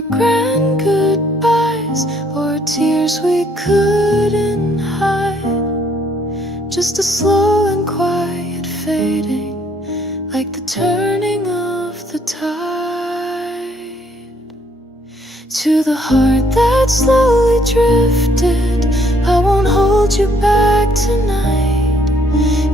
were grand goodbyes or tears we couldn't hide, just a slow and quiet fading, like the turning of the tide. To the heart that slowly drifted, I won't hold you back tonight.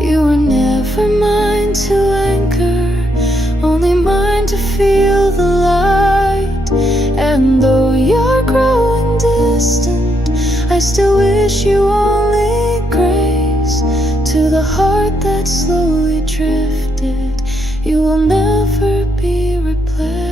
You were never mine to anchor, only mine to feel the light. And though you're growing distant, I still wish you only grace. To the heart that slowly drifted, you will never be replaced.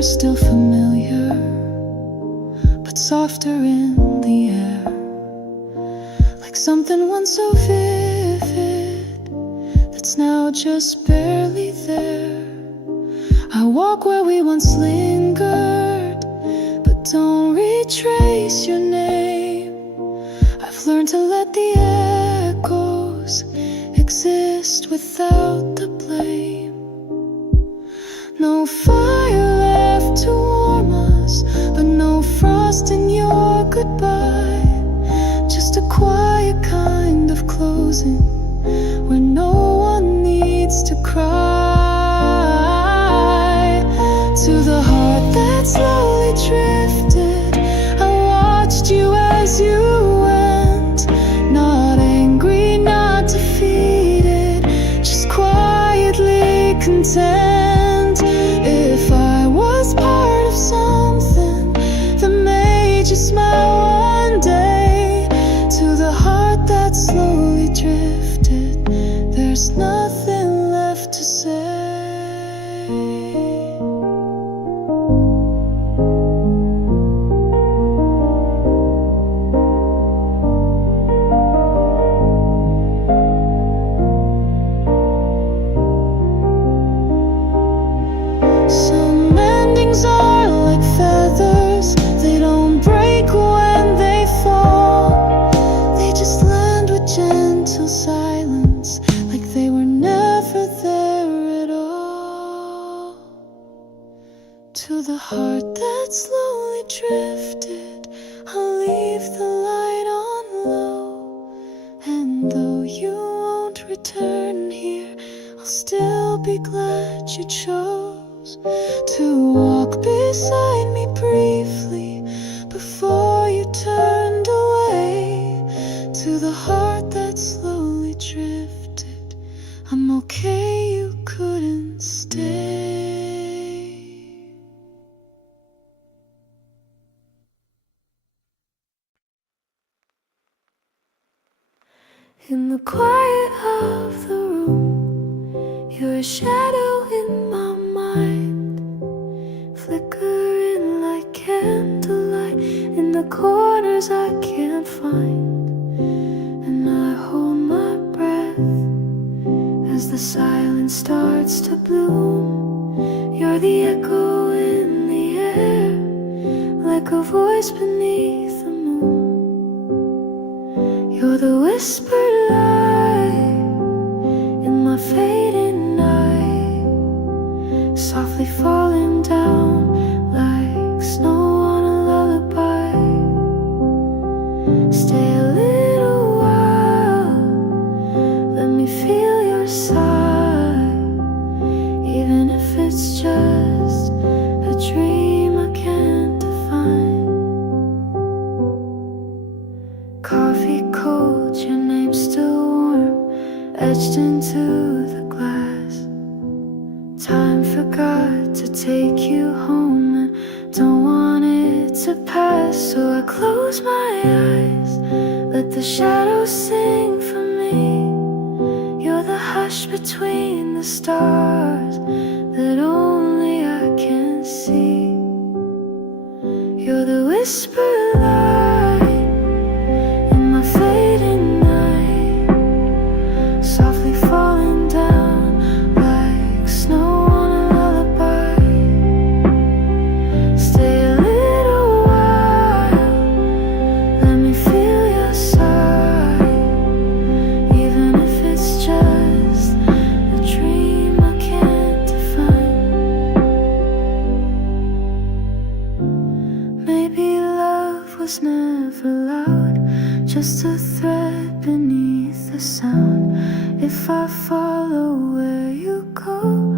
Still familiar, but softer in the air, like something once so vivid that's now just barely there. I walk where we once lingered, but don't retrace your name. I've learned to let the echoes exist without the blame. No fire to warm us, but no frost in your goodbye. Just a quiet kind of closing, where no one needs to cry. To the heart that slowly drifted, I watched you as you went, not angry, not defeated, just quietly content. If I was part of something that made you smile one day, to the heart that slowly drifted, there's nothing left to say. Are like feathers, they don't break when they fall. They just land with gentle silence, like they were never there at all. To the heart that slowly drifted, I'll leave the light on low. And though you won't return here, I'll still be glad you chose to walk beside me briefly before you turned away. To the heart that slowly drifted, I'm okay, you couldn't stay. In the quiet of the room, you're a shadow in my mind, flickering like candlelight in the corners I can't find. And I hold my breath as the silence starts to bloom. You're the echo in the air, like a voice beneath the moon. You're the whispered light in my fading night, softly falling down like snow on a lullaby. Stay a little while, let me feel your side, even if it's just a dream I can't define. Coffee cold, your name still warm, etched into the glass. Time forgot to take you home and don't want it to pass. So I close my eyes, let the shadows sing for me. You're the hush between the stars that only I can see. You're the whisper light in my fading night, softly falling down like snow on a lullaby. just a thread beneath the sound. If I follow where you go,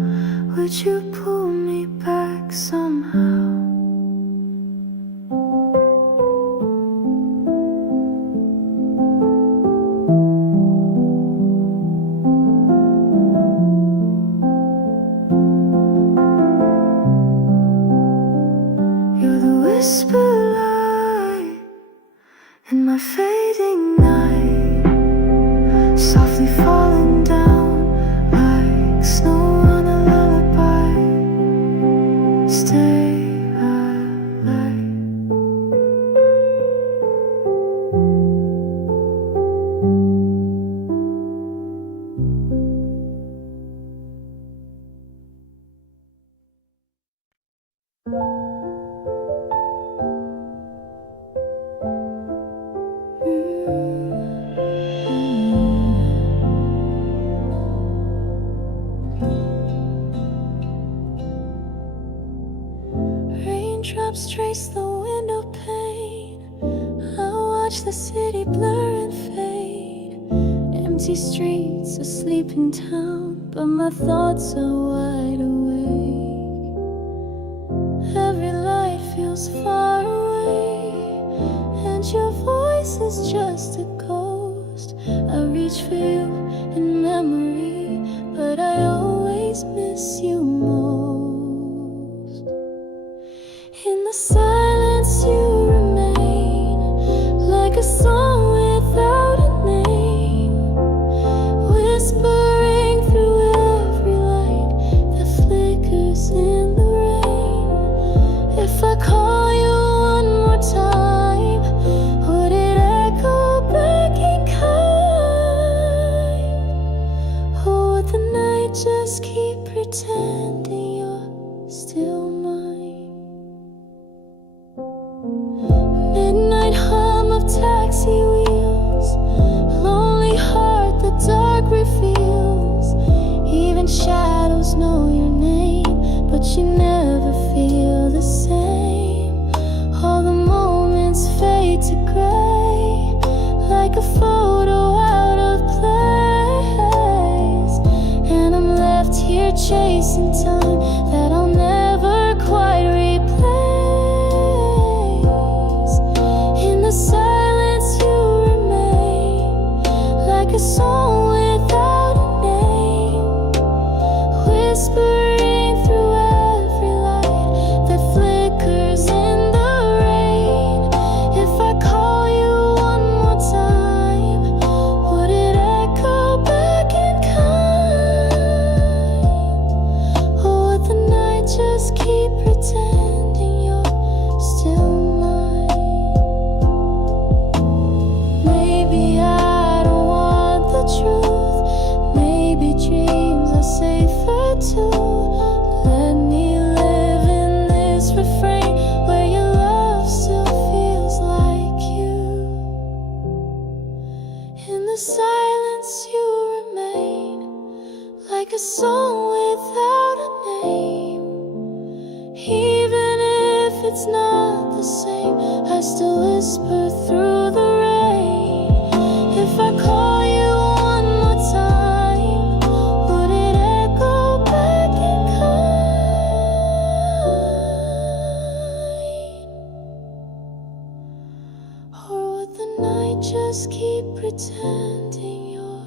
would you pull me back somehow? You're the whisper light in my fading night, softly falling down like snow on a lullaby. Stay alive. Raindrops trace the window pane. I watch the city blur and fade. Empty streets, a sleeping town, but my thoughts are wide awake. Every light feels far away, and your voice is just a ghost. I reach for you in memory, but I always miss you most. In the silence you remain, like a song without a name, whispering through every light that flickers in the rain. If I call you one more time, would it echo back in kind? Or would the night just keep pretending you're still mine? Midnight hum of taxi wheels, lonely heart the dark reveals. Even shadows know your name, but you never feel the same. All the moments fade to gray, like a photo out of place. And I'm left here chasing time that I'll never quite replace. In the silence you remain, like a song without a name, whispering through every light that flickers in the rain. If I call you one more time, would it echo back in kind? Or would the night just keep pretending you're still mine? Maybe I don't want the truth. Maybe dreams are safer too. Let me live in this refrain where your love still feels like you. In the silence you remain, like a song without a name. Even if it's not the same, I still whisper through the rain. If I call you one more time, would it echo back in kind? Or would the night just keep pretending you're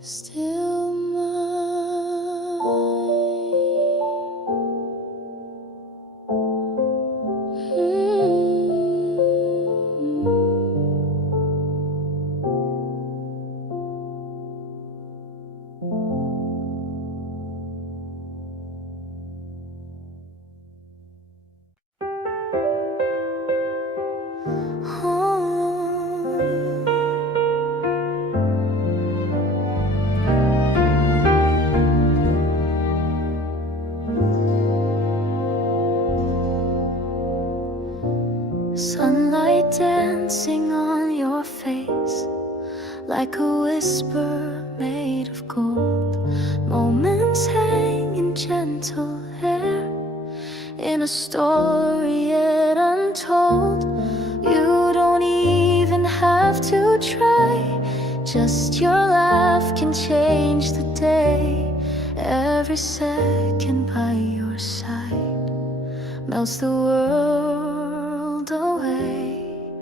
still Sunlight dancing on your face, like a whisper made of gold. Moments hang in gentle air, a story yet untold. You don't even to try. Just your laugh can change the day. Every second by your side melts the world away.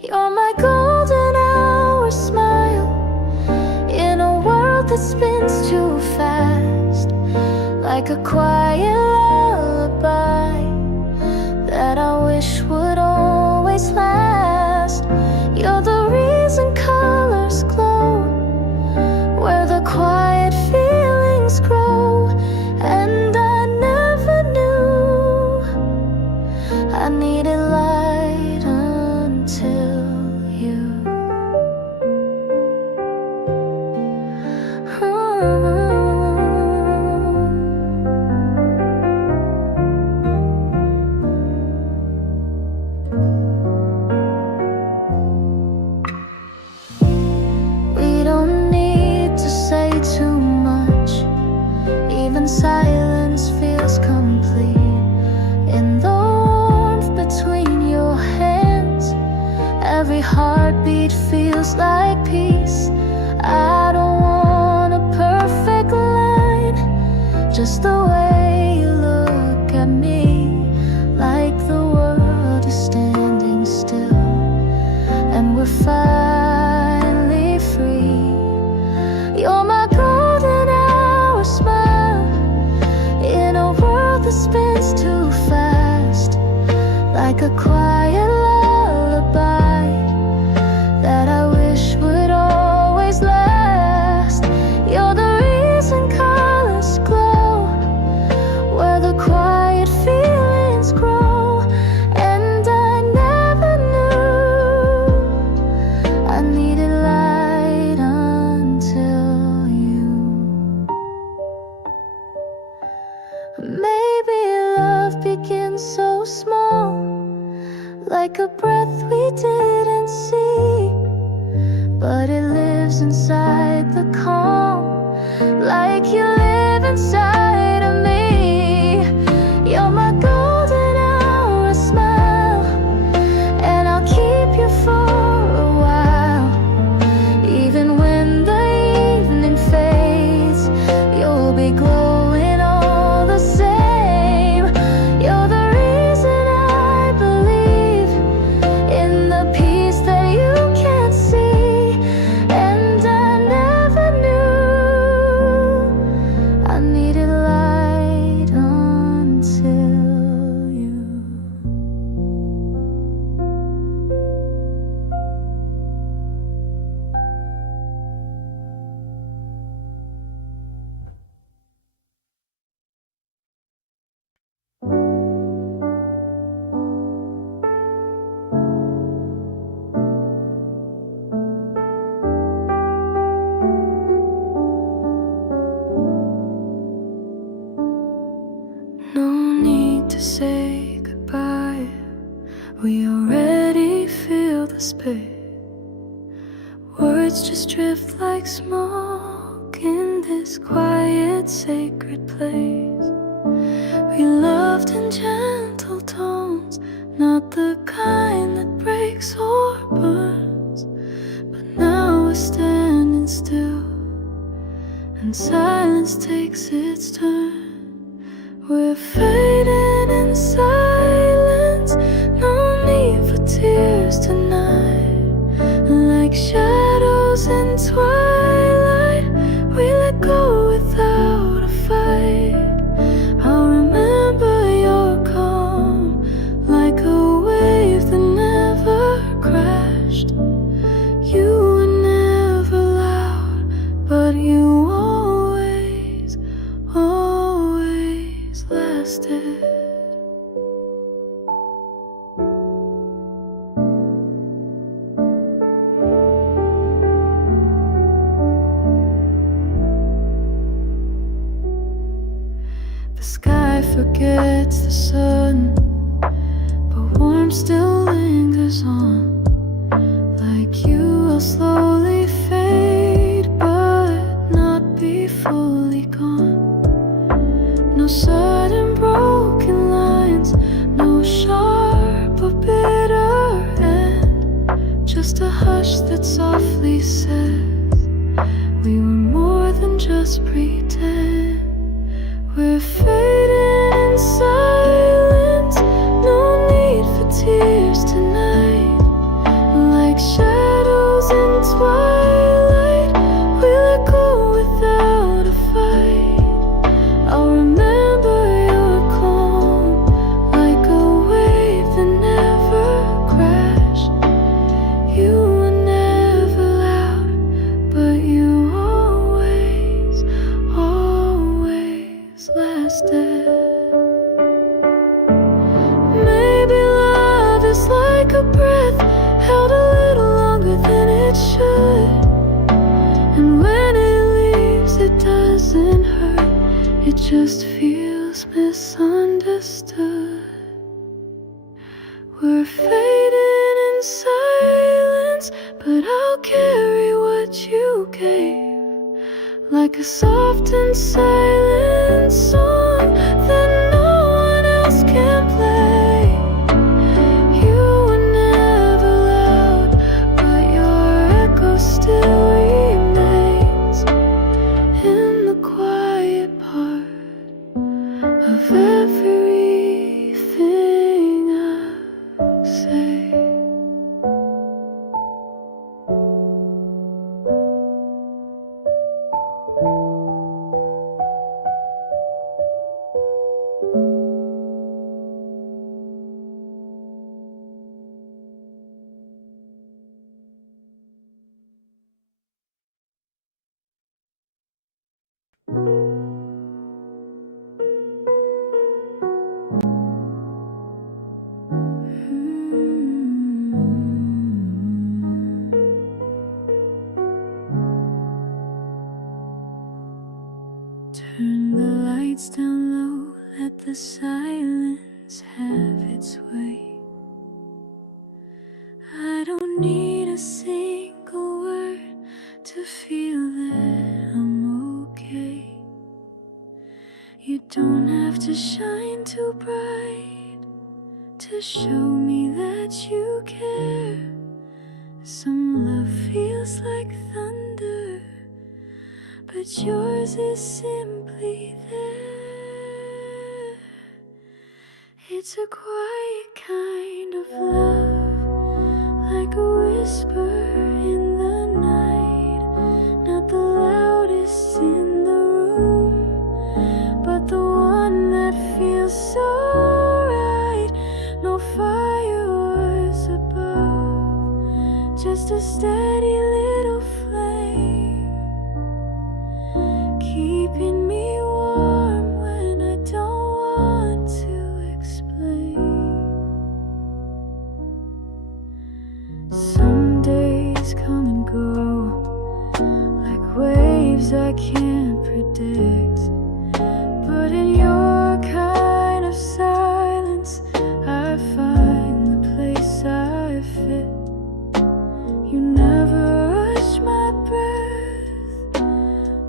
You're my golden hour smile in a world that spins too fast, like a quiet lullaby that I wish would always last. You're the reason colors glow, where the quiet feelings grow. And I never knew I needed light until you. We don't need to say too much. Even silence feels complete in the warmth between your hands. Every heartbeat feels like peace. I don't want a perfect line, just the way you look at me, like the world is standing still and we're finally free. You're my golden hour smile in a world that spins too fast, like a quiet lullaby that I wish would always last. You're the reason colors glow, where the quiet feelings grow. And I never knew I needed light until you. Maybe love begins so small, like a breath we didn't see, but it lives inside the calm, like you live inside of me. You're my golden hour smile, and I'll keep you for a while. Even when the evening fades, you'll be glowing all the same. You're the reason I believe in the peace that you can't see. And I never knew I needed light until you. No need to say goodbye, we already feel the space. Words just drift like smoke in this quiet, sacred place. We loved in gentle tones, not the kind that breaks or burns. But now we're standing still, and silence takes its turn. We're fading in silence, no need for tears tonight. Like shadows in twilight, we let go without a fight. I'll remember your calm, like a wave that never crashed. You were never loud, but you always, always lasted. The sky forgets the sun, but warmth still lingers on. Like you will slowly fade, but not be fully gone. No sudden broken lines, no sharp or bitter end, just a hush that softly says we were more than just pretend. We're fading in silence, no need for tears tonight. Like shadows in twilight, we let go without a fight. I'll remember your calm, like a wave that never crashed. You were never loud, but you always, always lasted. Maybe love is like a breath, held a little longer than it should. And when it leaves, it doesn't hurt, it just feels misunderstood. We're fading in silence, but I'll carry what you gave, like a soft and silent song that no one else can play. You were never loud, but your echo still remains in the quiet part of everything I say. Turn the lights down low, let the silence have its way. I don't need a single word to feel that I'm okay. You don't have to shine too bright to show me that you care. Some love feels like thunder, but yours is simply there. It's a quiet kind of love, like a whisper in the night, not the loudest in the room, but the one that feels so right. No fireworks above, just a steady little flame, keeping me warm when I don't want to explain. Some days come and go, like waves I can't predict, but in your kind of silence I find the place I fit. You never rush my breath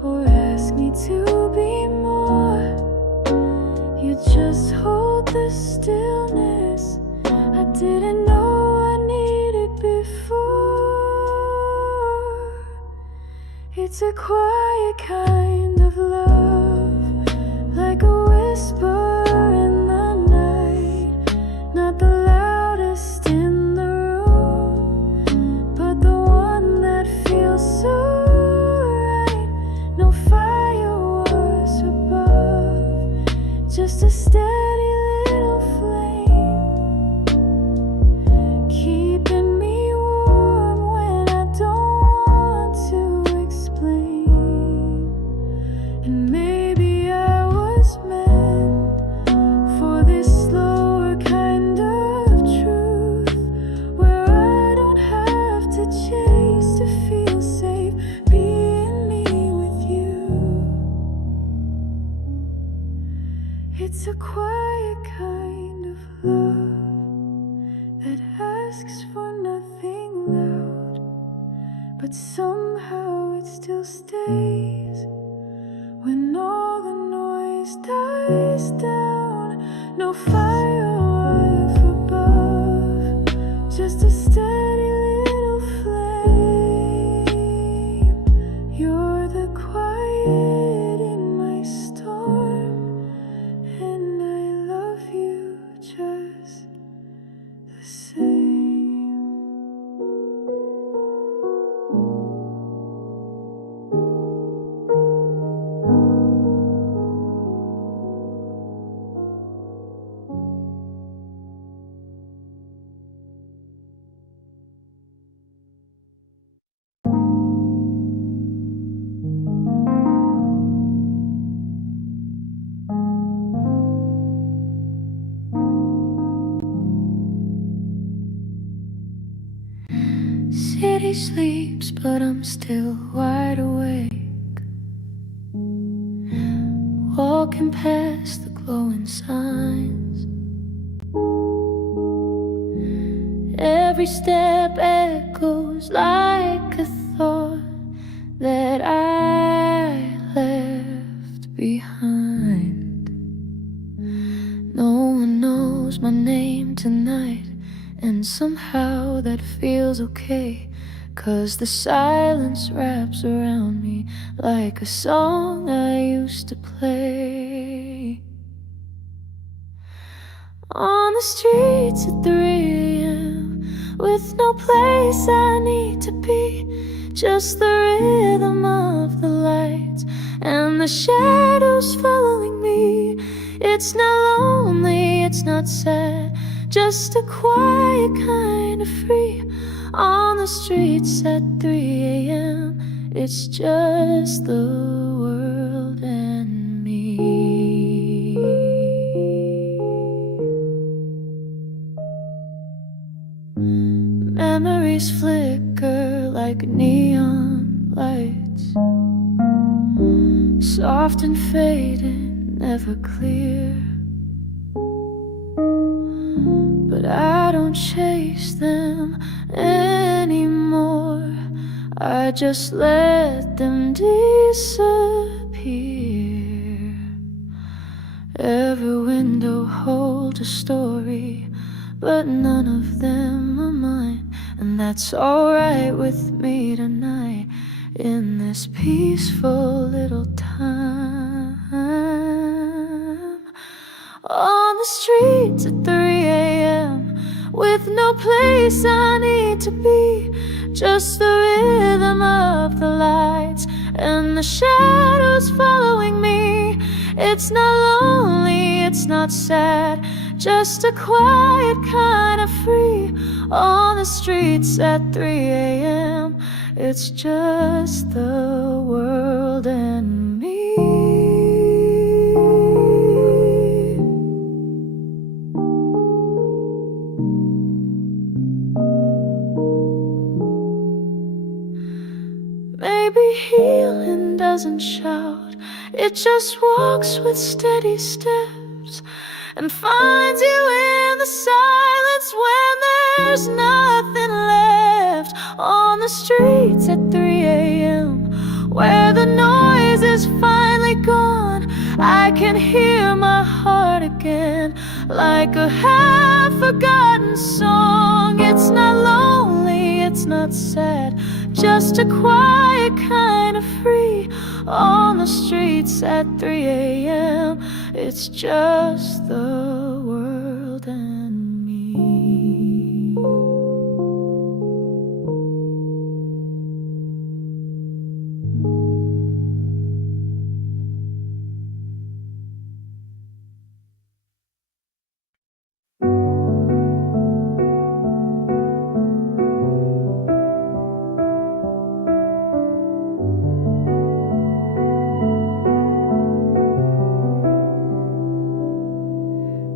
or ask me to be more. You just hold the stillness I didn't know I needed before. It's a quiet kind of love, like a whisper in the night, not the loudest in the room, but the one that feels so right. No fireworks above, just a steady little flame, keeping me warm when I don't want to explain. And maybe I was meant for this slower kind of truth, where I don't have to chase to feel safe being me with you. It's a quiet kind of love that asks for nothing loud, but somehow it still stays when all the noise dies down. No fireworks above, just a steady little flame. she sleeps, but I'm still wide awake, walking past the glowing signs. Every step echoes like a thought that I left behind. No one knows my name tonight, and somehow that feels okay, 'cause the silence wraps around me like a song I used to play. On the streets at 3 a.m. with no place I need to be, just the rhythm of the lights and the shadows following me. It's not lonely, it's not sad, just a quiet kind of free. On the streets at 3 a.m. it's just the world and me. Memories flicker like neon lights, soft and fading, never clear. But I don't chase them anymore, I just let them disappear. Every window holds a story, but none of them are mine, and that's alright with me tonight, in this peaceful little time. On the streets at 3 a.m. with no place I need to be, just the rhythm of the lights and the shadows following me. It's not lonely, it's not sad, just a quiet kind of free. On the streets at 3 a.m. it's just the world and me. Maybe healing doesn't shout, it just walks with steady steps and finds you in the silence when there's nothing left. On the streets at 3 a.m. where the noise is finally gone, I can hear my heart again like a half-forgotten song. It's not lonely, it's not sad, just a quiet kind of free. On the streets at 3 a.m. it's just the world and me.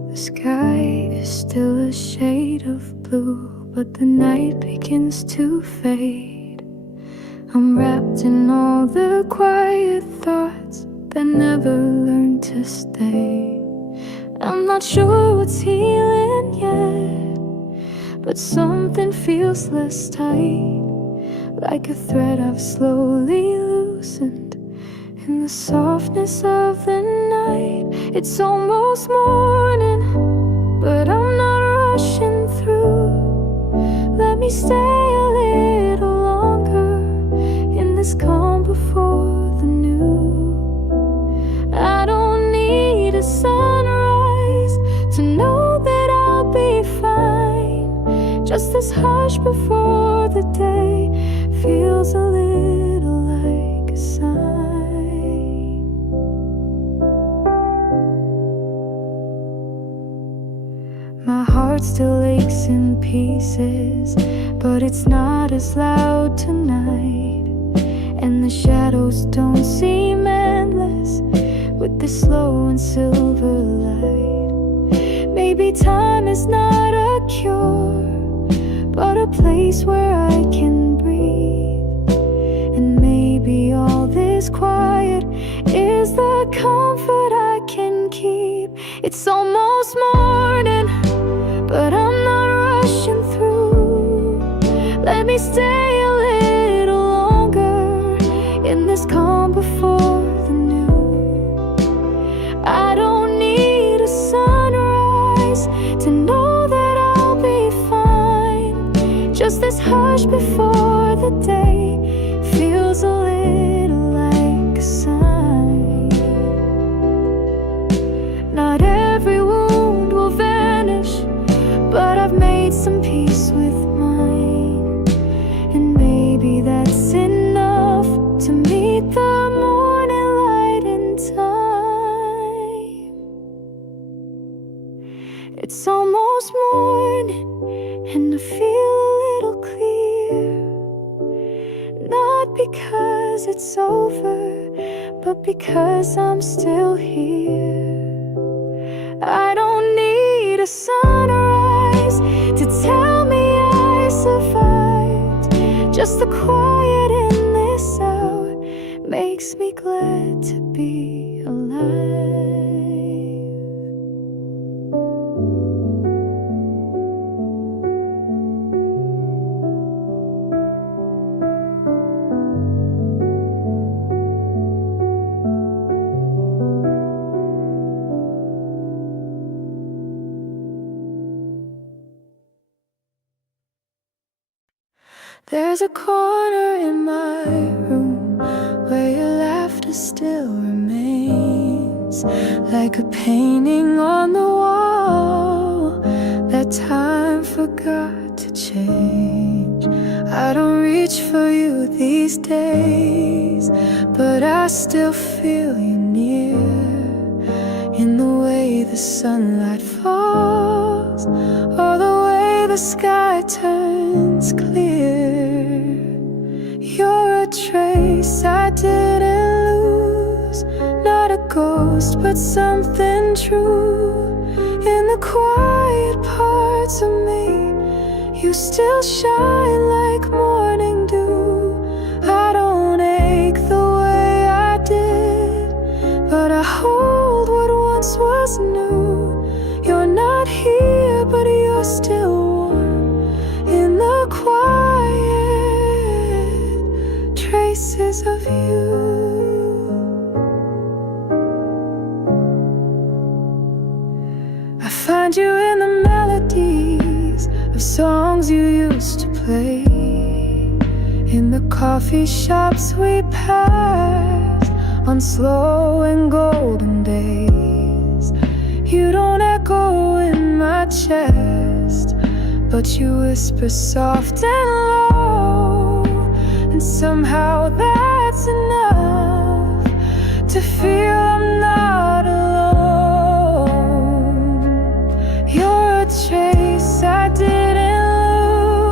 The sky is still a shade of blue, but the night begins to fade. I'm wrapped in all the quiet thoughts that never learn to stay. I'm not sure what's healing yet, but something feels less tight, like a thread I've slowly loosened in the softness of the night. It's almost morning, but I'm not rushing through. Let me stay a little longer in this calm before the new. I don't need a sunrise to know that I'll be fine. Just this hush before the day feels a little like a sign. My heart still aches in pieces, but it's not as loud tonight. And the shadows don't seem endless with this slow and silver light. Maybe time is not a cure, but a a place where I can breathe. And maybe all this quiet is the comfort I can keep. It's almost morning, but I'm not rushing through. Let me stay a little longer in this calm before the new. I don't need a sunrise to know that I'll be fine. Just this hush before the day feels a little like a sign. Not every wound will vanish, but I've made some peace with mine. And maybe that's enough to meet the morning light in time. It's almost morning and I feel a little clear. Not because it's over, but because I'm still here. I don't need a sunrise to tell me I survived. Just the quiet in this hour makes me glad to be alive. There's a corner in my room where your laughter still remains, like a painting on the wall that time forgot to change. I don't reach for you these days, but I still feel you near, in the way the sunlight falls, or the way the sky turns clear. You're a trace I didn't lose, not a ghost but something true. In the quiet parts of me, you still shine like morning dew. I don't ache the way I did, but I hold what once was new. You're not here, but you're still warm in the quiet traces of you. I find you in the melodies of songs you used to play, in the coffee shops we passed on slow and golden days. You don't echo in my chest, but you whisper soft and low, and somehow that's enough to feel I'm not alone. You're a trace I didn't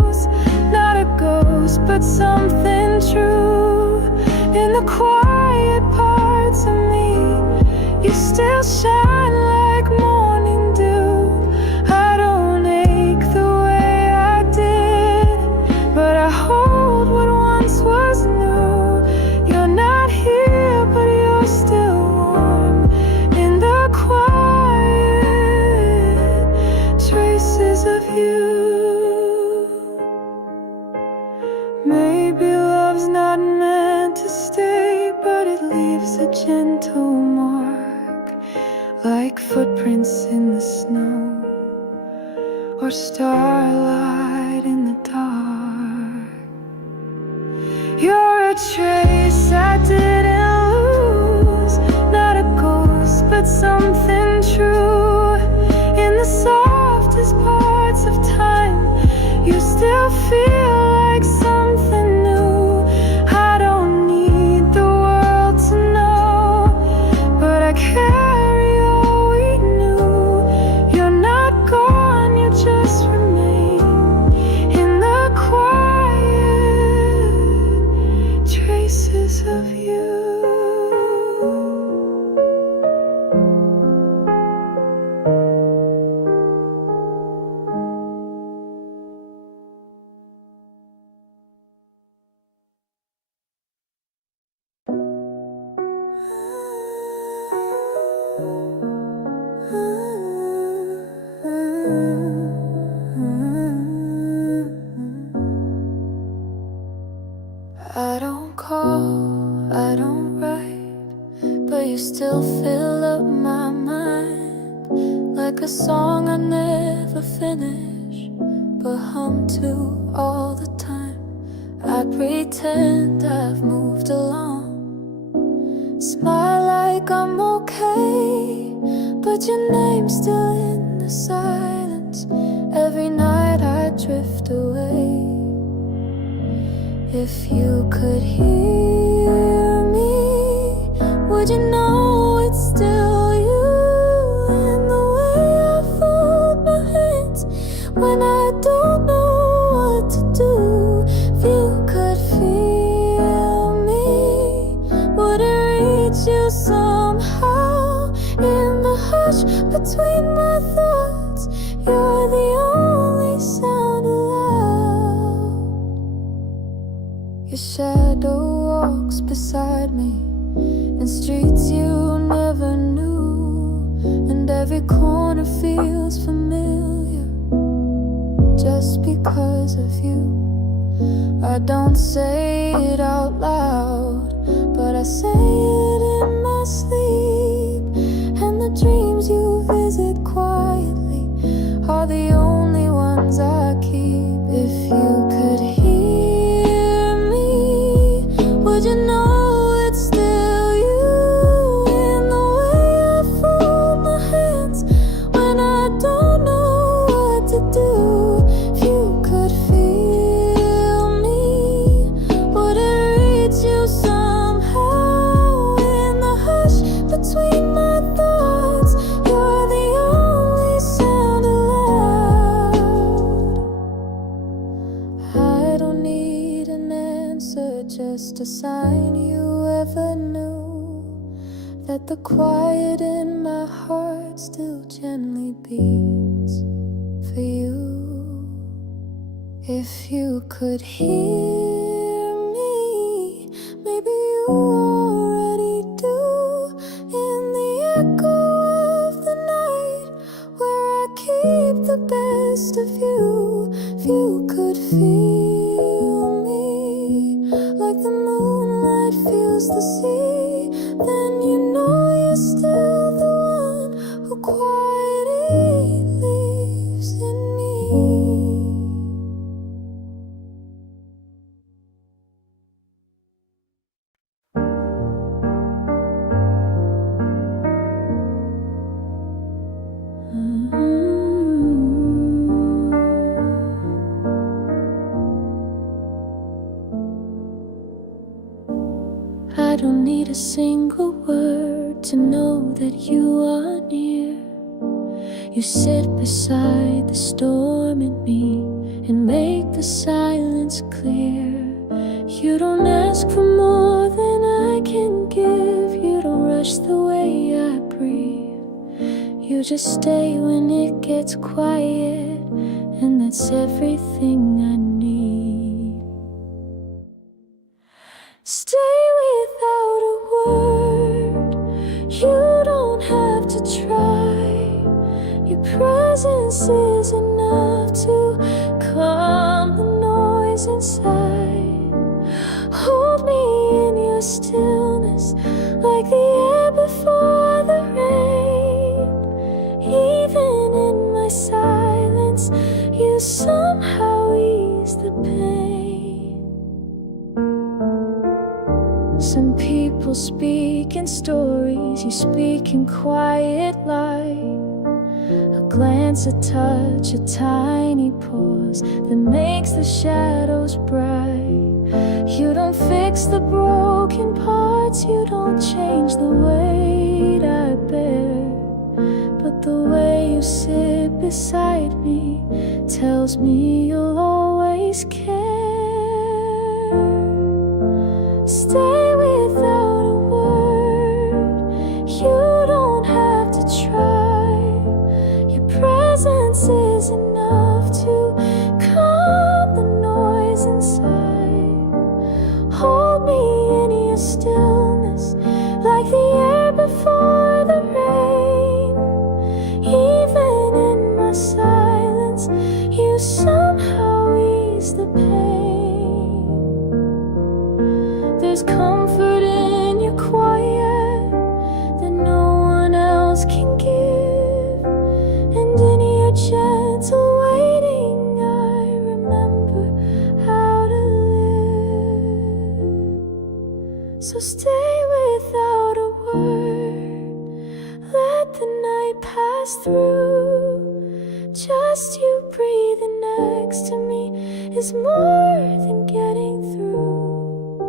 lose, not a ghost but something true. In the quiet parts of me, you still shine like morning dew. I don't ache the way I did, but I hold what once was new. You're not here, but you're still warm in the quiet traces of you. Maybe love's not meant to stay, but it leaves a gentle mark, like footprints in the snow, or starlight in the dark. You're a trace I didn't lose, not a ghost but something true. In the softest parts of time, you still feel like something new. I don't need the world to know, but I carry all we knew. You're not gone, you just remain in the quiet traces of you. like a song I never finish, but hum to all the time. I pretend I've moved along, smile like I'm okay, but your name's still in the silence. Every night I drift away. If you could hear me, would you know it's still you? And the way I fold my hands when I don't know what to do. If you could feel me, would it reach you somehow? In the hush between my thoughts, you're the only sound allowed. Your shadow walks beside me in streets you never knew, and every corner feels familiar just because of you. I don't say it out loud, but I say it in my sleep, and the dreams you visit quietly are the only ones I keep. If you could hear me, would you know it's still you? In the way I fold my hands when I don't know what to do. If you could feel me, would it reach you somehow? In the hush between my thoughts, you're the only sound allowed. I don't need an answer, just a sign you ever knew that the quiet in my heart still gently beats for you. If you could hear me, maybe you already do. In the echo of the night, where I keep the best of you. If you could feel me, like the moonlight feels the sea, then you know you're still the one who quietly lives in me. I don't need a single word to know that you are near. You sit beside the storm in me and make the silence clear. You don't ask for more than I can give. You don't rush the way I breathe. You just stay when it gets quiet, and that's everything I need. Stay without a word. You don't have to try. Your presence is enough to calm the noise inside. Hold me in your stillness, like the air before the rain. Even in my silence, you somehow ease the pain. Some people speak in stories, you speak in quiet light. A glance, a touch, a tiny pause that makes the shadows bright. You don't fix the broken parts, you don't change the weight I bear, but the way you sit beside me tells me you'll always care. Stay without a word. You don't have to try. Your presence is enough to calm the noise inside. Hold me in your stillness, like the air before the rain. Even in my silence, you somehow ease the pain. There's comfort pass through. Just you breathing next to me is more than getting through.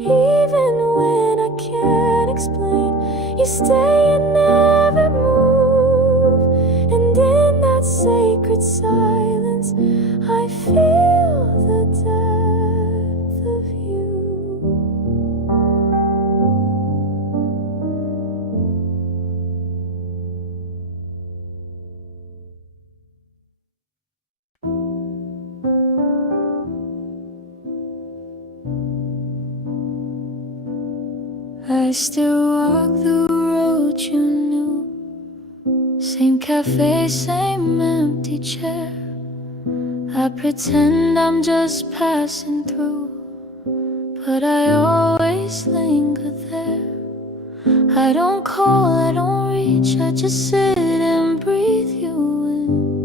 Even when I can't explain, you stay and never move. And in that sacred silence, I feel the depth of you. I still walk the road you knew. Same cafe, same empty chair. I pretend I'm just passing through, but I always linger there. I don't call, I don't reach, I just sit and breathe you in.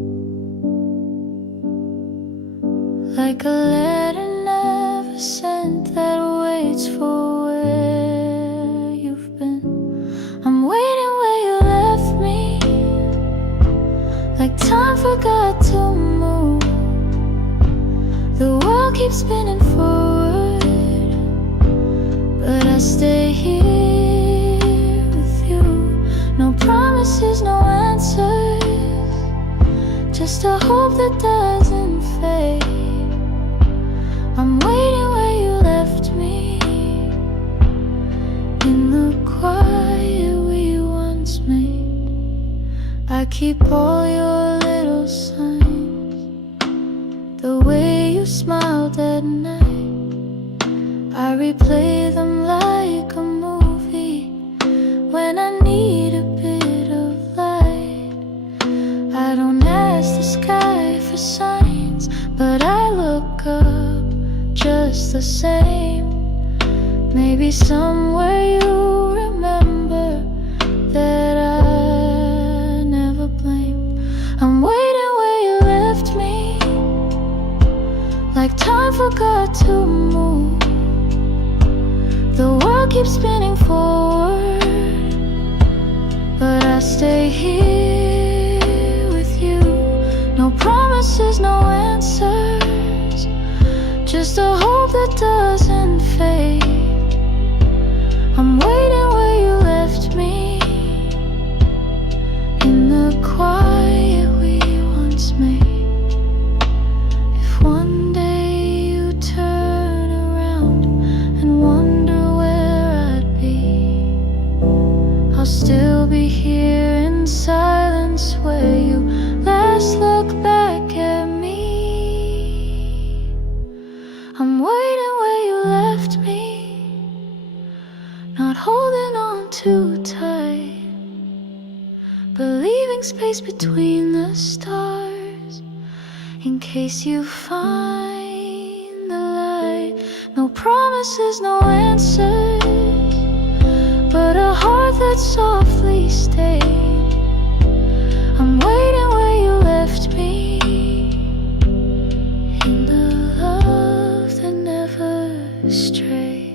Like a letter never sent that waits for where you've been. I'm waiting where you left me, like time forgot to move. The world keeps spinning forward, but I stay here with you. No promises, no answers, just a hope that doesn't fade. I'm waiting where you left me, in the quiet we once made. I keep all your little signs, the way you smiled at night. I replay them like a movie when I need a bit of light. I don't ask the sky for signs, but I look up just the same. Maybe somewhere you remember that I never blamed. I'm waiting where you left me, like time forgot to move. The world keeps spinning forward, but I stay here with you. No promises, no answers, just a hope that doesn't fade. I'm waiting where you left me, in the quiet we once made. If one day you turn around and wonder where I'd be, I'll still be here in silence where you last look back at me. I'm waiting where you left me, not holding on too tight, but leaving space between the stars in case you find the light. No promises, no answers, but a heart that softly stayed. I'm waiting where you left me, in the love that never strayed.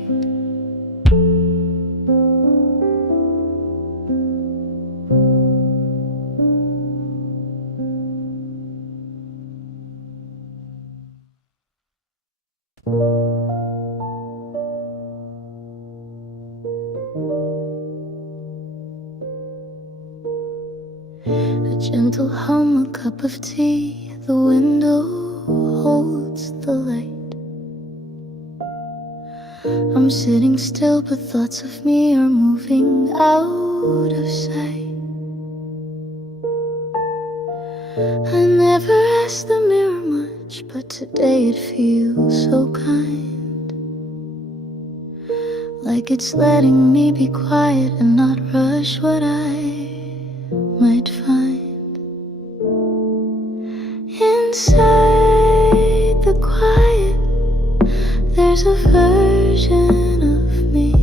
A gentle hum, a cup of tea, the window holds the light. I'm sitting still, but thoughts of me are moving out of sight. I never asked the mirror much, but today it feels so kind, like it's letting me be quiet and not rush what I might find. Inside the quiet, there's a version of me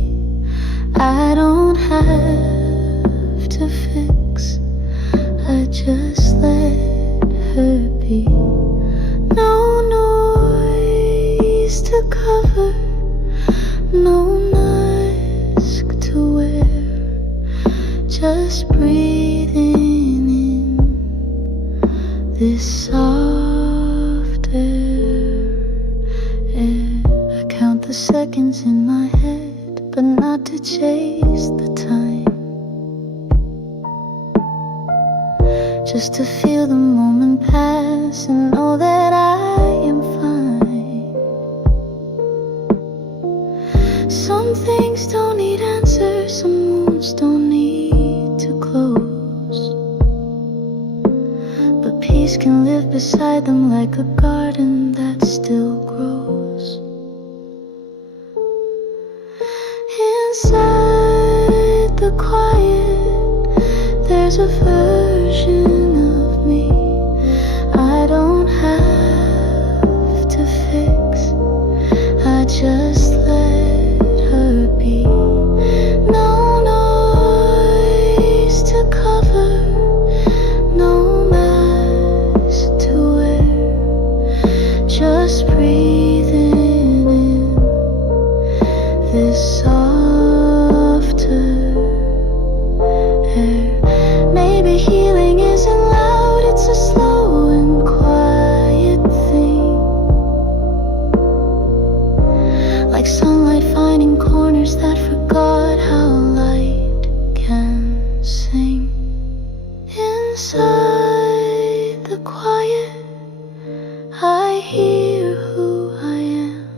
I don't have to fix. I just let her be. No noise to cover, no mask to wear, just breathing in this soft air. I count the seconds in my head, but not to chase the time. Just to feel the moment pass and know that I am fine. Some things don't need answers, some wounds don't need to close. But peace can live beside them like a garden that still grows. Inside the quiet, there's a version of me I don't have to fix. I just let her be. No noise to cover, no mask to wear. Just breathing in this softer air. Maybe healing isn't loud, it's a slow and quiet thing. Like sunlight finding corners that forgot how light can sing. Inside the quiet, I hear who I am.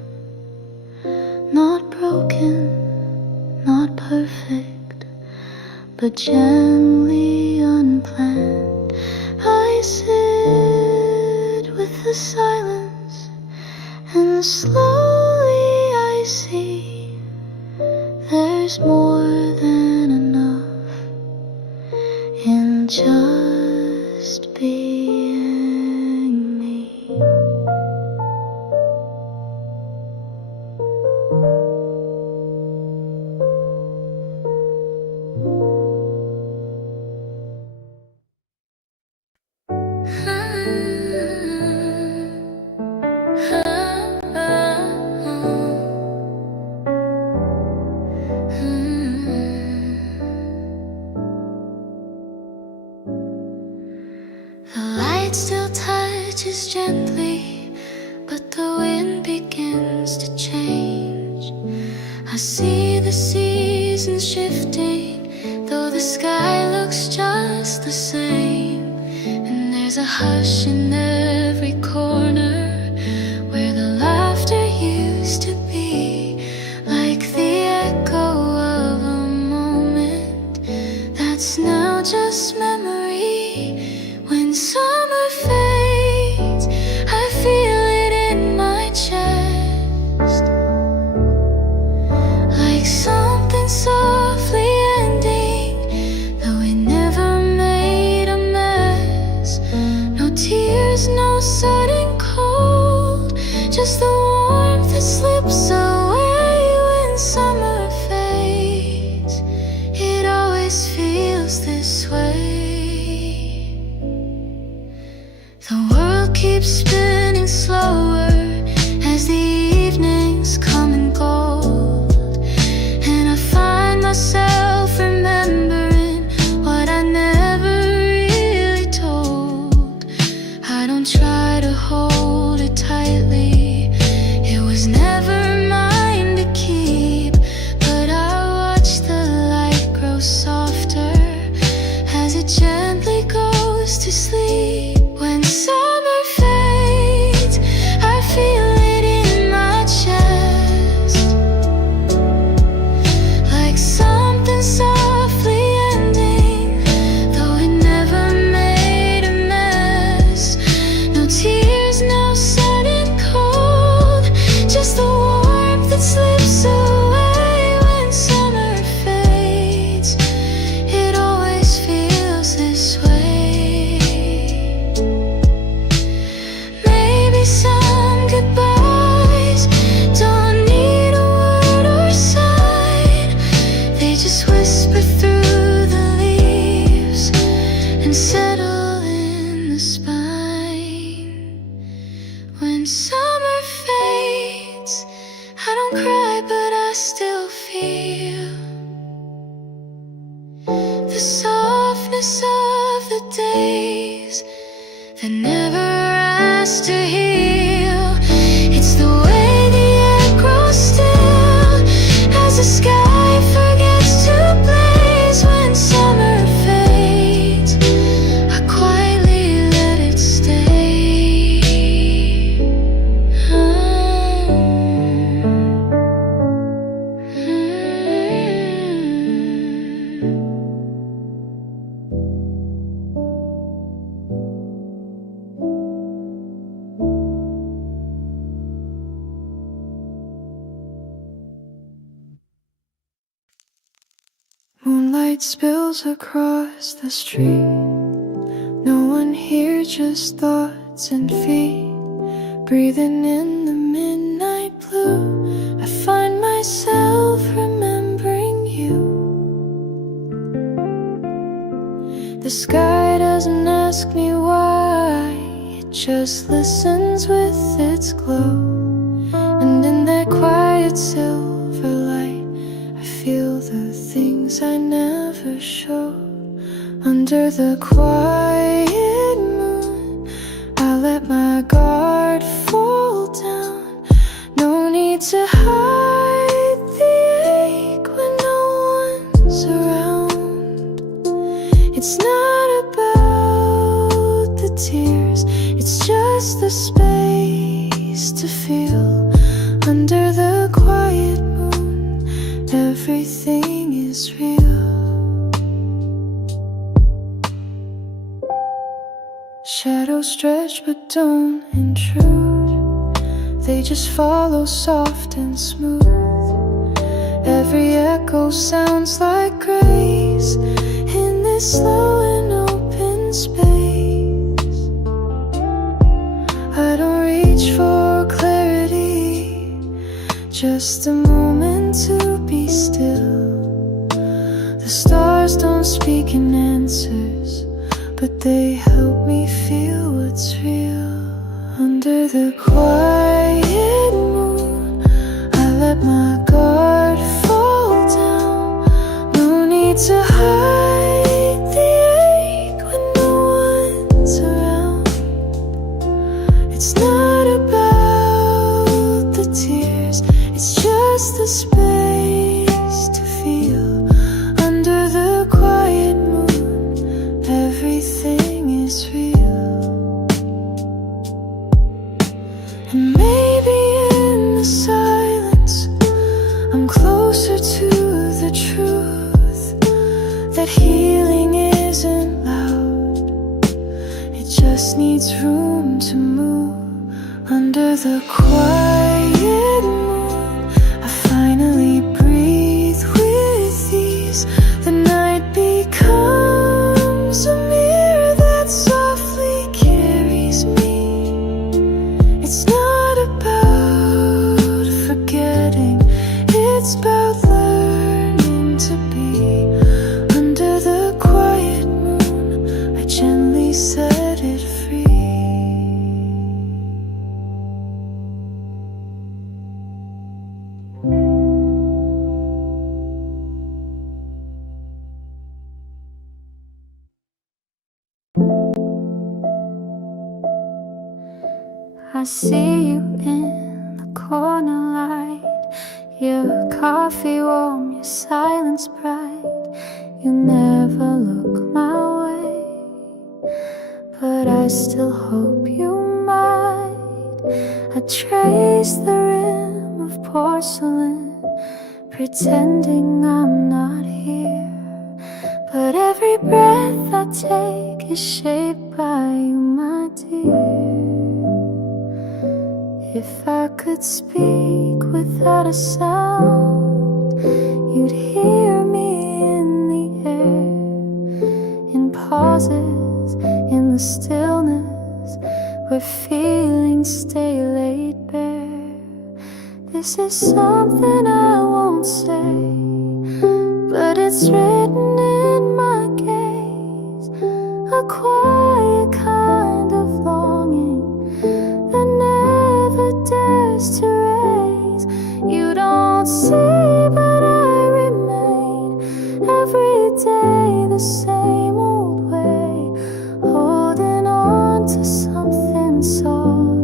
Not broken, not perfect, but gently unplanned. I sit with the silence, and slowly I see there's more than enough in just being me. The light still touches gently, but the wind begins to change. I see the seasons shifting, though the sky looks just the same. And there's a hush in every corner where the laughter used to be, like the echo of a moment that's now just memory. When summer fades, I feel it in my chest, like something softly ending, though it never made a mess. No tears, no sudden cold, just the warmth that slips away when summer fades. It always feels this way. The world keeps spinning slower as the evenings come and go, and I find myself remembering what I never really told. I don't try to hold it tightly, it was never mine to keep, but I watch the light grow softer as it gently goes to sleep. When summer fades, I feel it in my chest, like something softly ending, though it never made a mess. No tears, no sudden cold, just the warmth that slips away when summer fades. It always feels this way. Maybe some goodbyes don't need a word or sign, they just whisper through the leaves and settle in the spine. When summer fades, I don't cry, but I still feel the softness of the days that never to heal. It's the way the air grows still as the sky forgets to blaze when summer fades. I quietly let it stay. Moonlight spills across the street. No one here, just thoughts and feet. Breathing in the midnight blue, I find myself remembering you. The sky doesn't ask me why, it just listens with its glow. And in that quiet silver light, I feel the things I never show. Under the quiet moon, I let my guard fall down. No need to hide the ache when no one's around. It's not about the tears, it's just the space to feel. Under the quiet moon, everything is real. Shadows stretch but don't intrude. They just follow soft and smooth. Every echo sounds like grace in this slow and open space. I don't reach for clarity, just a moment to be still. The stars don't speak in answers, but they help me feel what's real. Under the quiet moon, I let my guard fall down. No need to hide the ache when no one's around. It's not about the tears, it's just the space to feel. Under the quiet moon, everything is real. And maybe in the silence, I'm closer to the truth, that healing isn't loud, it just needs room to move. Under the quiet moon, I finally breathe with ease. The night becomes a mirror that softly carries me. It's not about forgetting, it's about learning to be. Under the quiet moon, I gently set it free. I see you in the corner light, your coffee warm, your silence bright. You never look my way, but I still hope you might. I trace the rim of porcelain, pretending I'm not here, but every breath I take is shaped by you, my dear. If I could speak without a sound, you'd hear me in the air, in pauses, in the stillness, where feelings stay laid bare. This is something I won't say, but it's written in my gaze, a quiet kind of longing that never dares to raise. You don't see, but I remain every day the same old way, holding on to something soft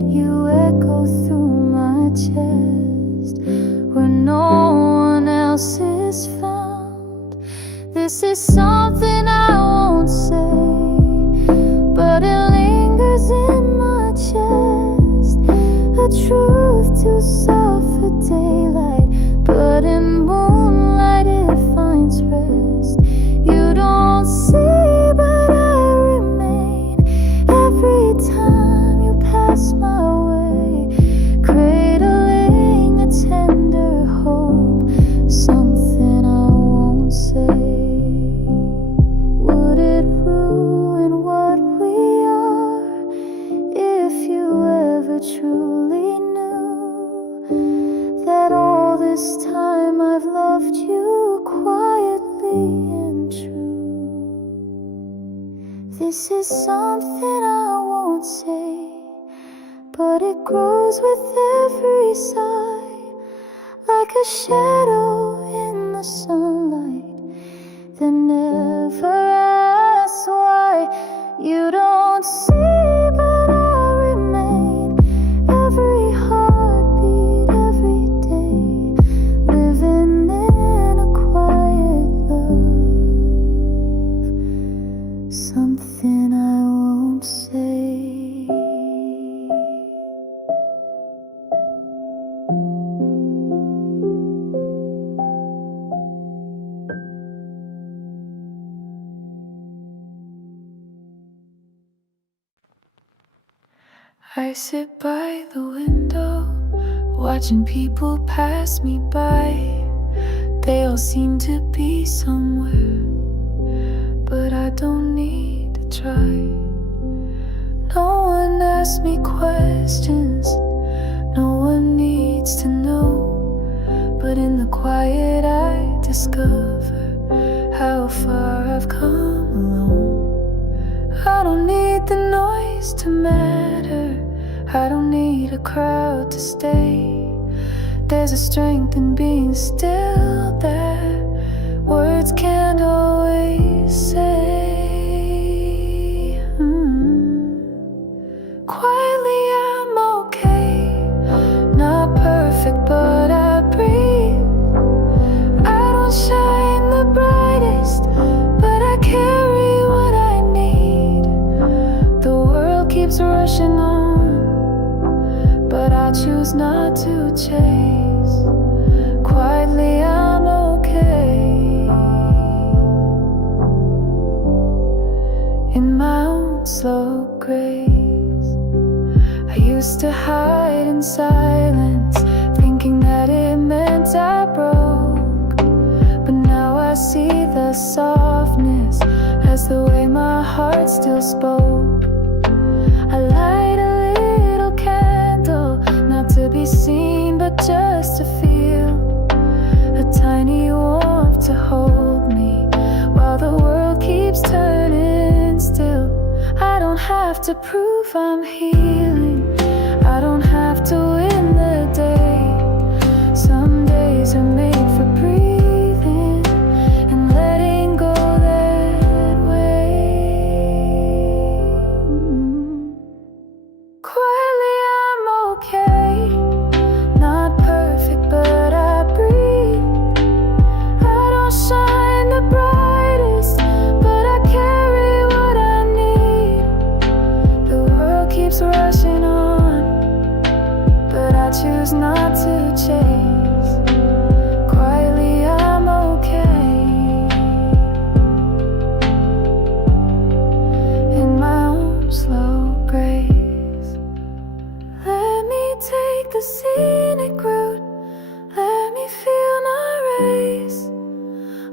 let you echo through my chest where no one else is found. This is something I won't say, but it lingers in my chest. A truth too soft for daylight, but in moonlight it finds rest. You don't see, but I remain every time you pass my way, cradling a tender hope, something I won't say. Would it ruin what we are if you ever truly knew that all this time I've loved you quietly and true? This is something I won't say, but it grows with every sigh, like a shadow in the sunlight that never asks why. You don't see, but I remain every heartbeat, every day, living in a quiet love, something I won't say. I sit by the window, watching people pass me by. They all seem to be somewhere, but I don't need to try. No one asks me questions, no one needs to know, but in the quiet I discover how far I've come alone. I don't need the noise to matter, I don't need a crowd to stay. There's a strength in being still that words can't always say. Quietly I'm okay, not perfect but I breathe. I don't shine the brightest, but I carry what I need. The world keeps rushing on, but I choose not to chase. Quietly I'm okay, in my own slow grace. I used to hide in silence, thinking that it meant I broke, but now I see the softness as the way my heart still spoke. I light a little candle, not to be seen but just to feel a tiny warmth to hold me while the world keeps turning still. I don't have to prove I'm healing, I don't have to win the day. Some days are made for breathing and letting go that way. Quietly I'm okay, not perfect but I breathe. I don't shine the brightest, but I carry what I need. The world keeps rushing on, but I choose not to chase. Quietly I'm okay, in my own slow grace. Let me take the scenic route, let me feel not race.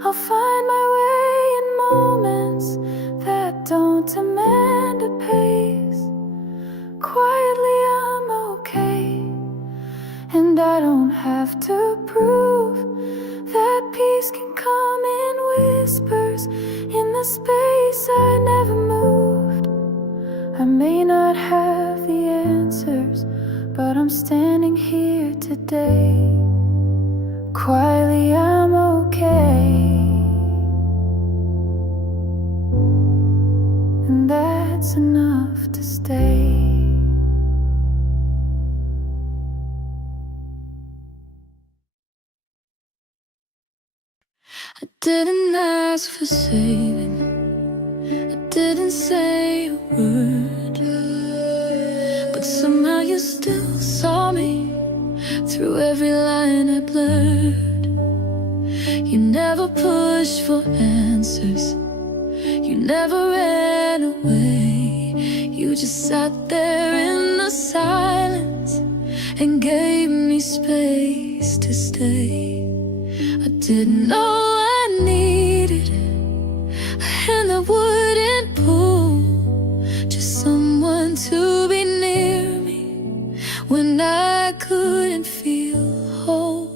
I'll find my way in moments that don't demand a pace. Quietly I'm okay, and I don't have to prove that peace can come in whispers in the space I never moved. I may not have the answers, but I'm standing here today. Quietly I'm okay, and that's enough to stay. didn't ask for saving, I didn't say a word, but somehow you still saw me through every line I blurred. You never pushed for answers, you never ran away, you just sat there in the silence and gave me space to stay. I didn't know I needed a hand that wouldn't pull, just someone to be near me when I couldn't feel whole.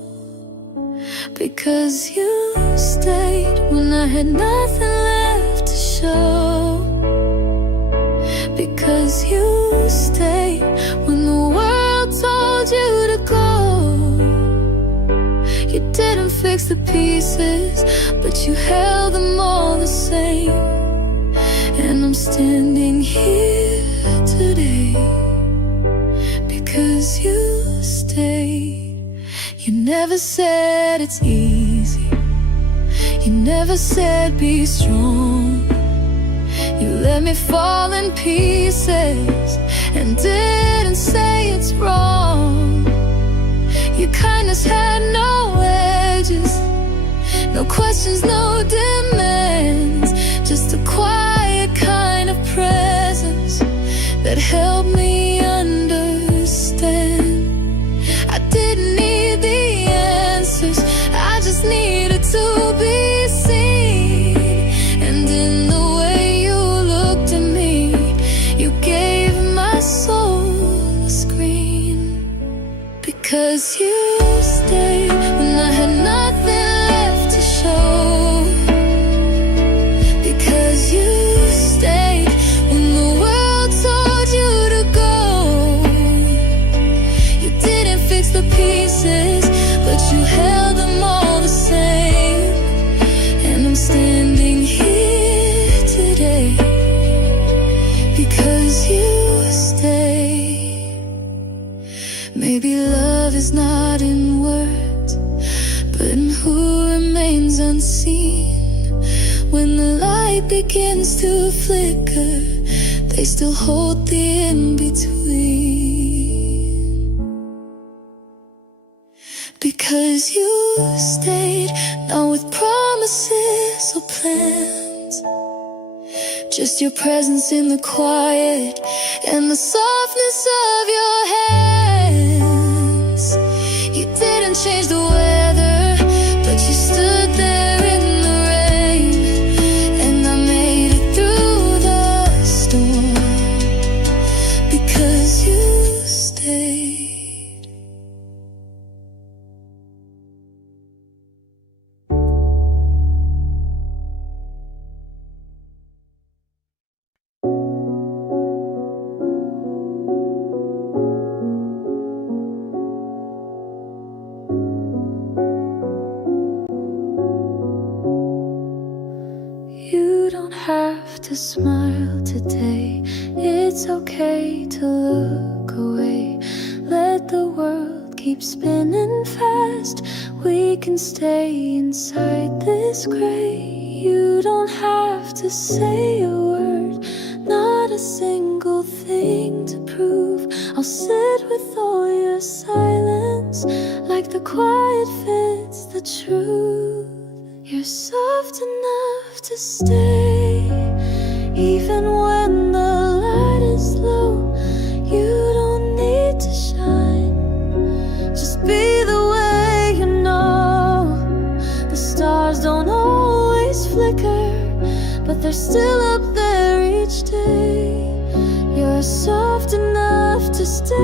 Because you stayed when I had nothing left to show. Because you stayed when the world told you to go. You didn't fix the pieces, but you held them all the same. And I'm standing here today because you stayed. You never said it's easy, you never said be strong. You let me fall in pieces and didn't say it's wrong. Your kindness had no edges, no questions, no demands, just a quiet kind of presence that helped me understand. I didn't need the answers, I just needed to be seen. And in the way you looked at me, you gave my soul a scream. Because you stayed when I had nothing left to show. Because you stayed when the world told you to go. You didn't fix the pieces, but you held them all the same. And I'm standing here today because you stayed. Maybe love is not in words, but in who remains unseen. When the light begins to flicker, they still hold the in-between. Because you stayed, not with promises or plans, just your presence in the quiet and the softness of your hands. You didn't change the weather, but you stood there in the rain, and I made it through the storm because you stayed. You don't have to smile today, it's okay to look away. Let the world keep spinning fast, we can stay inside this gray. You don't have to say a word, not a single thing to prove. I'll sit with all your silence, like the quiet fits the truth. You're soft enough to stay, even when the light is low. You don't need to shine, just be the way you know. The stars don't always flicker, but they're still up there each day. You're soft enough to stay.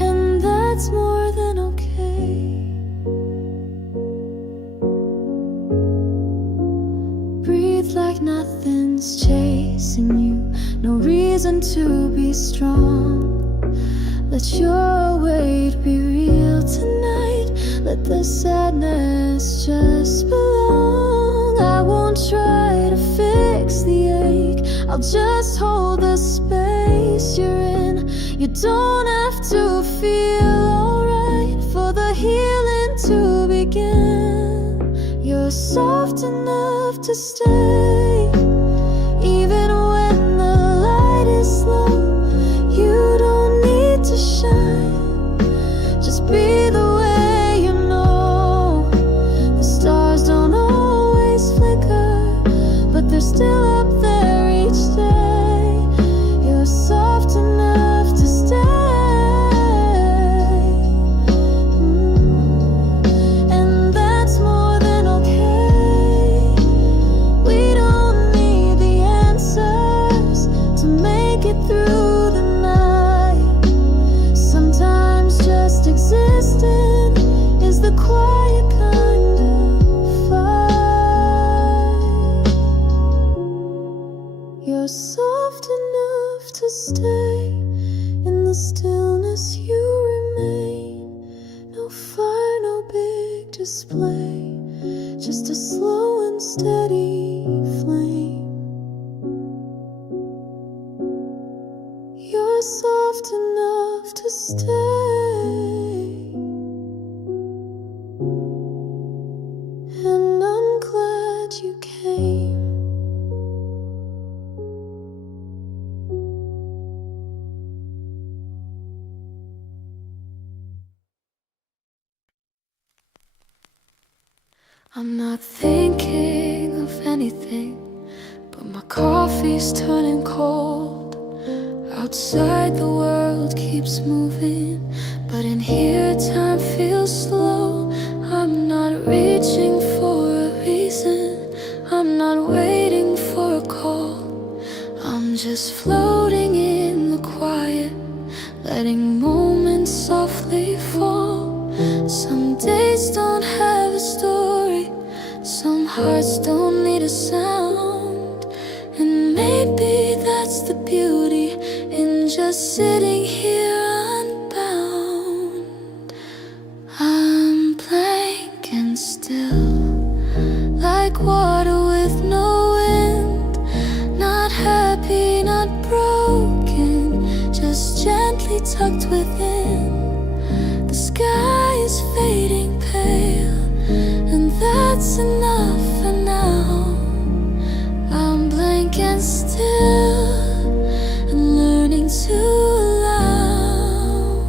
And that's more than okay. Breathe like nothing's chasing you, no reason to be strong. Let your weight be real tonight, let the sadness just belong. I won't try to fix the ache, I'll just hold the space you're in. You don't have to feel alright for the healing to begin. You're soft enough to stay, even when the light is low. You don't need to shine, just be the way you know. The stars don't always flicker, but they're still up there each day. You're soft enough to stay. Through the night, sometimes just existing is the quiet kind of fight. You're soft enough to stay in the stillness. You remain, no fire, no big display, just a slow and steady flame. You're soft enough to stay, and I'm glad you came. I'm not thinking of anything, but my coffee's turning cold. Outside the world keeps moving, but in here time feels slow. I'm not reaching for a reason, I'm not waiting for a call. I'm just floating in the quiet, letting moments softly fall. Some days don't have a story, some hearts don't need a sound, and maybe that's the beauty in just sitting here unbound. I'm blank and still, like water with no wind, not happy, not broken, just gently tucked within. The sky is fading pale, and that's enough for now. I'm blank and still, to allow.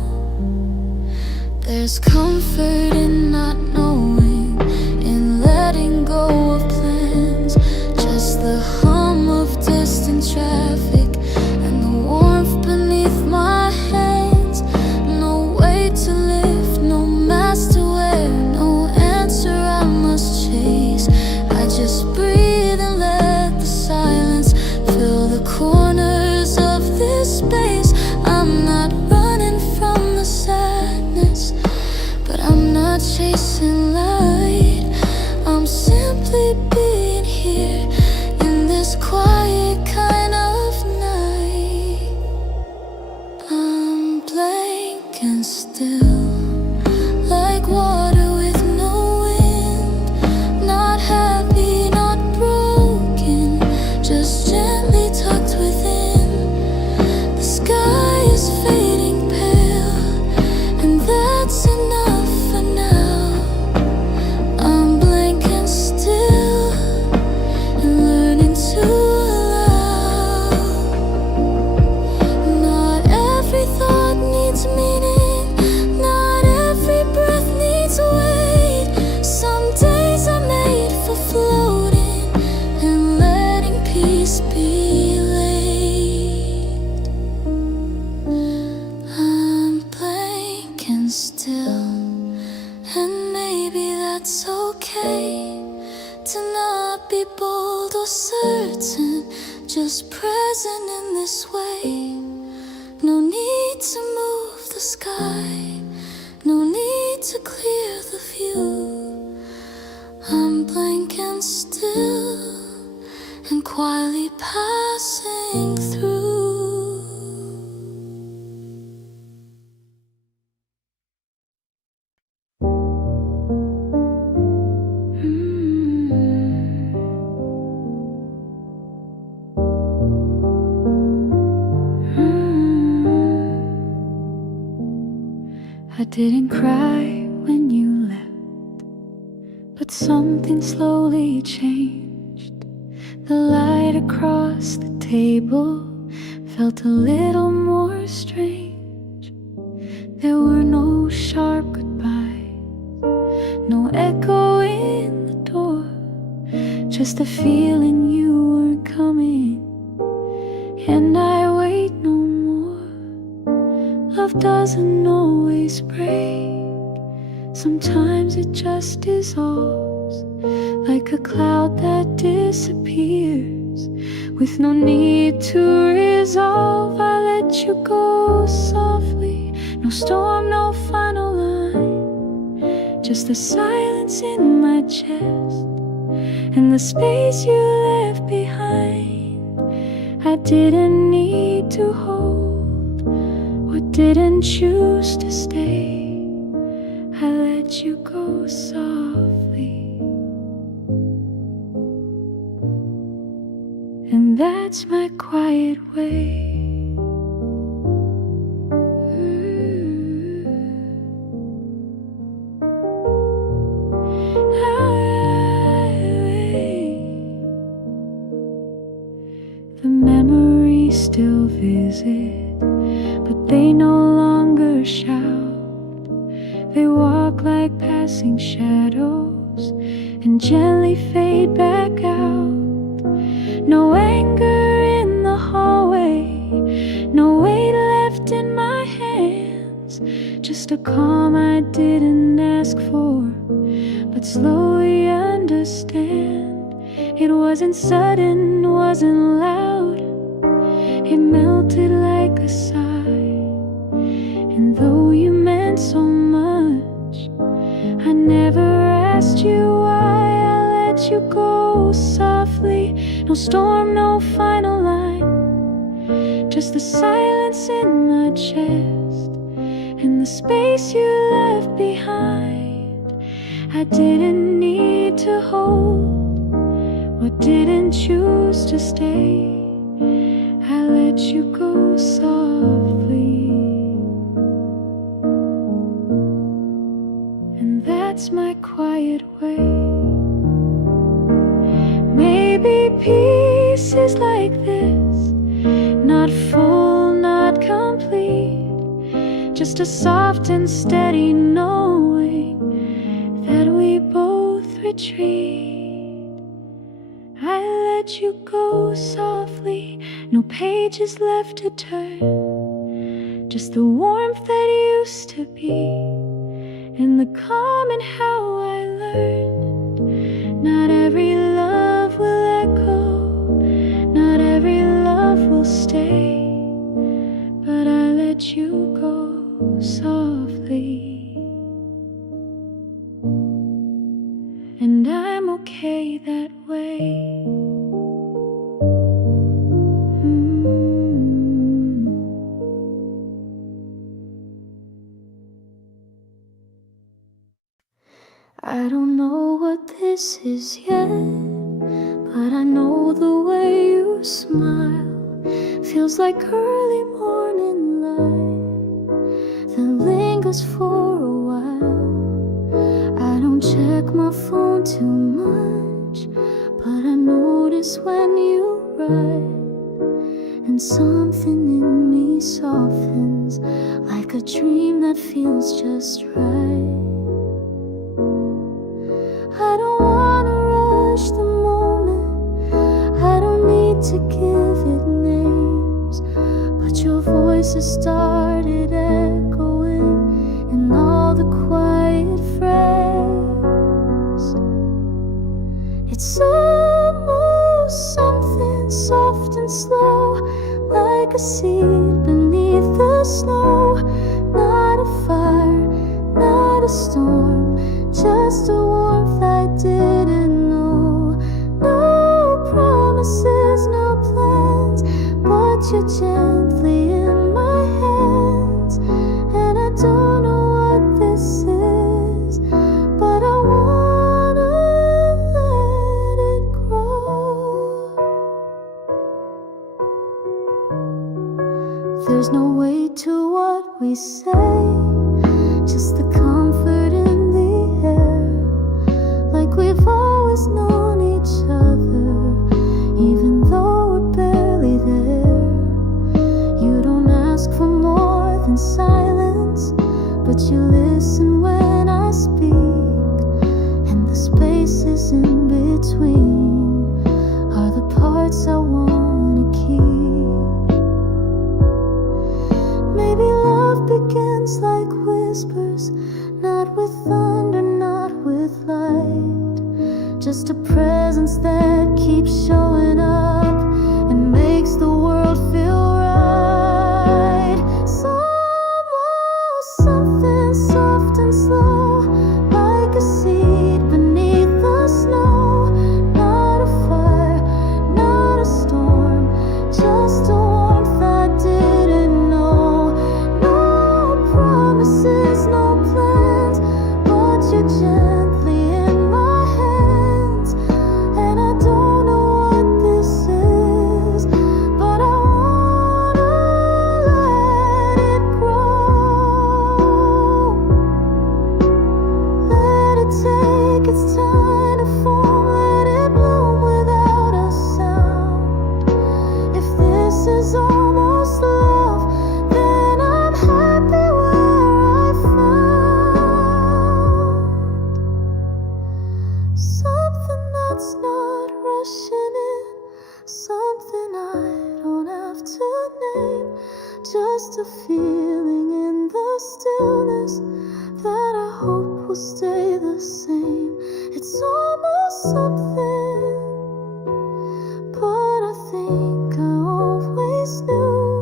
There's comfort in not knowing, in letting go of plans, just the hum of distant traffic and the warmth beneath my hands. No way to live, no mask to wear, no answer I must chase. I just breathe and let the silence fill the corners of this space. I'm not running from the sadness, but I'm not chasing light. I'm simply being here in this quiet kind of night. I'm blank and still, like water with no wind, not happy, not broken, just gently tucked within. The sky is fading pale, and that's enough for now. I'm blank and still, and learning to allow. Not every thought needs meaning, not every breath needs weight. Some days are made for floating and letting peace be laid. I'm blank and still, and maybe that's okay, to not be bold or certain, just present in this way. No need to move the sky, no need to clear the view. I'm blank and still, and quietly passing through. I didn't cry when something slowly changed. The light across the table felt a little more strange. There were no sharp goodbyes, no echo in the door, just the feeling you were coming, and I wait no more. Love doesn't always break, sometimes it just dissolves, like a cloud that disappears, with no need to resolve. I let you go softly, no storm, no final line, just the silence in my chest and the space you left behind. I didn't need to hold or didn't choose to stay. I let you go softly, and that's my quiet way. The memories still visit, but they no longer shout. They walk like passing shadows and gently fade back out. No anger in the hallway, no weight left in my hands, just a calm I didn't ask for, but slowly understand. It wasn't sudden, wasn't loud, it melted like a sigh. And though you meant so much, I never asked you why. I let you go softly, no storm, no final line, just the silence in my chest and the space you left behind. I didn't need to hold or didn't choose to stay. I let you go softly, and that's my quiet way. Maybe peace is like this, not full, not complete, just a soft and steady knowing that we both retreat. I let you go softly, no pages left to turn, just the warmth that used to be, and the calm in how I learned. Not every love will echo, not every love will stay, but I let you go softly, and I'm okay that way. I don't know what this is yet, but I know the way you smile feels like early morning light that lingers for a while. I don't check my phone too much, but I notice when you write, and something in me softens like a dream that feels just right. I don't wanna rush the moment, I don't need to give it names, but your voice has started echoing in all the quiet frames. It's almost something soft and slow, like a seed beneath the snow. Not a fire, not a storm, just a warmth I didn't know. No promises, no plans, but you're gently in my hands. And I don't know what this is, but I wanna let it grow. There's no weight to what we say, just the comfort in the air, like we've always known each other, even though we're barely there. You don't ask for more than silence, but you listen when I speak, and the spaces in between are the parts I wanna keep. Maybe love begins like whispers, not with thunder, not with light, just a presence that keeps showing up and makes the world feel right. Something soft and slow, like a seed beneath the snow. Not a fire, not a storm, just a warmth I didn't know. No promises, no plans, but you're gently in my hands. And I don't know what this is, but I wanna let it grow. Let it take its time to form, let it bloom without a sound. If this is almost love, then I'm happy where I found something that's not rushing in, something I don't have to name, just a feeling in the stillness that I hope will stay the same. It's almost something, but I think I always knew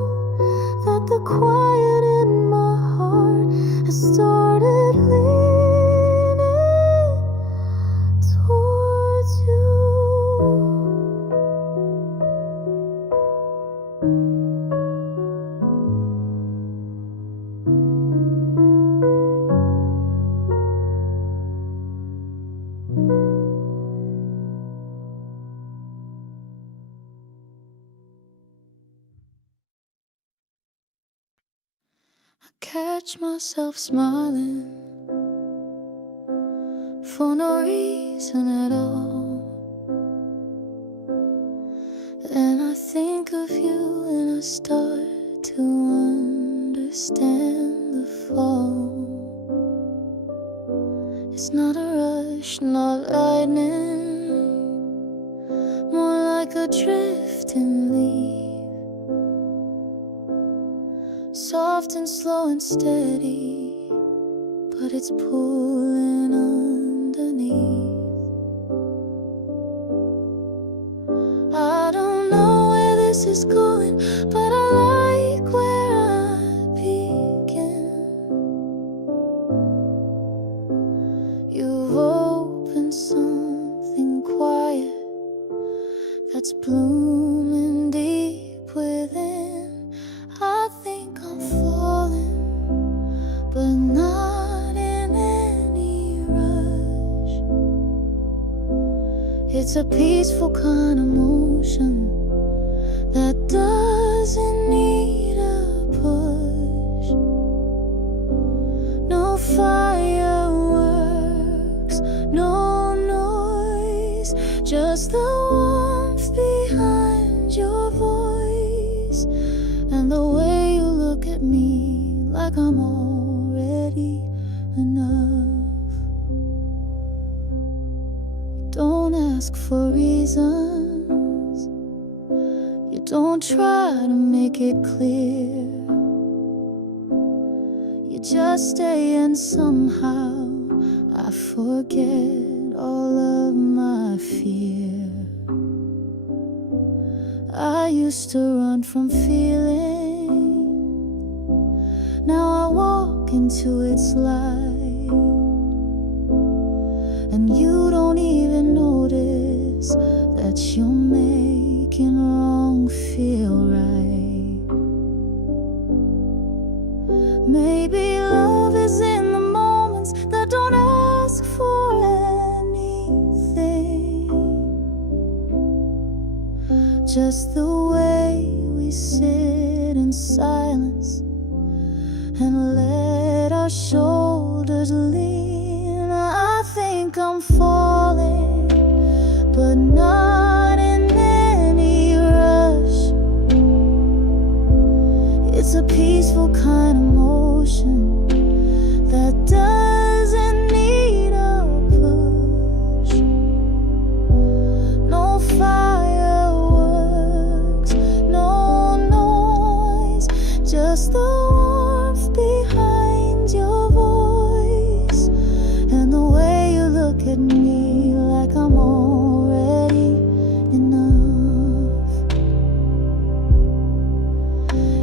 that the quiet in my heart has started leaning towards you. I catch myself smiling for no reason at all. Then I think of you and I start to understand the fall. It's not a rush, not lightning, more like a drifting leaf, soft and slow and steady, but it's pulling underneath. I don't know where this is going, but I like where I begin. You've opened something quiet that's blooming deep within. I think I'm falling, but not in any rush. It's a peaceful kind of motion that doesn't need a push. No fireworks, no noise, just the warmth behind your voice, and the way you look at me like I'm already enough. You don't ask for reasons, you don't try to make it clear. You just stay and somehow I forget all of my fear. I used to run from feeling, now I walk into its light, and you don't even notice that you're making wrong feel right. Maybe love is in the moments that don't ask for anything, just the way we sit in silence and let our shoulders lean. I think I'm falling, ocean that doesn't need a push. No fireworks, no noise, just the warmth behind your voice and the way you look at me like I'm already enough.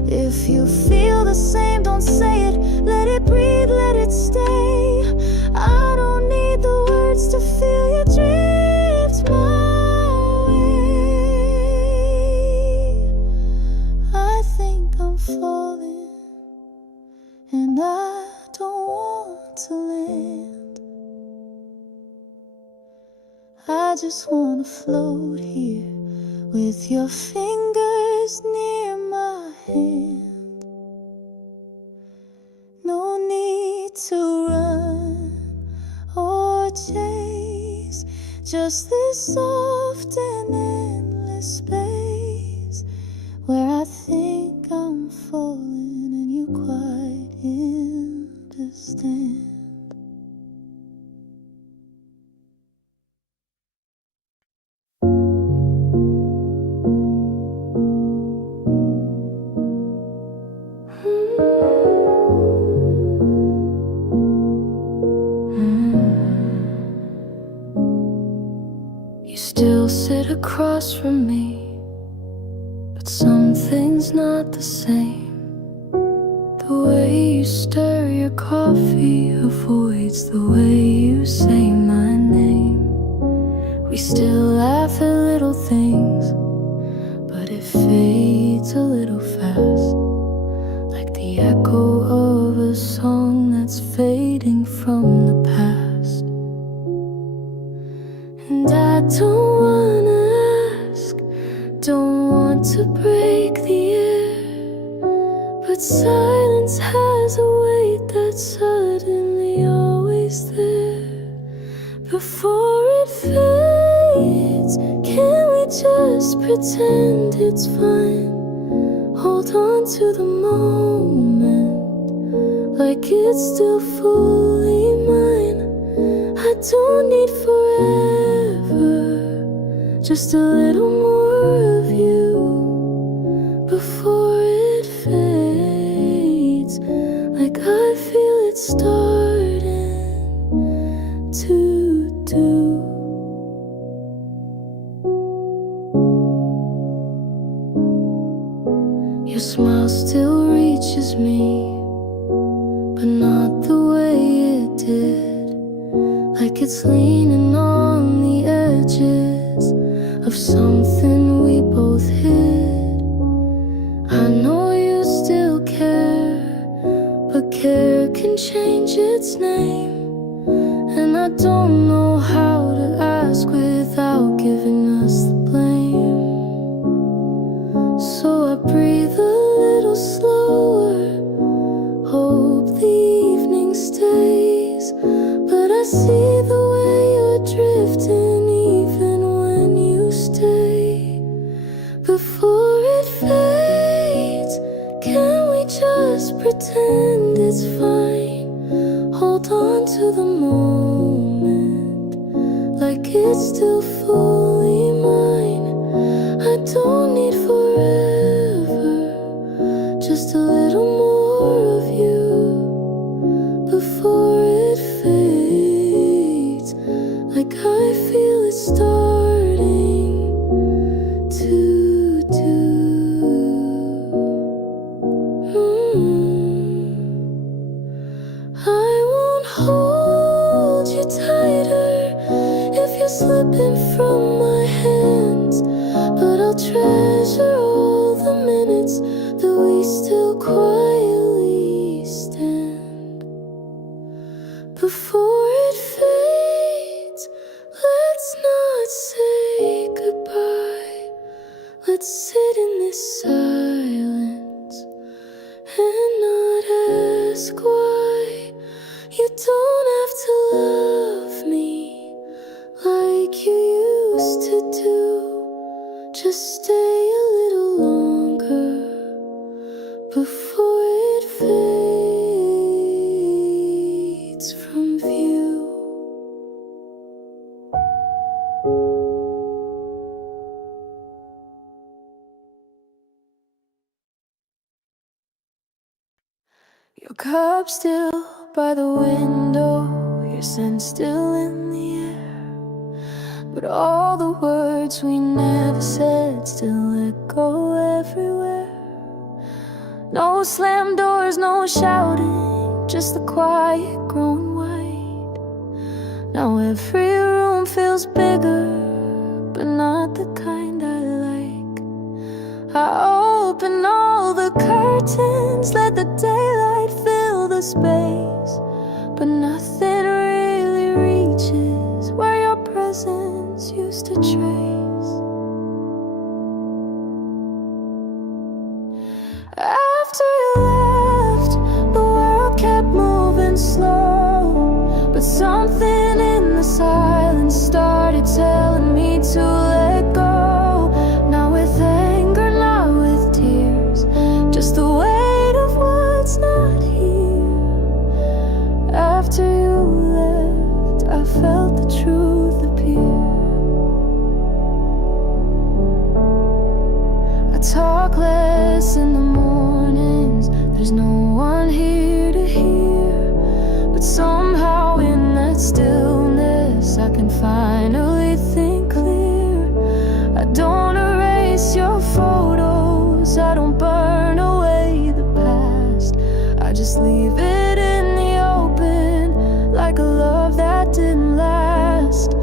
If you feel the same, don't say it. Let it breathe, let it stay. I don't need the words to feel you drift my way. I think I'm falling, and I don't want to land. I just wanna float here with your fingers near my hand. No need to run or chase, just this soft and endless space where I think I'm falling and you quite understand. You still sit across from me, but something's not the same. The way you stir your coffee avoids the way you say my name. We still laugh at little things, but it fades a little fast, like the echo of a song that's fading from the past. And I don't wanna ask, don't want to break the air, but silence has a weight that's suddenly always there. Before it fades, can we just pretend it's fine? Hold on to the moment like it's still fully mine. I don't need forever, just a little more of you. Before it fades, like I feel it starting to do. Your smile still reaches me, but not the way it did. Like it's leaning on the edges of something we both hid. I know you still care, but care can change its name. And I don't know how to ask without giving us the blame. So I breathe a little slower, hope the evening stays. But I see the way you're drifting even when you stay. Before it fades, can we just pretend it's fine? Hold on to the moment like it's still fully mine. I don't need forever, just a little more of you. Before it fades, like I feel it starting to do. I won't hold you tighter if you're slipping from my hands, but I'll treasure all the minutes that we still quietly stand. Before it fades, let's not say goodbye. Let's sit in this silence and not ask why. You don't have to love me like you used to do. Just stay a little longer before it fades. Your cup still by the window, your scent still in the air, but all the words we never said still echo everywhere. No slam doors, no shouting, just the quiet grown white. Now every room feels bigger, but not the kind I like. I open all the curtains, let the daylight fill the space, but nothing really reaches where your presence used to trace. After you left, the world kept moving slow, but something in the silence started telling me to let go. Not with anger, not with tears, just the weight of what's not here. After you left, I felt the truth appear. I talk less in the mornings, there's no one here to hear, but somehow in that stillness I can finally think clear. I don't erase your photos, I don't burn away the past, I just leave it in the open, like a love that didn't last.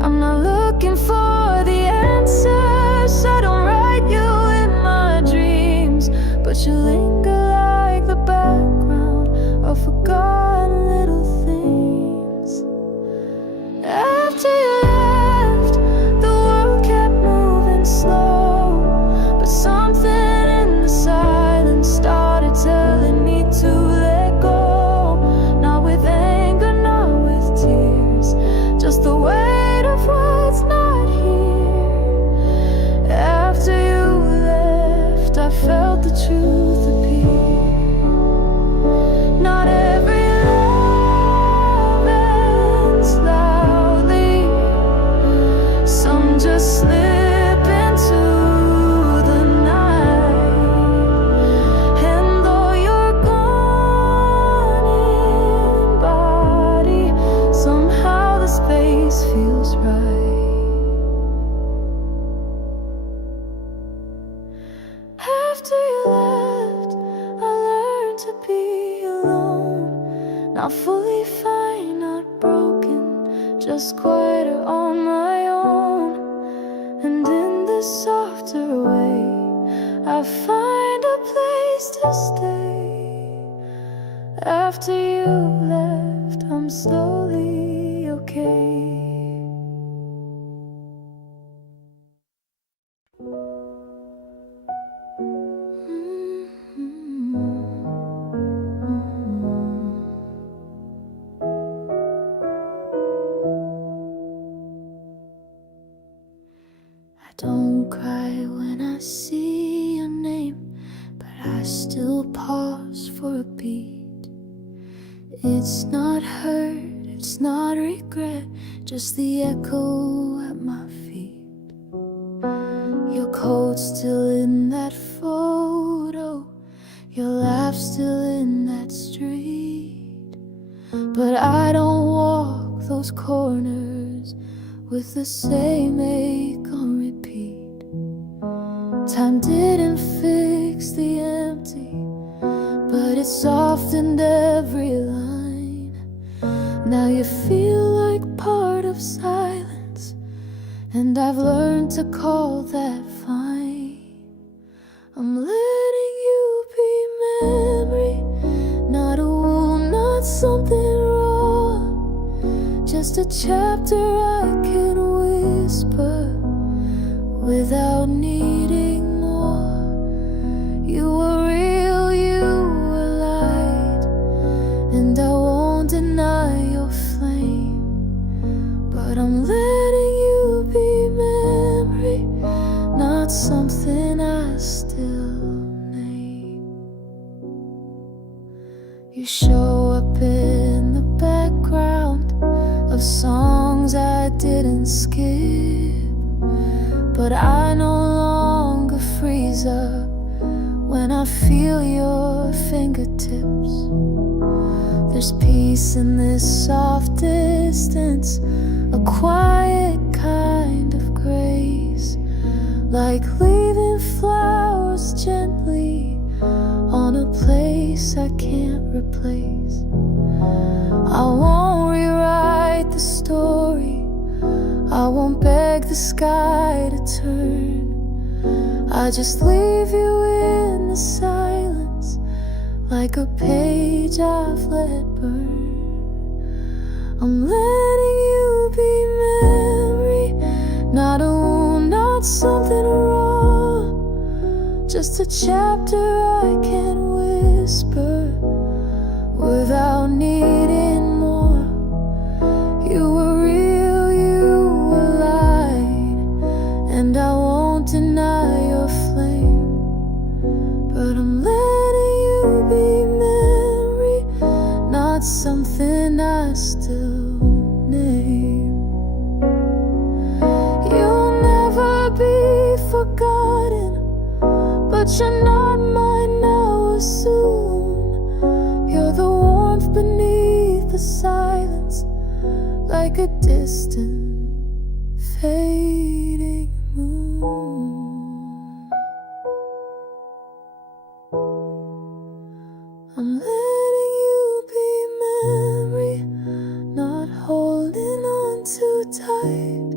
I'm not looking for the answers, I don't write you in my dreams, but you linger like the background of forgotten little things. After you left, the world kept moving slow, but something in the silence started telling me to let go. Not with anger, not with tears, just the weight of what's not here. After you left, I felt the truth appear. Not every love ends loudly, some just slip into the night. And though you're gone in body, somehow the space feels right. After you left, I learned to be alone, not fully fine, not broken, just quieter on my own. And in this softer way, I find a place to stay. After you left, I'm slowly okay. I don't cry when I see your name, but I still pause for a beat. It's not hurt, it's not regret, just the echo at my feet. Your coat still in that photo, your laugh still in that street, but I don't walk those corners with the same ache on repeat. Time didn't fix the empty, but it softened every line. Now you feel like part of silence, and I've learned to call that fine. I'm letting you be memory, not a wound, not something wrong, just a chapter I can whisper without needing more. You were real, you were light, and I won't deny your flame, but I'm letting you be memory, not something I still name. You show up in the background of songs I didn't skip, but I no longer freeze up when I feel your fingertips. There's peace in this soft distance, a quiet kind of grace, like leaving flowers gently on a place I can't replace. I won't rewrite the story, I won't beg the sky to turn. I just leave you in the silence, like a page I've let burn. I'm letting you be memory, not a wound, not something raw, just a chapter I can whisper without needing more. You were real, you were light, and I won't deny your flame, but I'm letting you be memory, not something I still name. You'll never be forgotten, but you're not mine now or soon. You're the warmth beneath the silence, like a distant fading moon. I'm letting you be memory, not holding on too tight.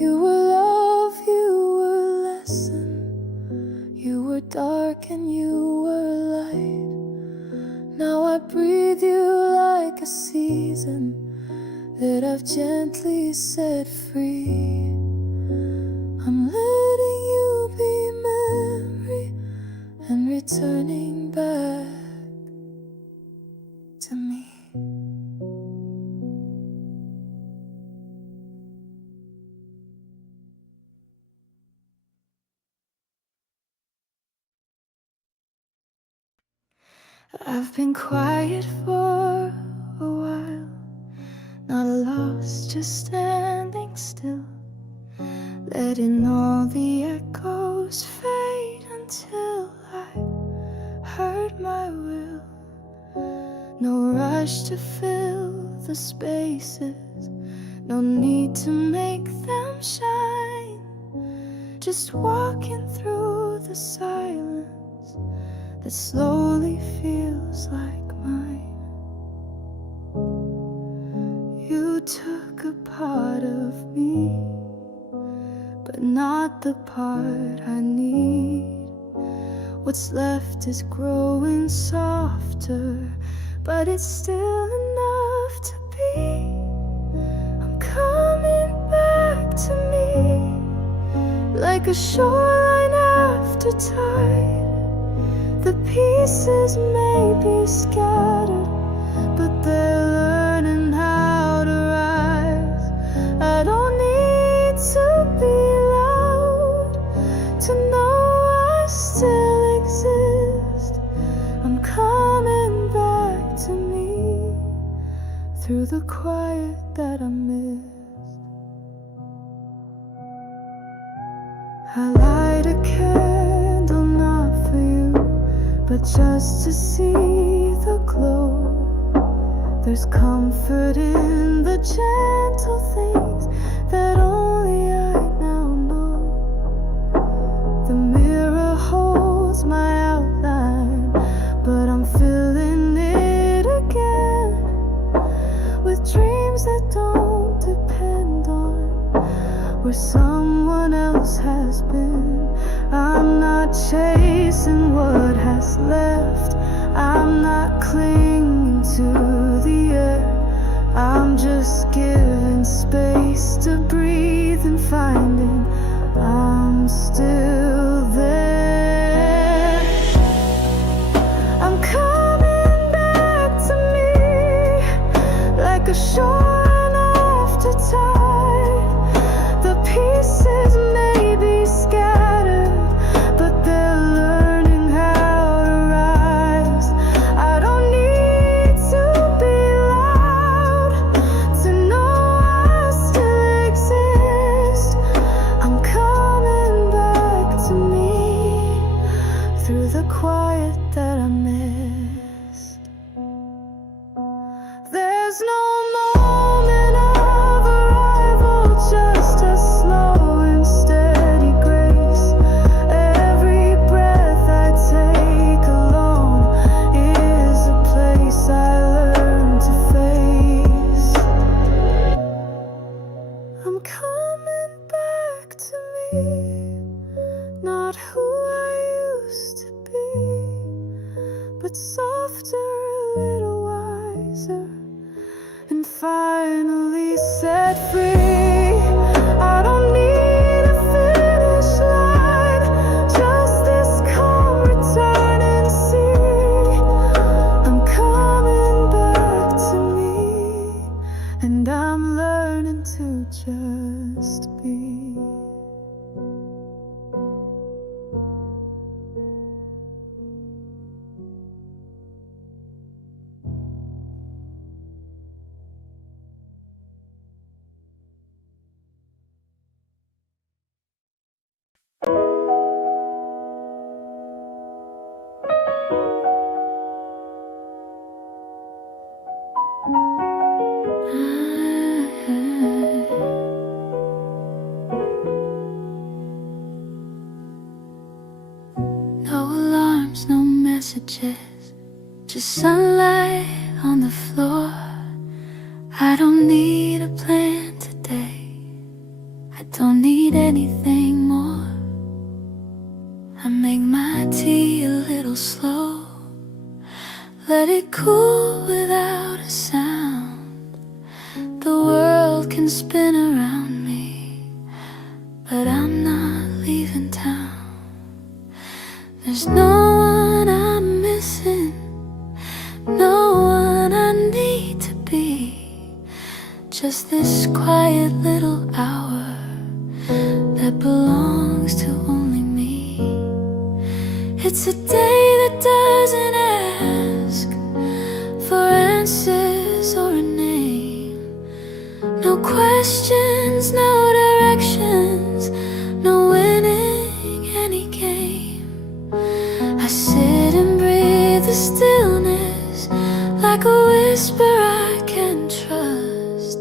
You were love, you were lesson, you were dark and you were light. Now I breathe you like a season that I've gently set free. I'm letting you be memory and returning back to me. I've been quiet for a while, not lost, just standing still, letting all the echoes fade until I heard my will. No rush to fill the spaces, no need to make them shine, just walking through the silence that slowly feels like mine. You took a part of me, but not the part I need. What's left is growing softer, but it's still enough to be. I'm coming back to me, like a shoreline after tide. The pieces may be scattered, but they're learning how to rise. I don't need to be loud to know I still exist. I'm coming back to me through the quiet that I missed. I light a candle not for you, but just to see the glow. There's comfort in the gentle things that only I now know. The mirror holds my outline, but I'm filling it again with dreams that don't depend on where someone else has been. I'm not chasing what has left, I'm not clinging to the air. I'm just giving space to breathe and finding I'm still there. I'm coming back to me, like a shore after tide. The pieces may be scattered, but they're learning how to rise. I don't need to be loud to know I still exist. I'm not who I used to be, but softer, a little wiser, and finally set free. I don't need a finish line, just this calm return and see I'm coming back to me, and I'm learning to just be. No alarms, no messages, just sunlight on the floor. I don't need a plan today, I don't need anything more. I make my tea a little slow, let it cool without a sound. The world can spin around me, but I'm not leaving town. There's no one I'm missing, no one I need to be, just this quiet little hour that belongs to only me. It's a day that doesn't ask for answers or a name, no questions, no directions, no winning any game. I sit and breathe the stillness like a whisper I can trust.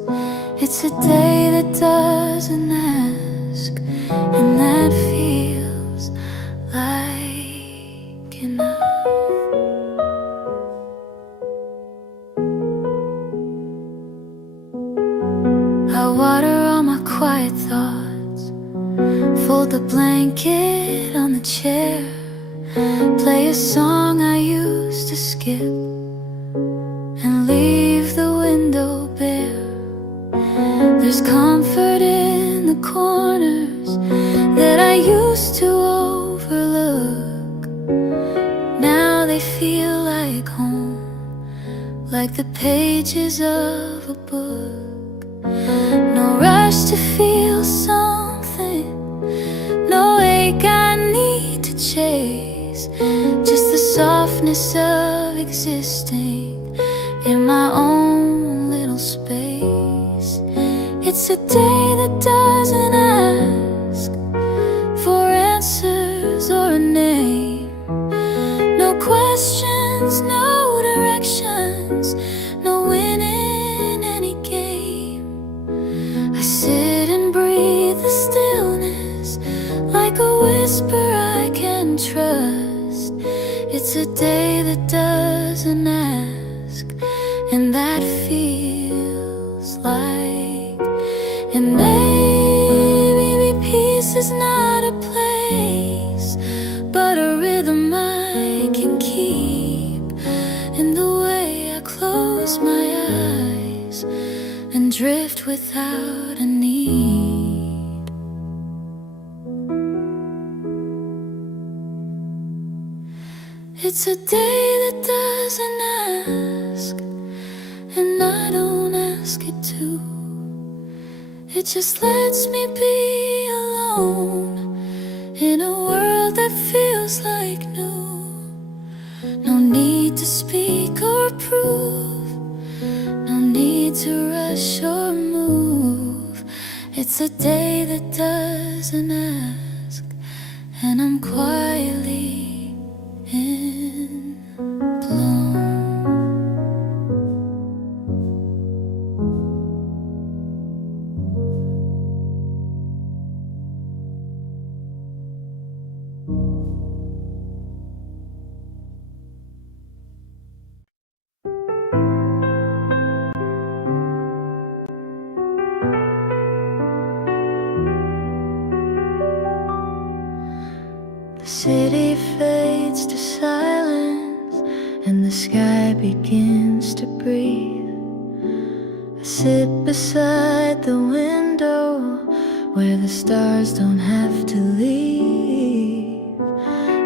It's a day that doesn't ask, and that feels like enough. I water all my quiet thoughts, fold the blanket on the chair, play a song I used to skip, and leave the window bare. There's comfort in the corners that I used to overlook. Now they feel like home, like the pages of a book. No rush to feel something, no ache I need to chase, just the softness of existing in my own little space. It's a day that doesn't ask for answers or a name, no questions, no directions, no winning any game. I sit and breathe the stillness like a whisper I can trust. It's a day that doesn't ask, and that feels like. And maybe peace is not a place, but a rhythm I can keep in the way I close my eyes and drift without a need. It's a day that doesn't ask, and I don't ask it to. It just lets me be alone in a world that feels like new. No need to speak or prove, no need to rush or move. It's a day that doesn't ask, and I'm quietly in bloom. The city fades to silence, and the sky begins to breathe. I sit beside the window where the stars don't have to leave.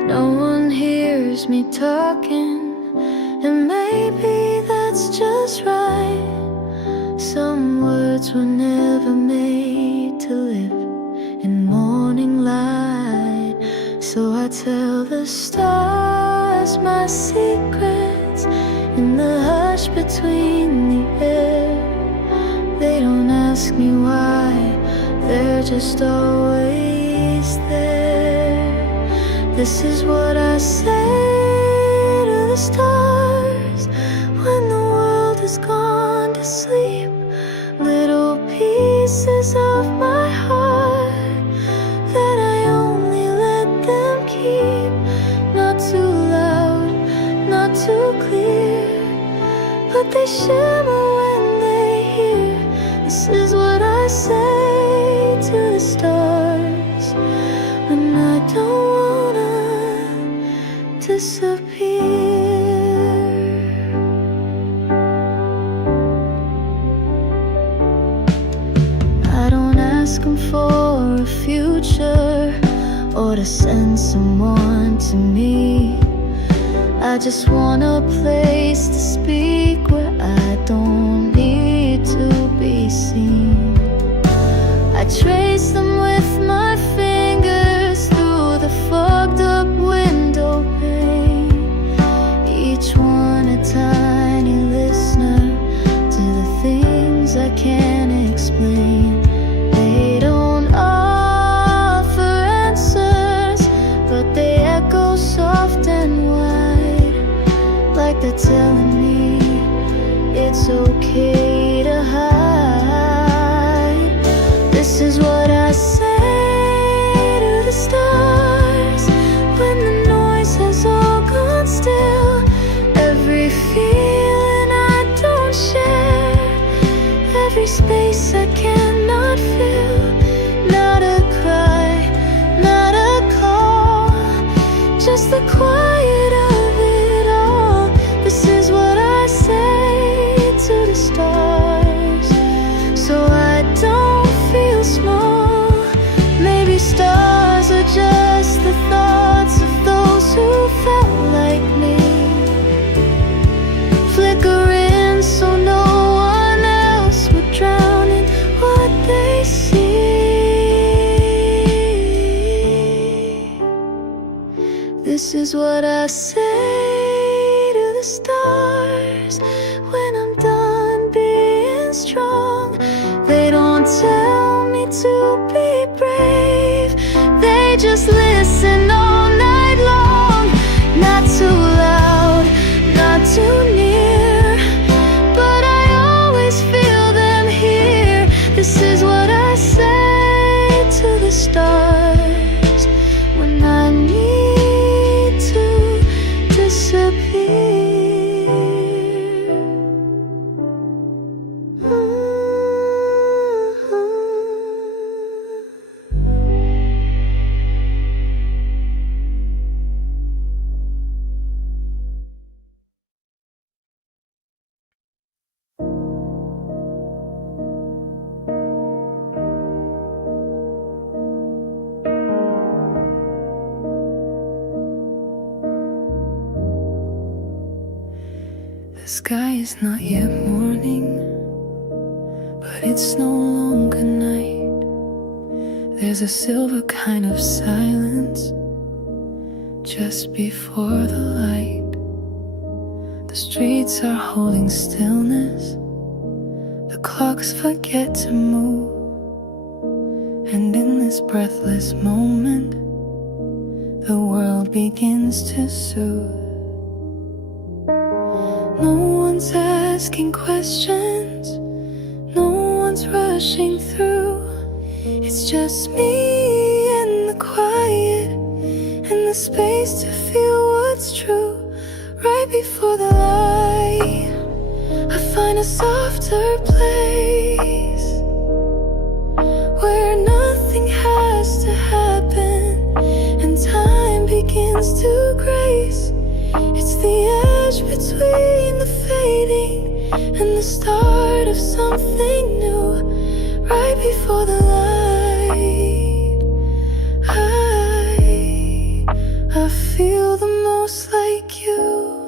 No one hears me talking, and maybe that's just right. Some words were never made to live in morning light, so I tell the stars my secrets in the hush between the air. They don't ask me why, they're just always there. This is what I say to the stars when the world has gone to sleep. Little pieces of my heart that I only let them keep. Not too loud, not too clear, but they shimmer when they hear. This is what I say to the stars when I don't wanna disappear. I don't ask them for a future or to send someone to me. I just want a place to speak where I don't need to be seen. I trace them with my fingers through the fogged up window pane. Each one a tiny listener to the things I can't explain. They don't offer answers, but they echo soft and wide, like they're telling me it's okay to hide. This is what I say to the stars when the noise has all gone still. Every feeling I don't share, every space I cannot fill. Not a cry, not a call, just the quiet of it all. This is what I say to the stars, so I don't feel small. Maybe stars are just the thoughts of those who felt like me, flickering so no one else would drown in what they see. This is what I say to the stars when I'm done being strong. They don't tell me to be brave, they just listen all night long. Not too loud, not too near, but I always feel them here. This is what I say to the stars when I need to disappear. The sky is not yet morning, but it's no longer night. There's a silver kind of silence just before the light. The streets are holding stillness, the clocks forget to move, and in this breathless moment, the world begins to soothe. No one's asking questions, no one's rushing through. It's just me and the quiet, and the space to feel what's true. Right before the light, I find a softer place where nothing has to happen, and time begins to grace. It's the edge between the fading and the start of something new, right before the light. I feel the most like you.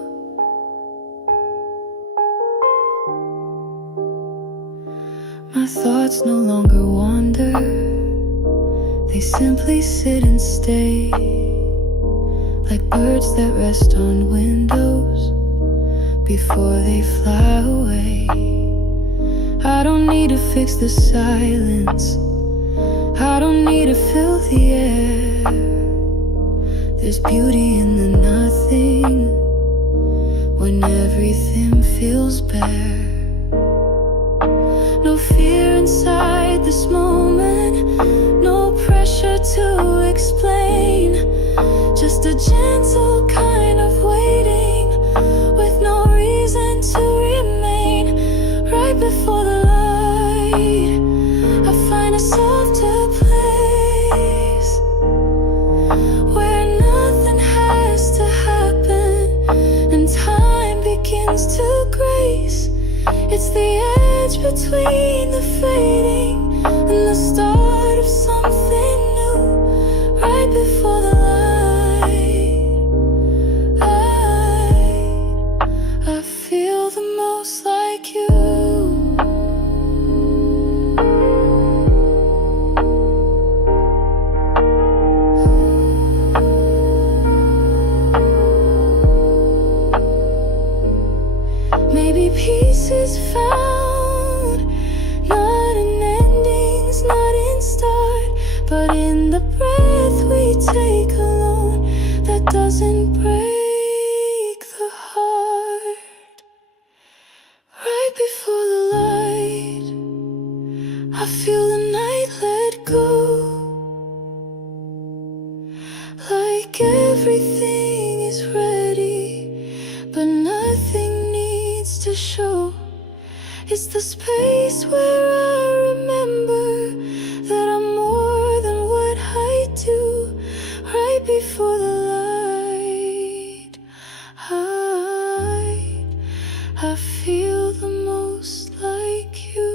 My thoughts no longer wander, they simply sit and stay, like birds that rest on windows before they fly away. I don't need to fix the silence, I don't need to fill the air. There's beauty in the nothing when everything feels bare. No fear inside this moment, no pressure to explain, just a gentle kind of waiting with no reason to remain. Right before the light, I find a softer place where nothing has to happen and time begins to grace. It's the edge between the fading and the start of something new, right before the light. I feel the most like you. Maybe peace is found, not in endings, not in start, but in the breath we take alone that doesn't break the heart. Right before the light, I feel the night let go, like everything is ready, but nothing needs to show. It's the space where I remember that I'm more than what I do. Right before the light, I feel the most like you.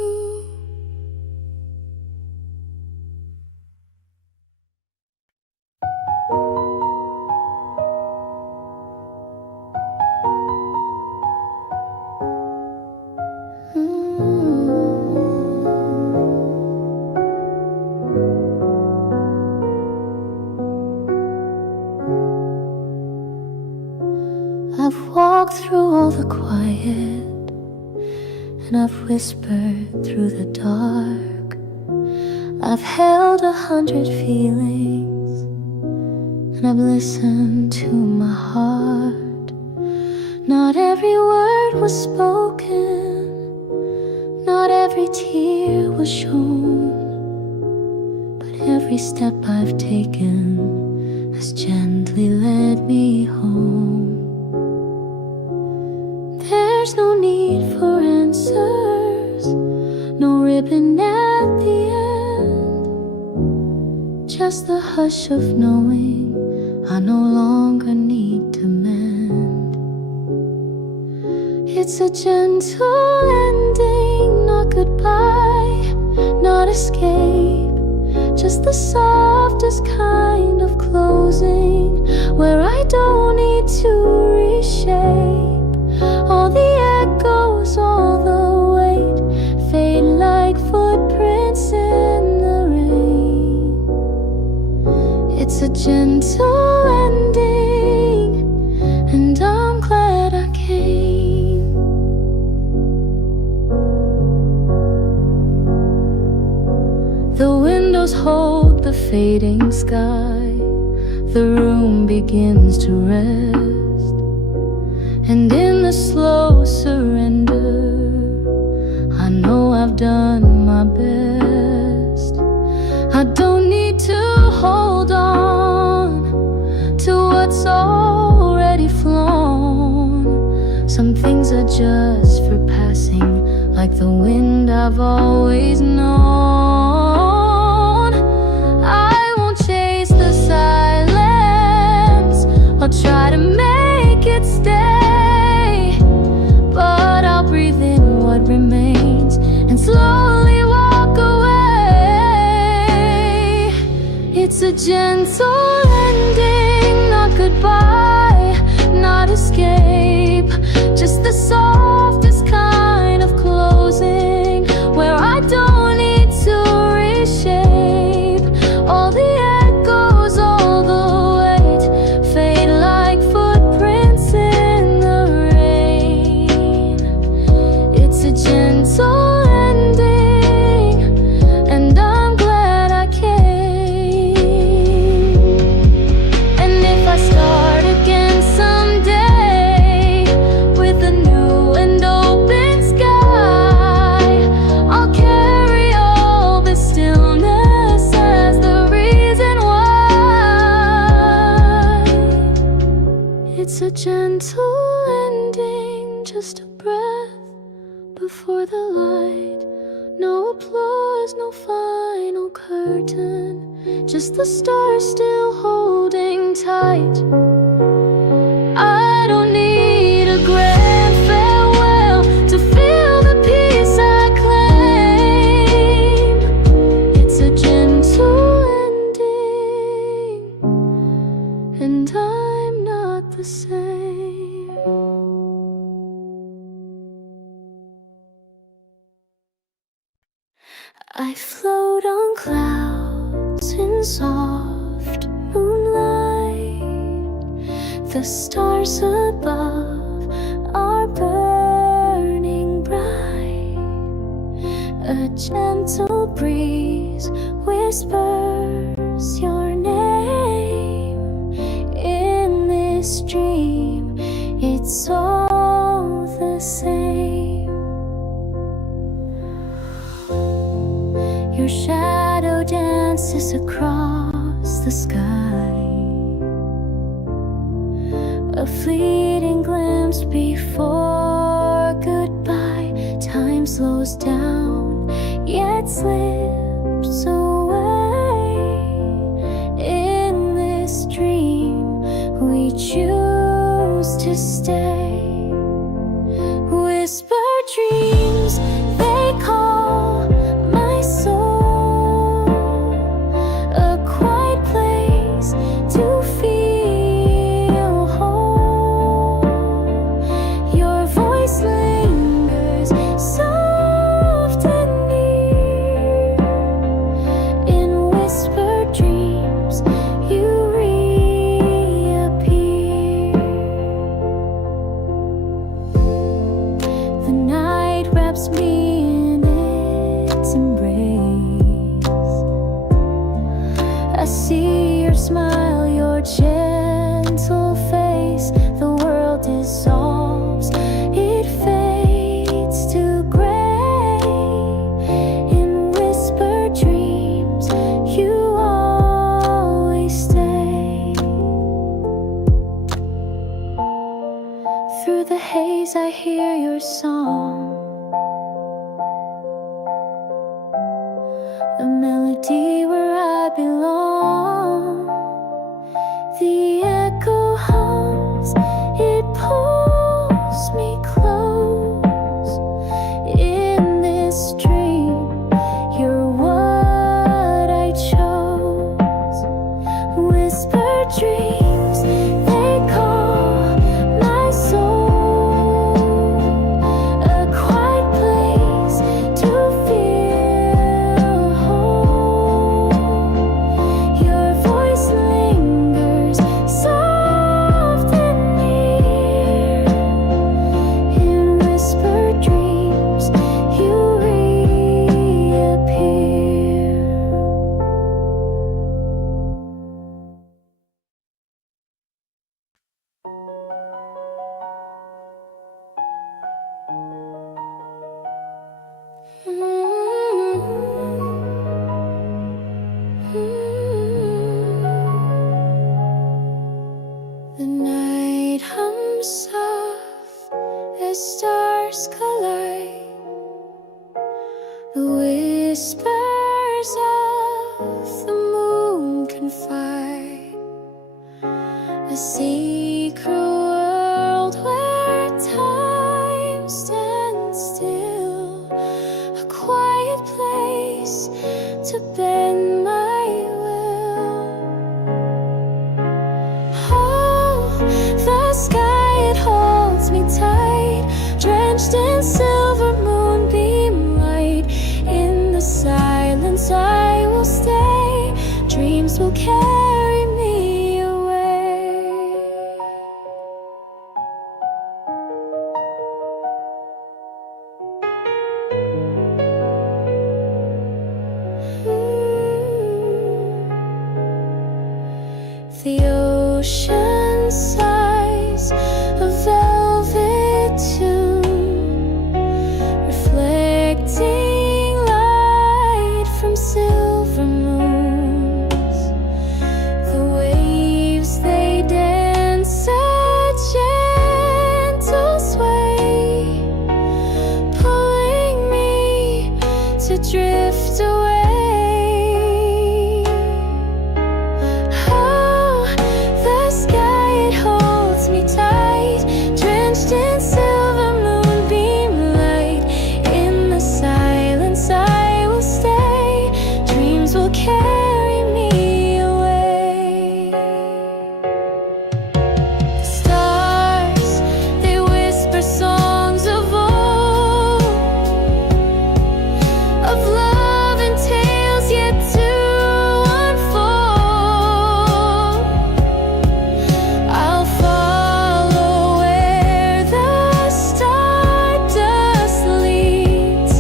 I've walked through all the quiet, and I've whispered through the dark. I've held 100 feelings, and I've listened to my heart. Not every word was spoken, not every tear was shown, but every step I've taken has gently led me home. There's no need for answers, no ribbon at the end, just the hush of knowing I no longer need to mend. It's a gentle ending, not goodbye, not escape, just the softest kind of closing, where I don't need to reshape. All the echoes, all the weight, fade like footprints in the rain. It's a gentle ending, and I'm glad I came. The windows hold the fading sky, the room begins to rest, and in the slow surrender, I know I've done my best. I don't need to hold on to what's already flown. Some things are just for passing, like the wind I've always known. I won't chase the silence gentle ending, not goodbye, not escape, just the softest kind of closing, where I don't need to reshape all the echoes, all the weight, fade like footprints in the rain. It's a gentle ending, and I'm glad I came. And if I start again someday with a new and open sky, I'll carry all the stillness as the reason why. It's a gentle ending, just a breath before the light. No applause, no final curtain, just the stars still holding tight. I don't need a grand farewell to feel the peace I claim. It's a gentle ending, and I'm not the same. I float on clouds in soft moonlight. The stars above are burning bright. A gentle breeze whispers your name. In this dream, it's all the same. Your shadow dances across the sky. A fleeting glimpse before goodbye. Time slows down, yet slips away. In this dream, we choose to stay. Whisper dreams, they call my soul. A quiet place to feel whole. Your voice lingers soft and near. In whispered dreams, you reappear. The night wraps me in its embrace. I see your smile, your gentle face. The world dissolves, it fades to gray. In whispered dreams, you always stay. Through the haze, I hear your song. A melody where I belong. The echo hums, it pulls me close. In this dream, you're what I chose. Whispered dreams, they call my soul. A quiet place to feel whole. Your voice lingers soft and near. In whispered dreams, you reappear. The night hums soft as stars collide. The whispers of the moon confide. A secret world where time stands still. A quiet place to bend my will. the ocean sighs, a velvet tune, reflecting light from silver moons. The waves, they dance a gentle sway, pulling me to drift away. Oh, the sky, it holds me tight, drenched in silver moonbeam light. In the silence I will stay, dreams will carry me away. The stars, they whisper songs of old, of love and tales yet to unfold. I'll follow where the stardust leads,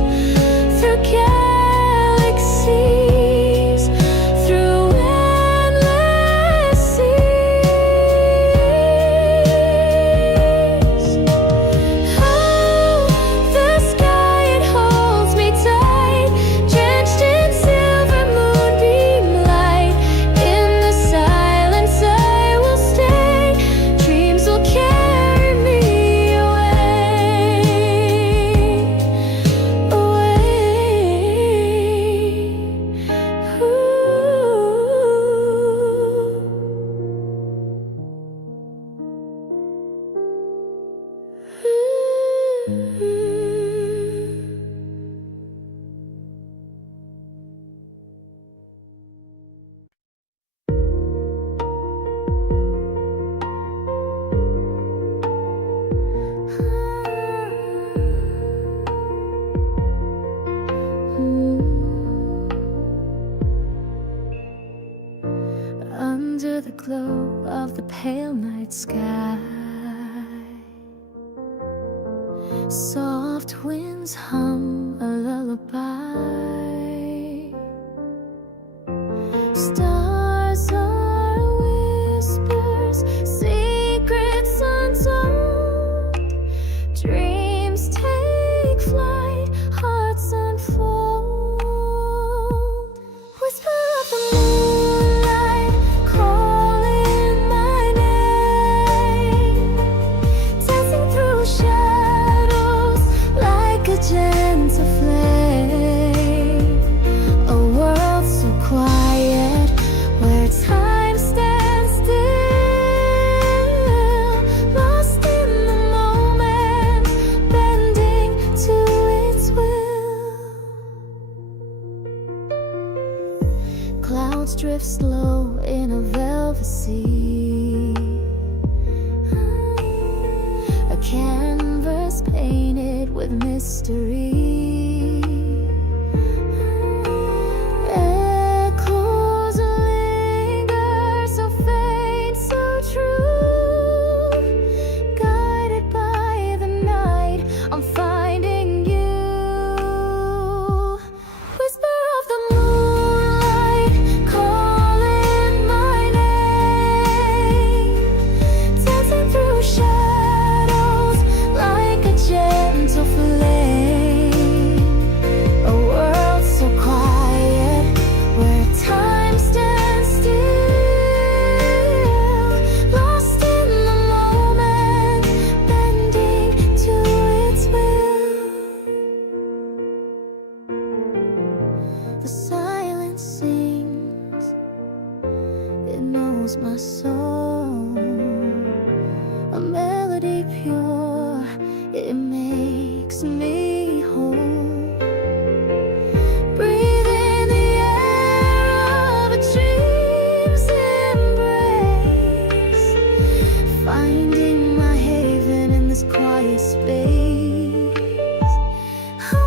through galaxies, through endless seas. Oh, the sky, it holds me tight, drenched in silver moonbeam light. In the silence I will stay, dreams will carry me away, Under the glow of the pale night sky, soft winds hum a lullaby. Stars are whispers, secrets untold. Dreams take flight, hearts unfold. Whisper of the moonlight, calling my name, dancing through shadows like a gentle flame. A world so quiet, where time stands still, lost in the moment, bending to its will. Clouds drift slow in a velvet sea, a canvas painted with mystery. Echoes linger, so faint, so true. Guided by the night, I'm finding you. Whisper of the moonlight, calling my name, dancing through shadows like a gentle flame. A world so quiet, where time stands still, lost in the moment, bending to its will. The silence sings, it knows my soul. A melody pure, it makes me whole. Breathe in the air of a dream's embrace, finding my haven in this quiet space. Oh,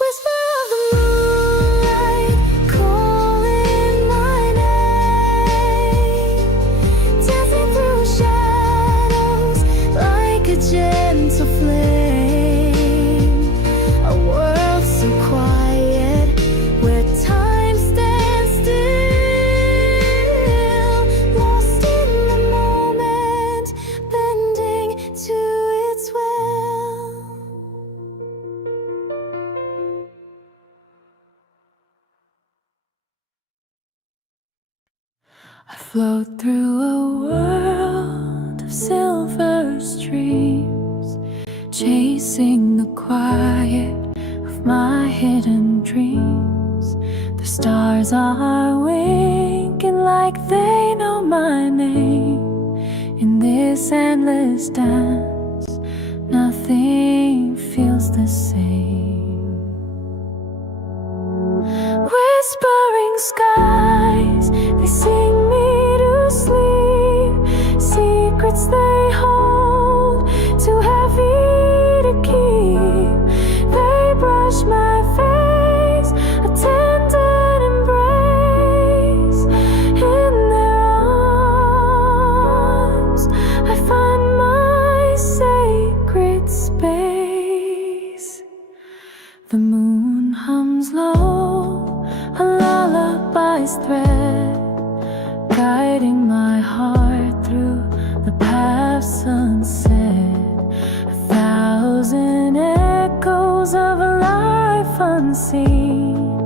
whisper of the moonlight, calling my name, dancing through shadows like I float through a world of silver streams, chasing the quiet of my hidden dreams. The stars are winking like they know my name. In this endless dance, nothing feels the same. Whispering skies, they sing me to sleep. Secrets they hold, too heavy to keep. They brush my face, a tender embrace. In their arms, I find my sacred space. The moon hums low, a lullaby's thread, guiding my heart through the past sunset. 1,000 echoes of a life unseen,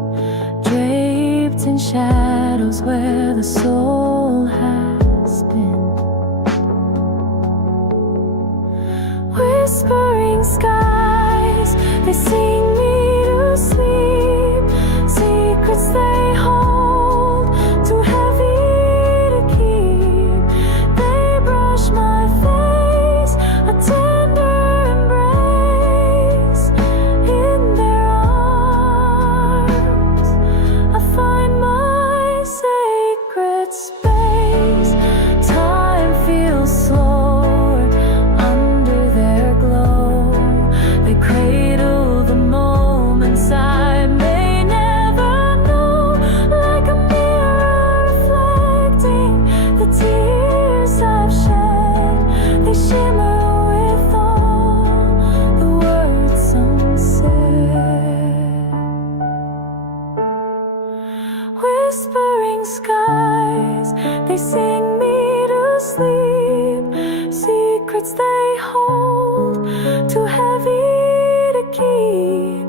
draped in shadows where the soul has been. Whispering skies, they sing me to sleep. Secrets they hold, too heavy to keep. They brush my face, a tender embrace. In their arms, I find my sacred space. Time feels slower under their glow. They cradle the moments I may never know, like a mirror reflecting the tears I've shed. They shimmer with all the words unsaid. Whispering skies, they sing me to sleep. Secrets they hold, too heavy to keep.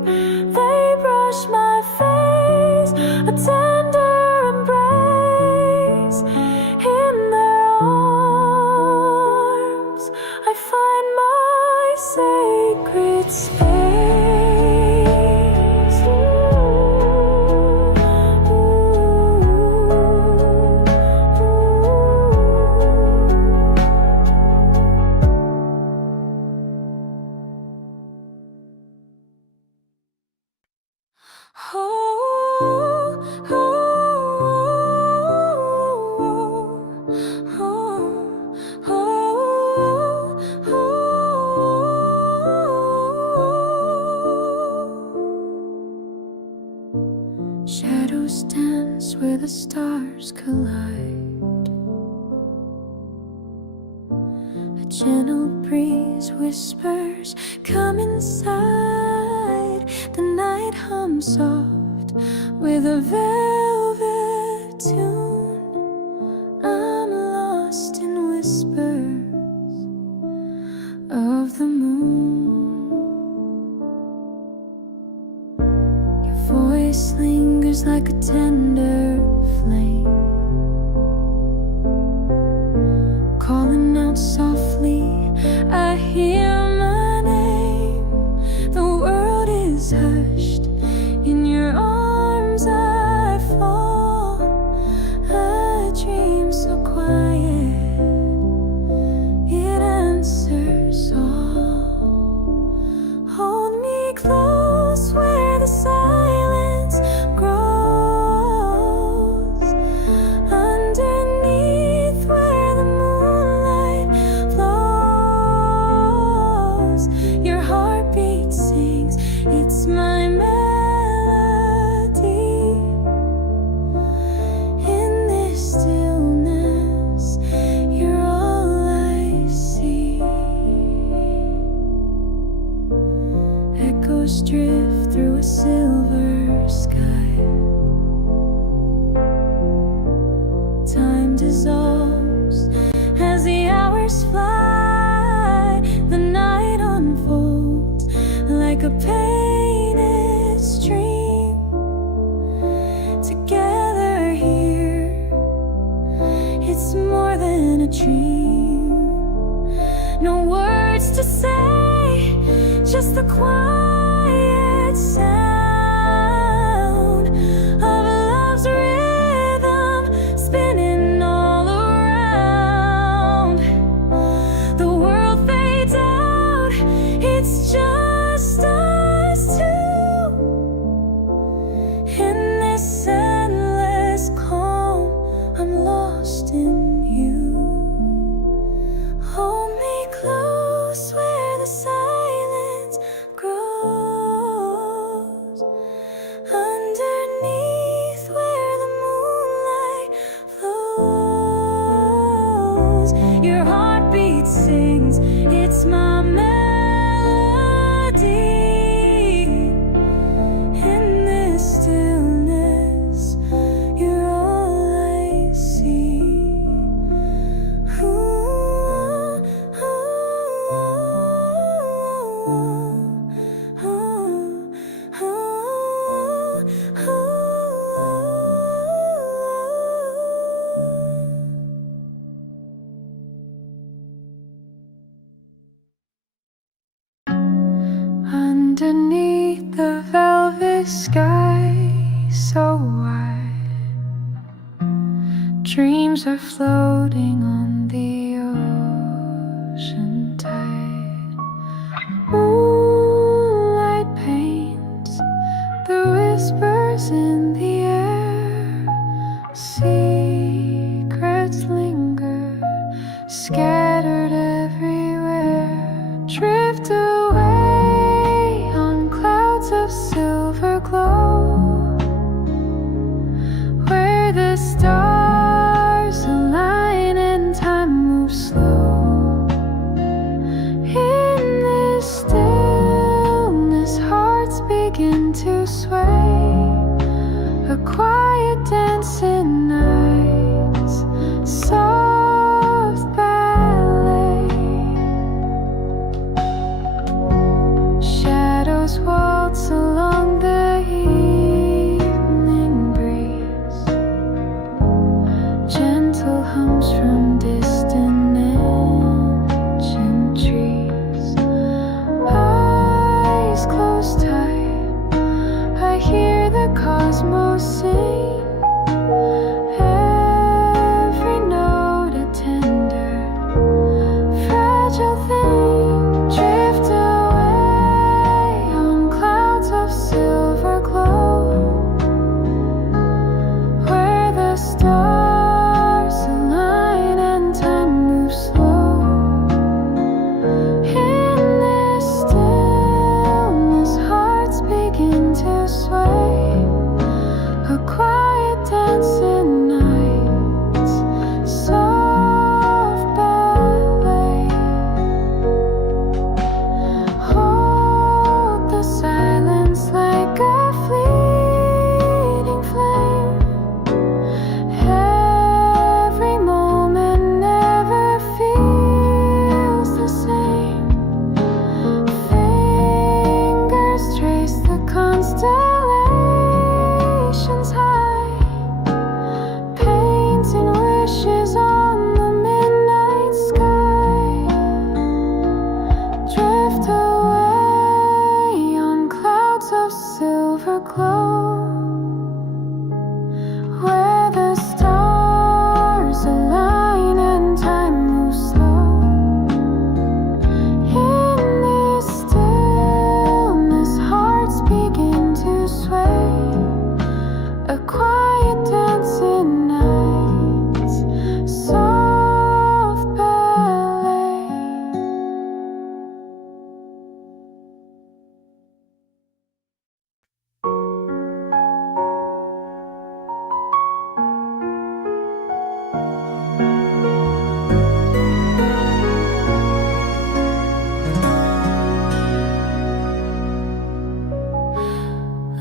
They brush my face, a tender embrace. In their arms, I find my sacred space. Shadows dance where the stars collide. A gentle breeze whispers, come inside. The night hums soft with a velvet tune. I'm lost in whispers of the moon. Your voice lingers like a tender flame, calling out softly. I hear my name. The world is hushed. In your arms I fall. A dream so quiet, it answers all. Hold me close where the silence grows. Underneath where the moonlight flows. Your heartbeat sings, it's my melody. In this stillness, you're all I see. Echoes drift through a silver sky. Time dissolves as the hours fly. The night unfolds like a painted stream. Together here dreams are floating on the ocean tide. Moonlight paints the whispers in the air. Secrets linger, scattered everywhere. Drift away on clouds of silver glow, where the stars align and time moves slow. In this stillness, hearts begin to sway. A quiet dance in nights, soft ballet. Shadows waltz along the evening breeze. Gentle hums from distant ancient trees. Eyes closed tight, I hear the cosmos sing. Every note a tender, fragile thing. Drift away on clouds of silver glow, where the stars align and time moves slow. In this stillness, hearts begin to sway. A quiet dance in nights, soft ballet. Hold the silence like a fleeting flame. Every moment never feels the same. Fingers trace the constellations high, painting wishes on the midnight sky. Drift away on clouds of silver glow, where the stars align and time moves slow. In this stillness, hearts begin to sway. A quiet dance in nights, soft ballet.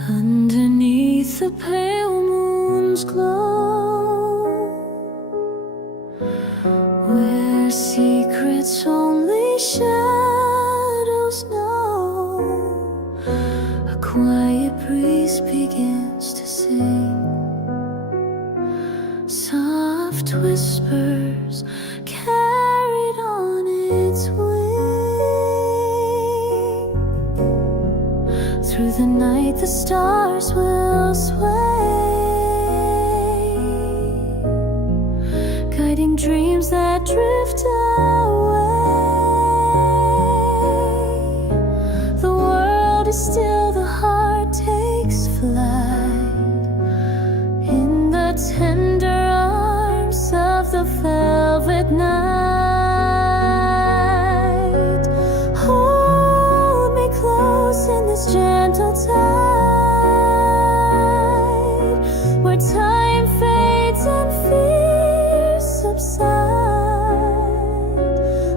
Underneath the pale moon's glow, where secrets only shadows know, a quiet breeze begins to sing. Soft whispers carried on its wing. Through the night the stars will sway, guiding dreams that drift away. The world is still, the heart takes flight in the tender arms of the velvet night. Hold me close in this gentle tide, where time fades and fears subside.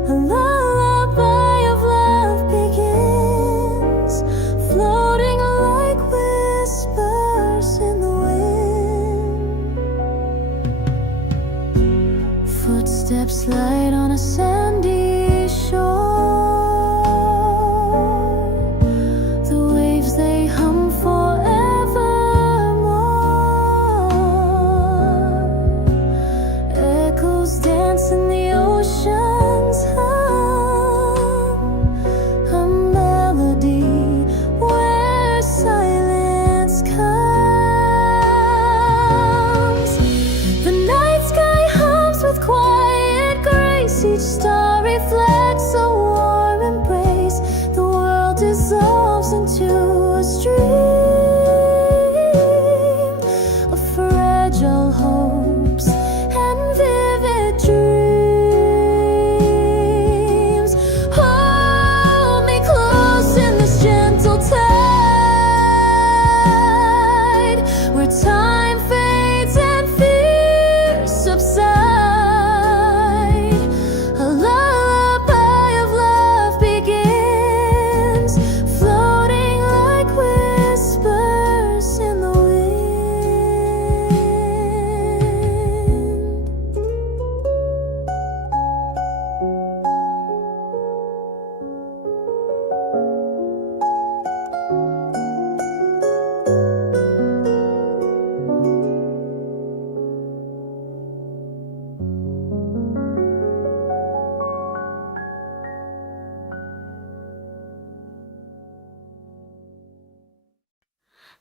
A lullaby of love begins, floating like whispers in the wind. Footsteps light on a sandy shore. The waves they hum forevermore. Echoes dance in the ocean's hum, a melody where silence comes. The night sky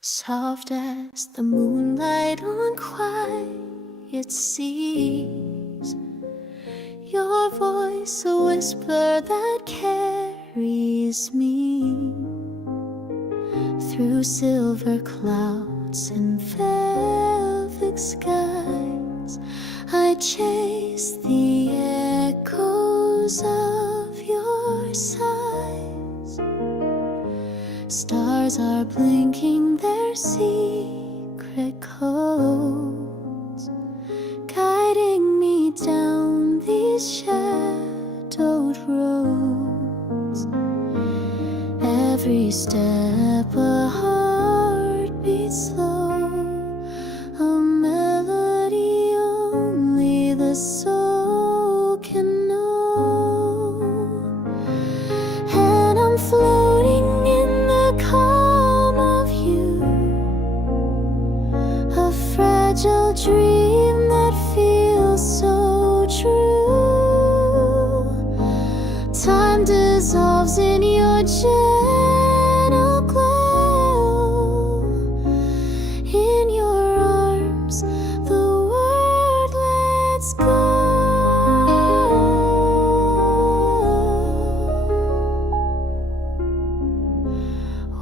soft as the moonlight on quiet seas. Your voice, a whisper that carries me through silver clouds and velvet skies. I chase the echoes of your sighs. Stars are blinking their secret codes, guiding me down these shadowed roads. Every step a heartbeat slow, a melody only the soul can know. And I'm floating in the calm of you, a fragile dream that feels so true. Time dissolves in your gentle glow. In your arms the world lets go.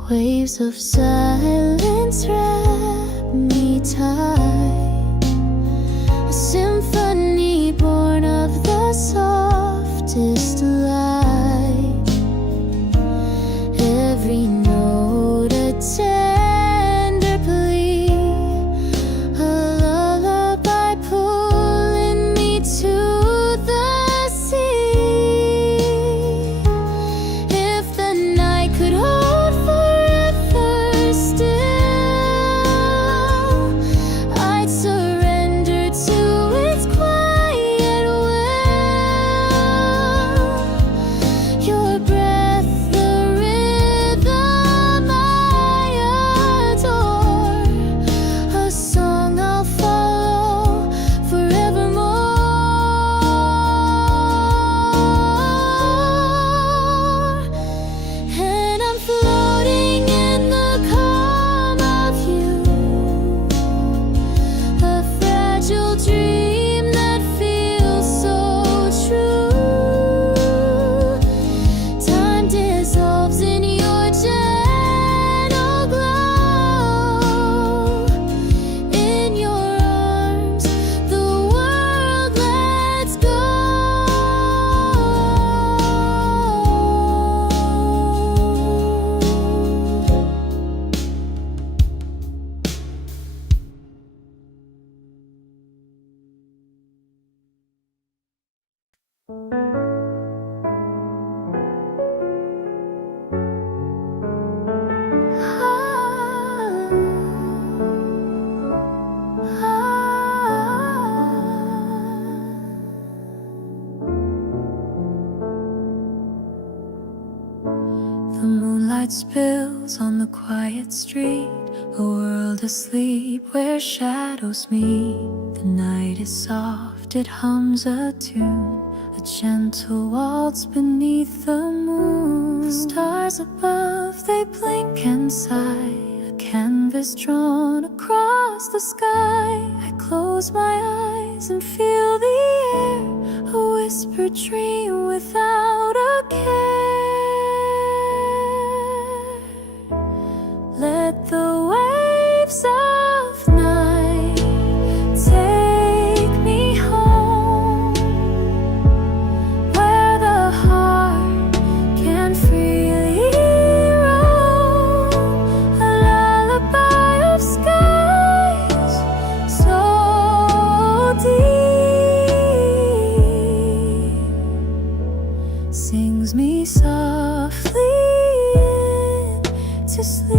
Waves of silence wrap me tight, a symphony born of the softest light. Every note a tender plea, a lullaby pulling me to the sea. If the night could hold forever still, I'd surrender to its quiet will. Your breath, the rhythm I adore, a song I'll follow forevermore. And I'm floating in the calm of you, a fragile dream that feels so true. Time dissolves in your gentle glow. In your arms the world lets go. The moonlight spills on the quiet street, a world asleep where shadows meet. The night is soft, it hums a tune, a gentle waltz beneath the moon. The stars above, they blink and sigh, a canvas drawn across the sky. I close my eyes and feel the air, a whispered dream without a care. Let the waves of night take me home, where the heart can freely roam, a lullaby of skies so deep, sings me softly into sleep.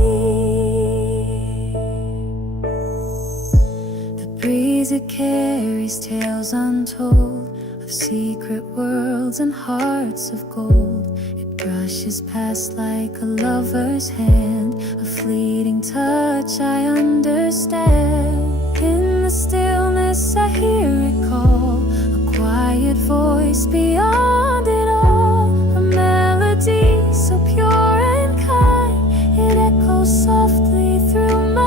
The breeze, it carries tales untold of secret worlds and hearts of gold. It brushes past like a lover's hand, a fleeting touch I understand. In the stillness I hear it call, a quiet voice beyond it all, a melody so pure and kind, it echoes softly through my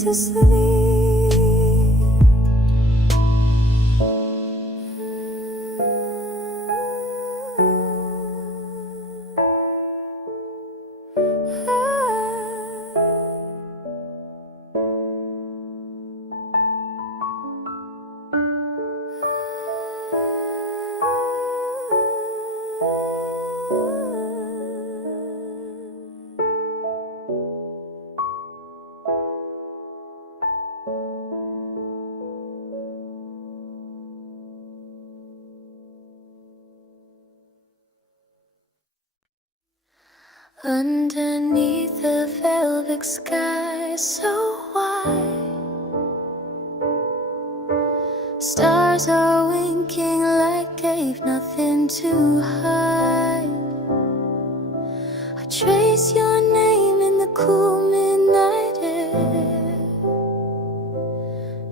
to sleep. Underneath the velvet sky so wide, stars are winking like they've nothing to hide. I trace your name in the cool midnight air.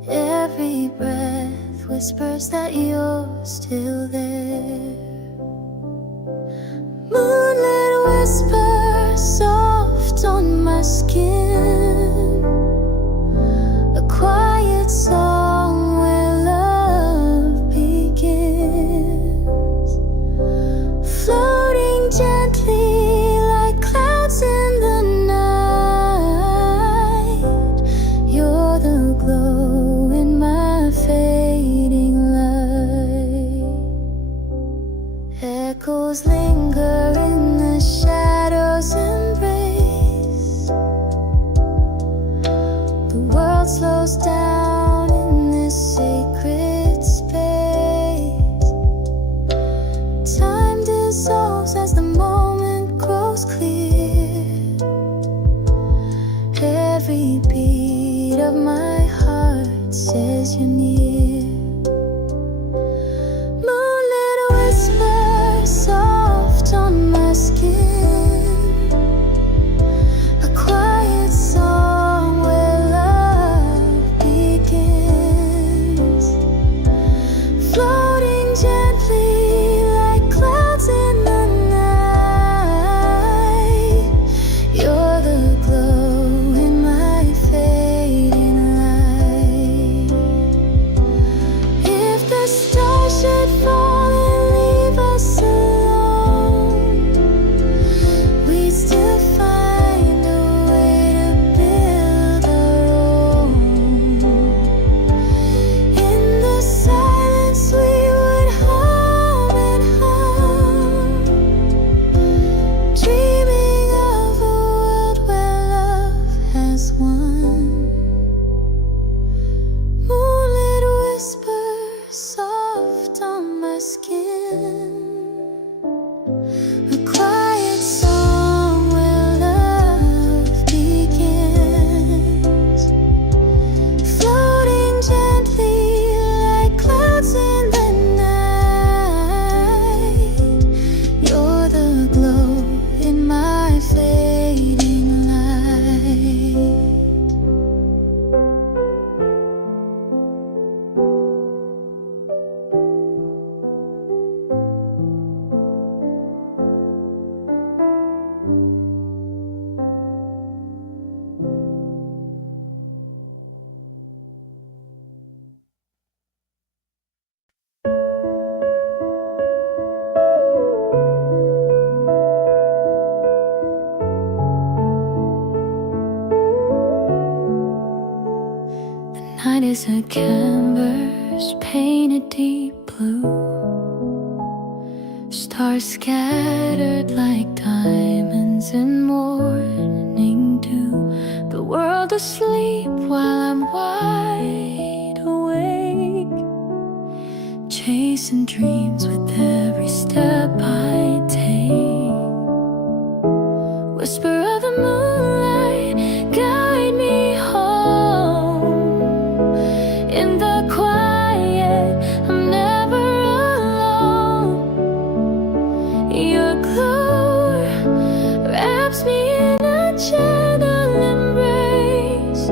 Every breath whispers that you're still there. Moonlit whisper soft on my skin, a quiet song where love begins, floating gently like clouds in the night. You're the glow in my fading light. Echoes linger in the shadows embrace. The world slows down in this sacred space. Time dissolves as the moment grows clear. Every beat of my heart says you're near. Moonlit whisper soft on my skin, a quiet song where love begins, floating gently like clouds in the night. You're the glow in my fading light. If the stars should fall and leave us alone, we'd still find a way to build our own. In the silence we would hum and hum, dreaming of a world where love has won. Moonlit whisper soft on my skin, a quiet song where love begins, floating gently like clouds in the night. You're the glow in my fading light. The night is a canvas painted deep blue, stars scattered like diamonds in morning dew. The world asleep while I'm wide awake, chasing dreams with every step I take. Whisper of the moonlight, guide me home. In the quiet, I'm never alone. Your glow wraps me in a gentle embrace.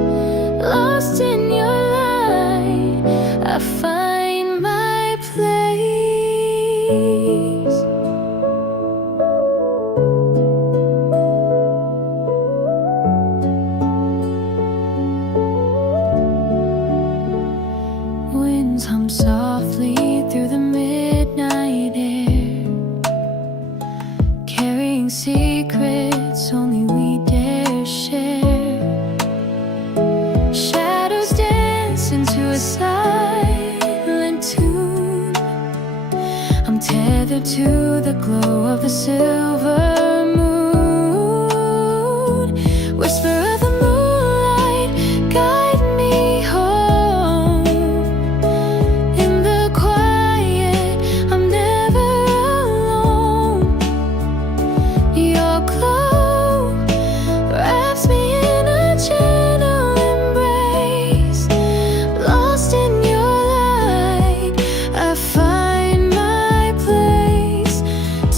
Lost in your light, I find my place. tethered to the glow of the silver moon. Whisper of the moonlight, guide me home. In the quiet, I'm never alone. Your glow wraps me in a gentle embrace. Lost in your light, I find my place.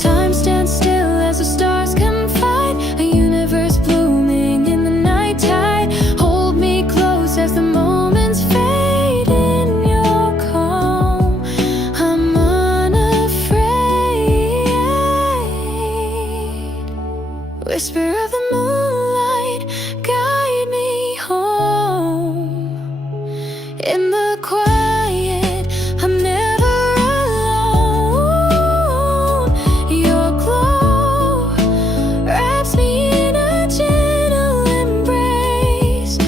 Time stands still as the stars confide, a universe blooming in the night tide. Hold me close as the moments fade in your calm. I'm unafraid. Whisper of the moonlight, guide me home. In the quiet, I'm never alone. Your glow wraps me in a gentle embrace.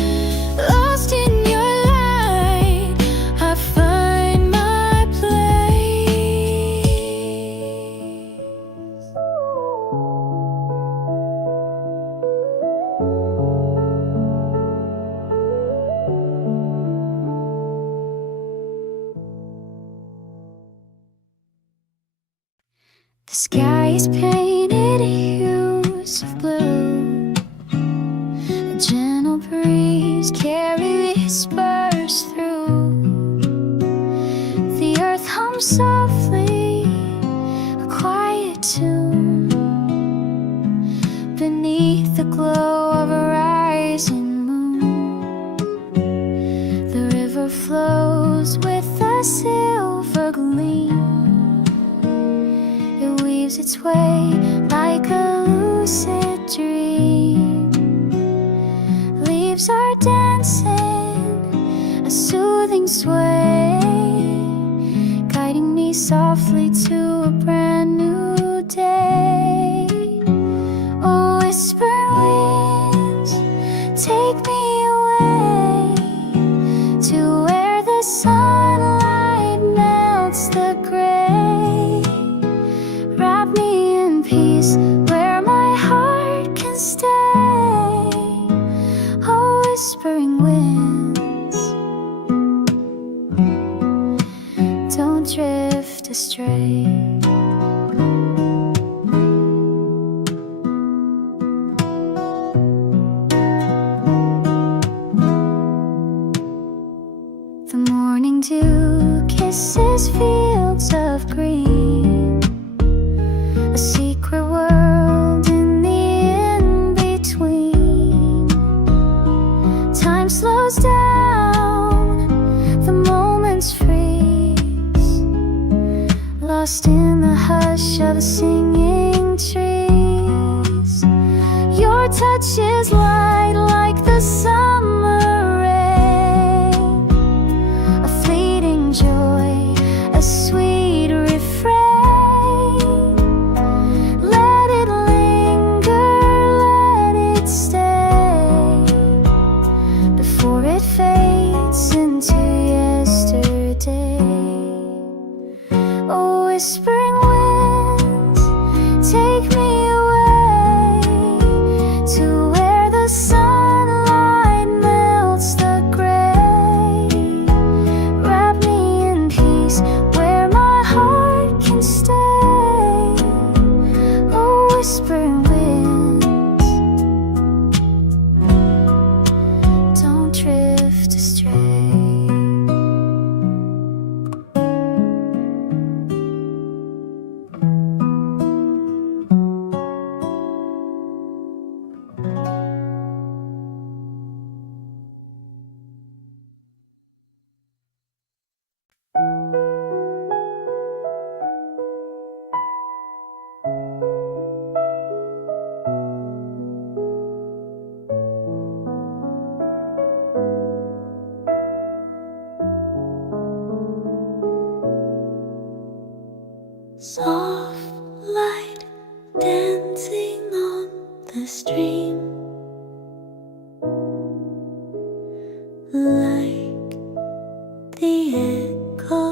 Lost in your light, I find my place. The sky is painted hues of blue. A gentle breeze carries whispers through. The earth hums softly, a quiet tune. Beneath the glow of a rising moon, the river flows with a silver gleam. It weaves its way like a lucid dream. Leaves are dancing, a soothing sway, guiding me softly to a brand new day. Oh, whisper winds, take me away to where the sunlight melts the gray. Wrap me in peace where my heart can stay. Oh, whispering winds, don't drift astray. The morning dew kisses fields of green, a secret world in the in-between. Time slows down, the moments freeze, lost in the hush of the singing trees. Your touch is light like the summer rain, a fleeting joy, a sweet refrain. Let it linger, let it stay, before it fades into yesterday. Oh, whispering winds, take me away to where the sunlight melts the gray. Wrap me in peace where my heart can stay. Oh, whispering winds, don't drift astray. Soft light dancing on the stream, like the echo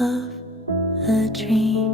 of a dream.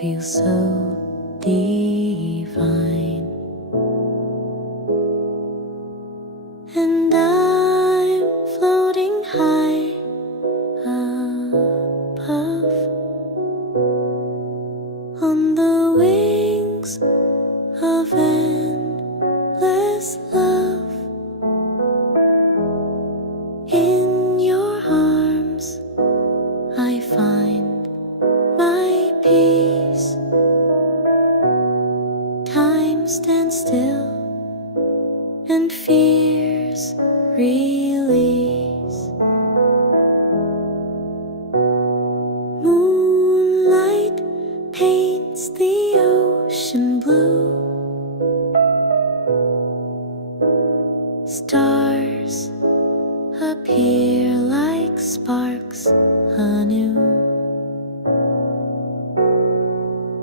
feels so divine. And I'm floating high above on the wings of endless love. In your arms I find my peace. Time stands still and fears release. Moonlight paints the ocean blue. Stars appear like sparks anew.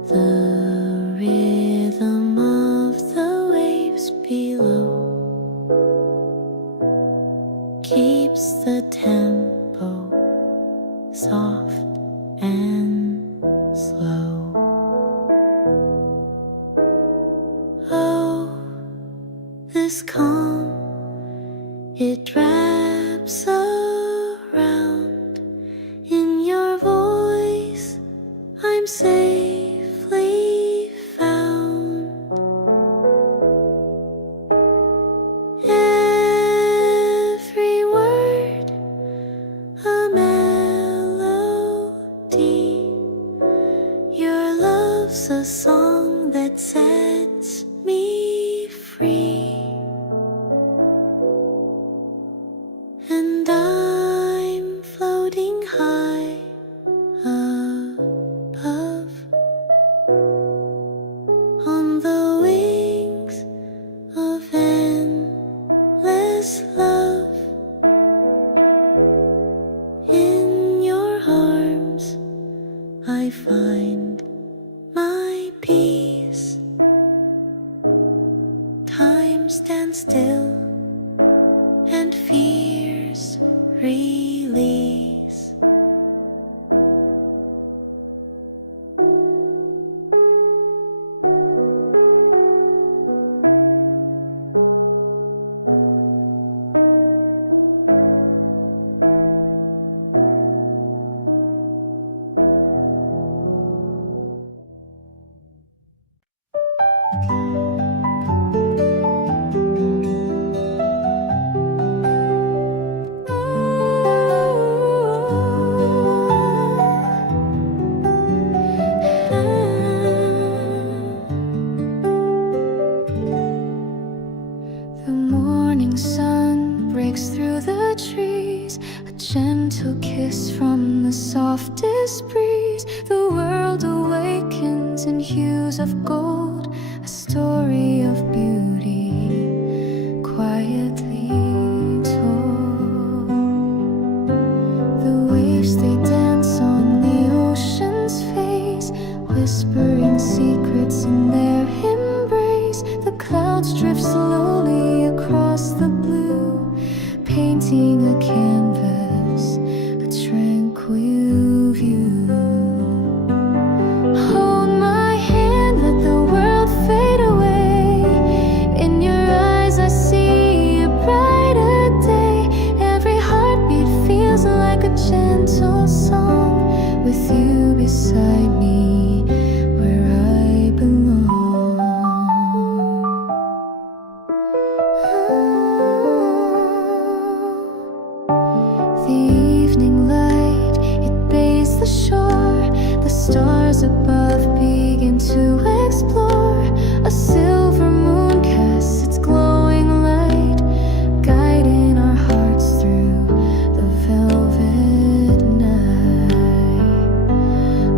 The rhythm of the waves below keeps the tempo soft and slow. Oh, this calm, it wraps around. In your voice I'm safely found. Every word a melody. Your love's a song that sets me free. And I'm floating high above on the wings of endless love. In your arms I find my peace. Time stands still and fears release. The morning sun breaks through the trees, a gentle kiss from the softest breeze. The world awakens in hues of gold, a story of beauty quietly told. The waves they dance on the ocean's face, whispering secrets in their embrace. The clouds drift slowly across the blue, painting a canvas, a tranquil view. Hold my hand, let the world fade away. In your eyes I see a brighter day. Every heartbeat feels like a gentle song, with you beside me where I belong. The evening light, it bathes the shore. The stars above begin to explore. A silver moon casts its glowing light, guiding our hearts through the velvet night.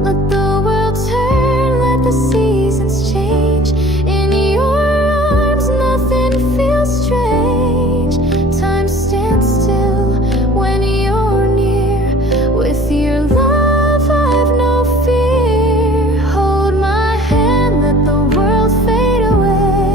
Let the world turn, let the seasons change. In your arms nothing feels strange. Time stands still when you're near. With your love I've no fear. Hold my hand, let the world fade away.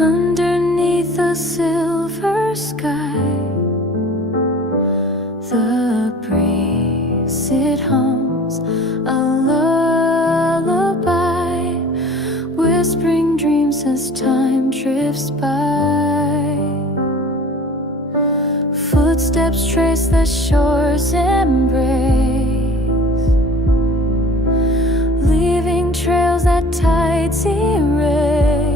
underneath the silver sky. The breeze, it hums a lullaby, whispering dreams as time drifts by. Footsteps trace the shore's embrace, leaving trails that tides erase.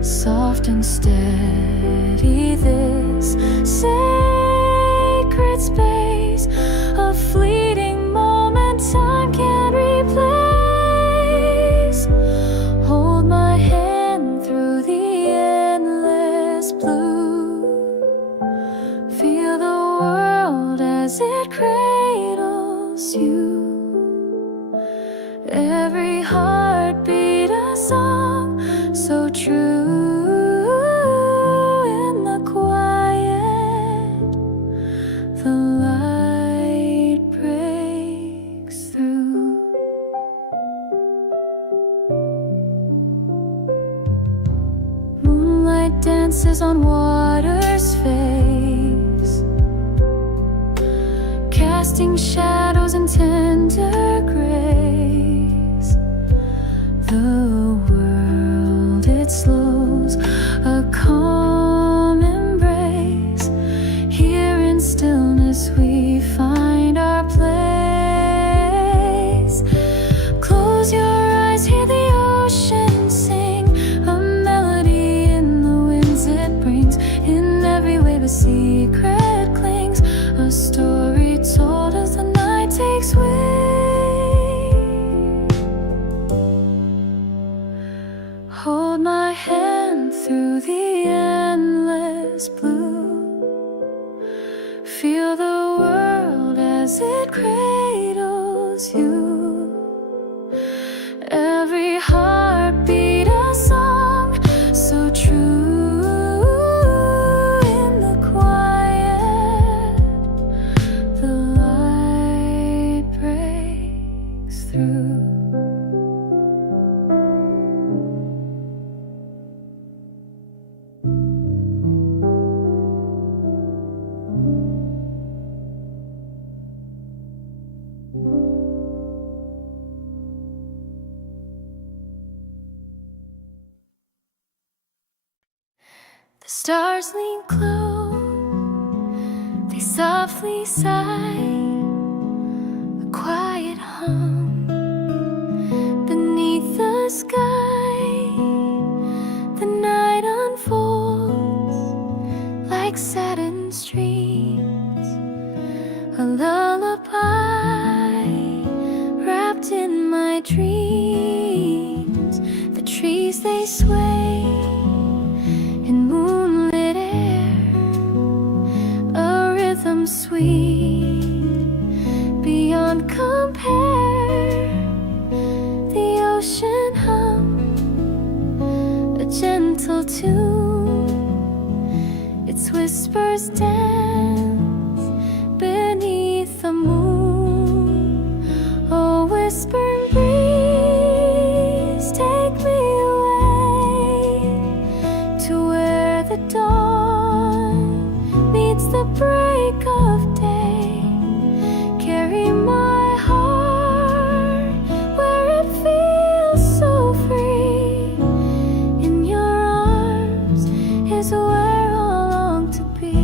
Soft and steady, this sacred space, a fleeting moment time can't replace. Hold my hand through the endless blue, feel the world as it cradles you. Every heartbeat a song so true. In the quiet, the light breaks through. Moonlight dances on water's face, casting shadows in tender grace. The world, it slows a calm embrace. Here in stillness we find our place. Close your eyes, hear the ocean sing, a melody in the winds it brings. In every wave a secret clings, a story told as the night takes wing. Hold my hand through the endless blue, feel the world as it cradles you. Every heartbeat a song so true. In the quiet, the light breaks through. The stars lean close, they softly sigh, a quiet hum beneath the sky. The night unfolds like satin streams, a lullaby wrapped in my dreams. The trees, they sway in moonlit air, a rhythm sweet beyond compare. The ocean hums a gentle tune, its whispers dance beneath the moon. Oh, whispering breeze, take me to where the dawn meets the break of day. Carry my heart where it feels so free. In your arms is where I long to be.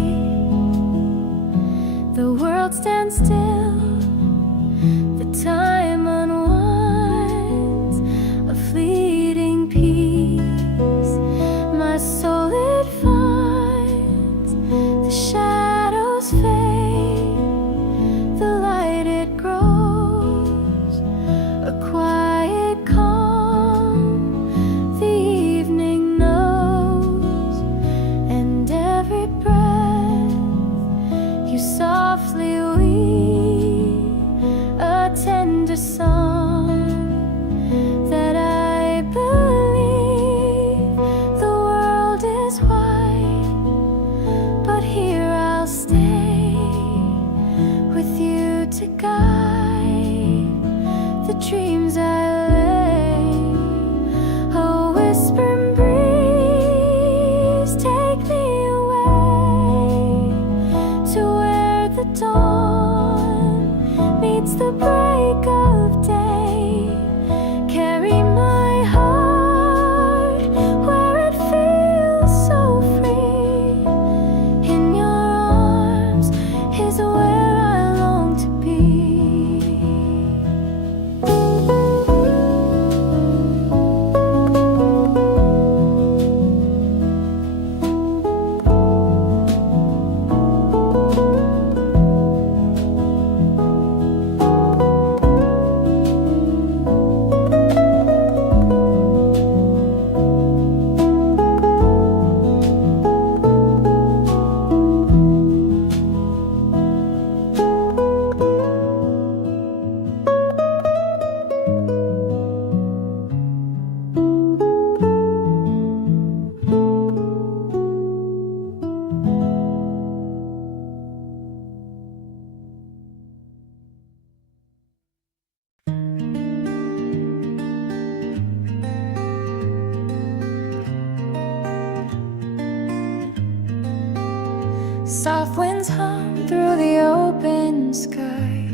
Soft winds hum through the open sky.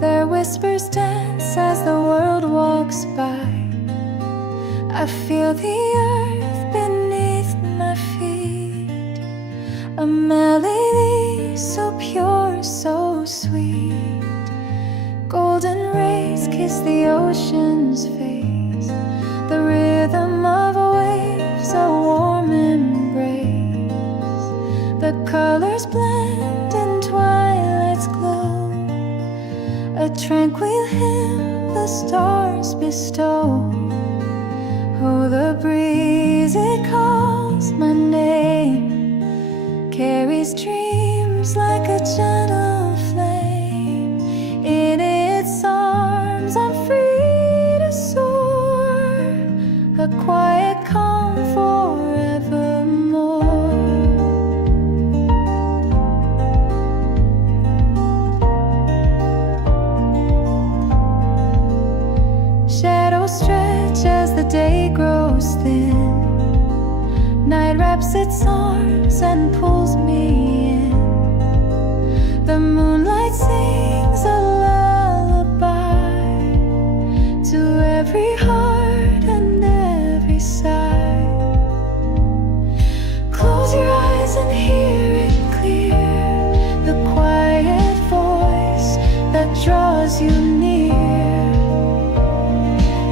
Their whispers dance as the world walks by. I feel the earth beneath my feet, a melody so pure, so sweet. Golden rays kiss the ocean's face, the rhythm of waves, a warm embrace. The colors blend in twilight's glow, a tranquil hymn the stars bestow. Oh, the breeze, it calls my name, carries dreams like a gentle flame. In its arms I'm free to soar, a quiet calm forevermore. Shadows stretch as the day grows thin. Night wraps its arms and pulls me in. The moonlight sings a lullaby to every heart and every sigh. Close your eyes and hear it clear, the quiet voice that draws you near.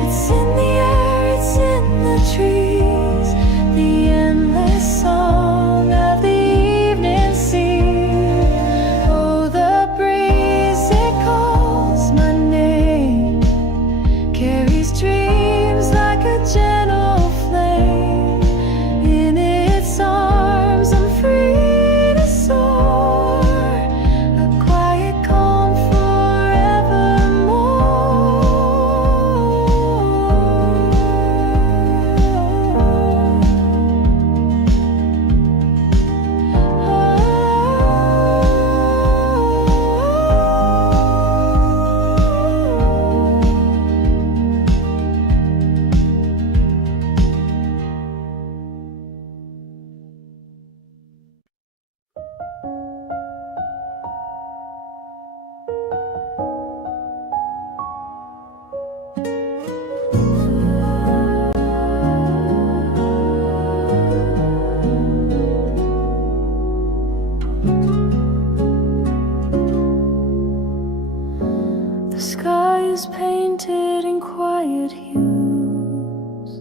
It's in the air, it's in the trees, the endless song of the evening sea. Oh, the breeze, it calls my name, carries dreams like a gentle flame. In its arms I'm free to soar, a quiet calm The sky is painted in quiet hues,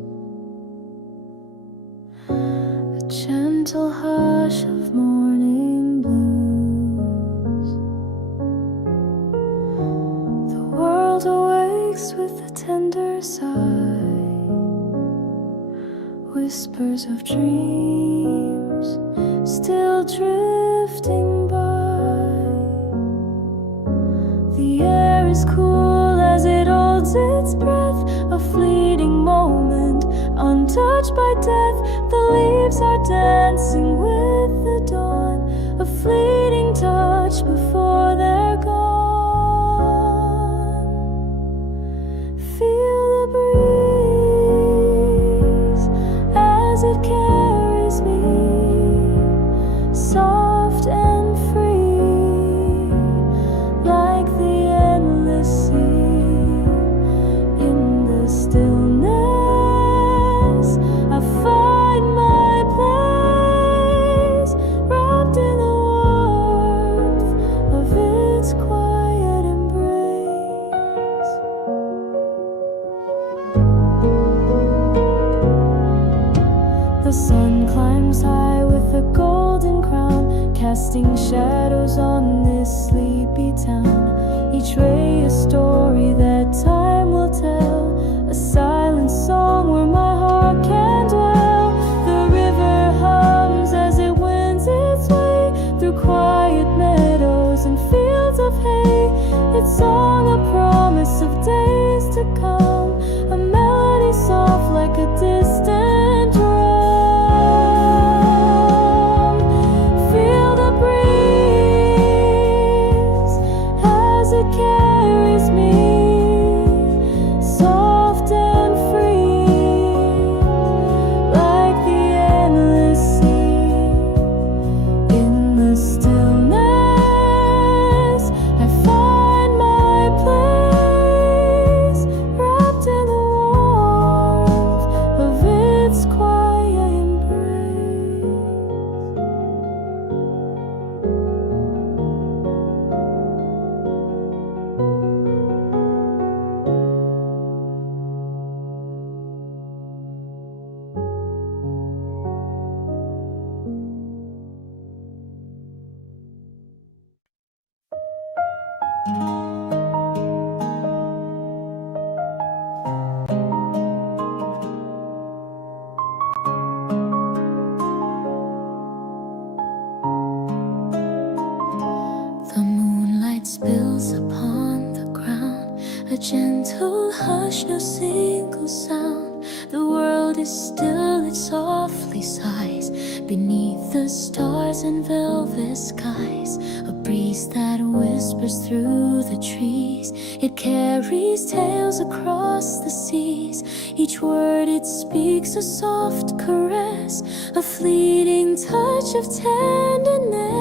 a gentle hush of morning blues. The world awakes with a tender sigh, whispers of dreams still drifting by. The air is cool as it holds its breath, a fleeting moment untouched by death. The leaves are dancing with the dawn, a fleeting touch before they're gone. Feel the breeze as it carries me, soft and free, like the endless sea. In the stillness I find my place, wrapped in the warmth of its quiet embrace. The sun climbs high with a golden crown, casting shadows on this sleepy town. Each ray a story that time will tell, a silent song where my heart can dwell. The river hums as it wends its way through quiet meadows and fields of hay. Its song a promise of days to come, a melody soft like a distant drum. Feel the breeze as it carries me, soft and free. gentle hush, no single sound. The world is still, it softly sighs beneath the stars and velvet skies. A breeze that whispers through the trees, it carries tales across the seas. Each word it speaks a soft caress, a fleeting touch of tenderness.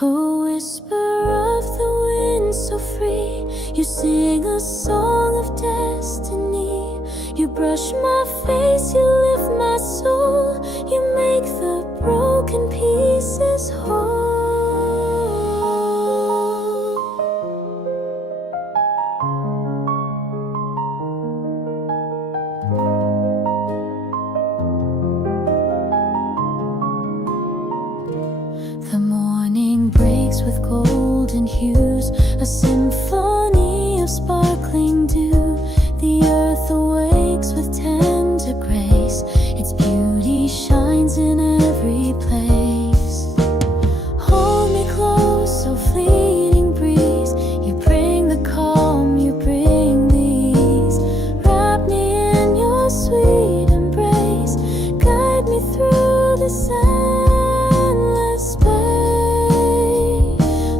A whisper of the wind so free, you sing a song of destiny. You brush my face, you lift my soul, you make the broken pieces whole. The morning breaks with golden hues, a symphony of sparkling dew. The earth awakes with tender grace, its beauty shines in every place. Hold me close, so fleeting breeze, you bring the calm, you bring the ease. Wrap me in your sweet embrace, guide me through the endless space.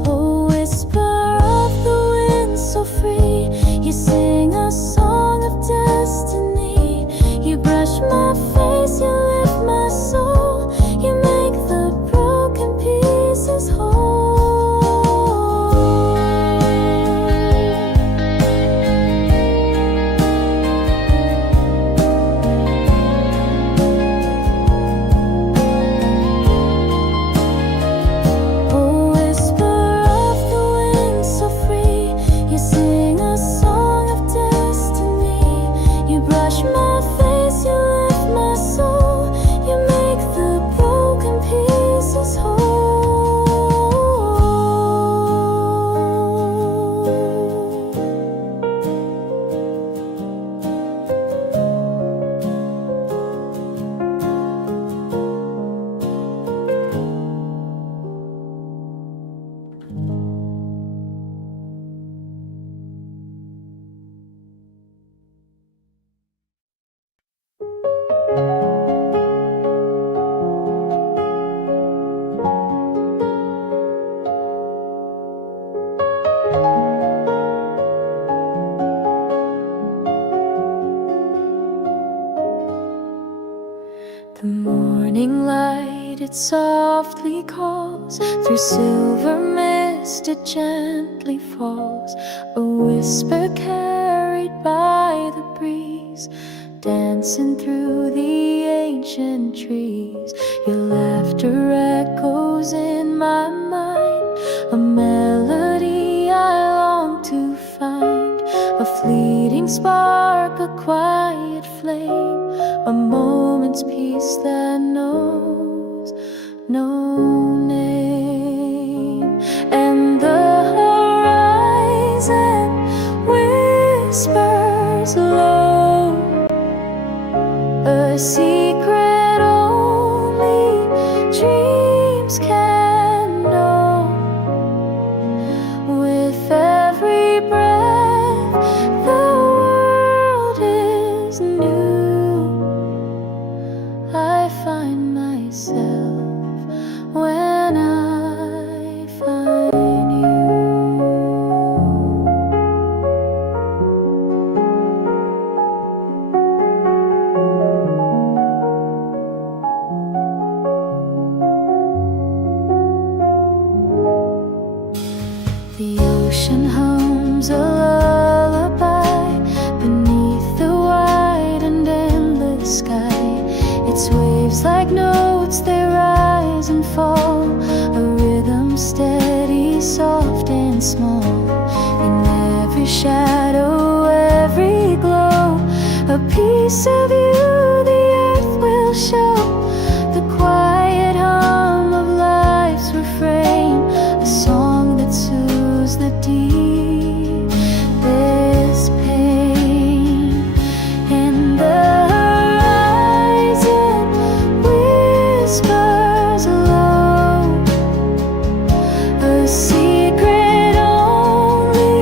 A whisper of the wind so free, you sing a song of destiny. You brush my face, you lift my soul, you make the broken pieces whole. A whisper of the wind so free, you sing a song of destiny. You brush my face, you lift my soul, you make the broken pieces whole. The morning light, it softly calls, through silver mist it gently falls. A whisper carried by the breeze, dancing through the ancient trees. Your laughter echoes in my mind, a melody I long to find. A fleeting spark, a quiet flame, a moment's peace that knows no name. And the horizon whispers low, a secret only dreams can know. With every breath, the world is new. I find myself when I find you. The ocean hums a lullaby beneath the wide and endless sky. Its waves like notes, they rise and fall, a rhythm steady, soft and small. In every shadow, every glow, a piece of you the earth will show. The quiet hum of life's refrain, a song that soothes the deepest pain. And the horizon whispers low, a secret only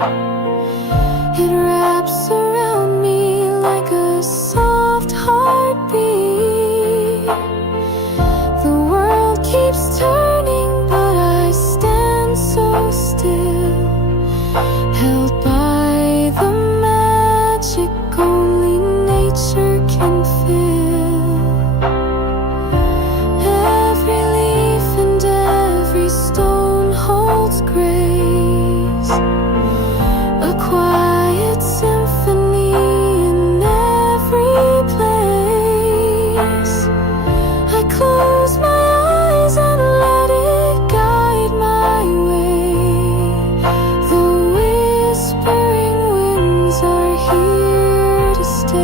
It wraps around me like a soft heartbeat. The world keeps turning, but I stand so still, held by the magic only nature can fill. Every leaf and every stone holds grace, a quiet symphony in every place. I close my eyes and let it guide my way. The whispering winds are here to stay.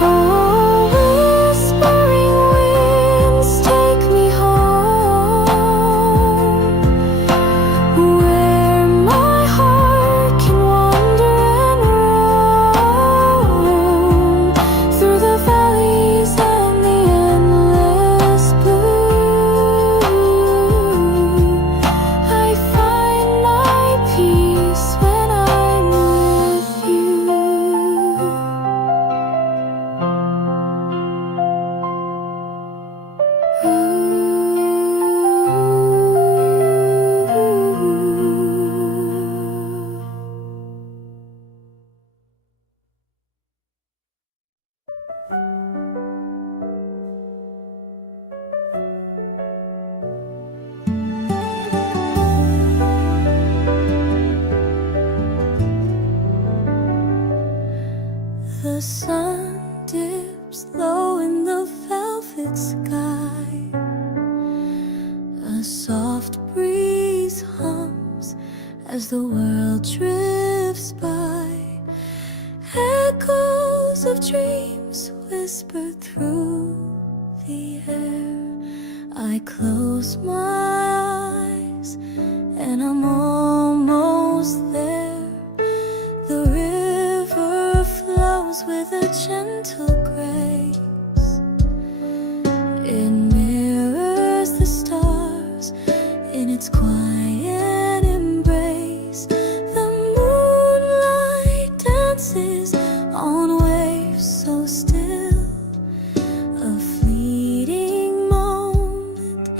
Oh, whispering winds, take me home, where my heart can wander and roam through the valleys and the endless blue. I find my peace when I'm with you. The sun dips low in the velvet sky. A soft breeze hums as the world drifts by. Echoes of dreams whisper through the air. I close my eyes and I'm almost there. The river flows with a gentle grace. It mirrors the stars in its quiet embrace. The moonlight dances on waves so still, a fleeting moment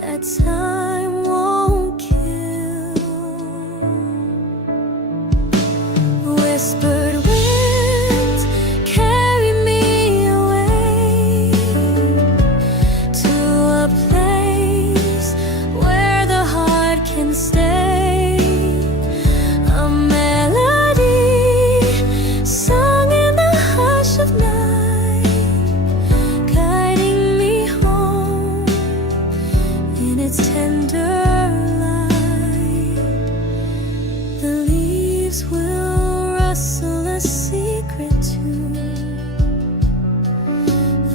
that time won't kill. Whispered winds carry me away to a place where the heart can stay. A melody sung in the hush of night, guiding me home in its tender light. The leaves will rustle a secret tune,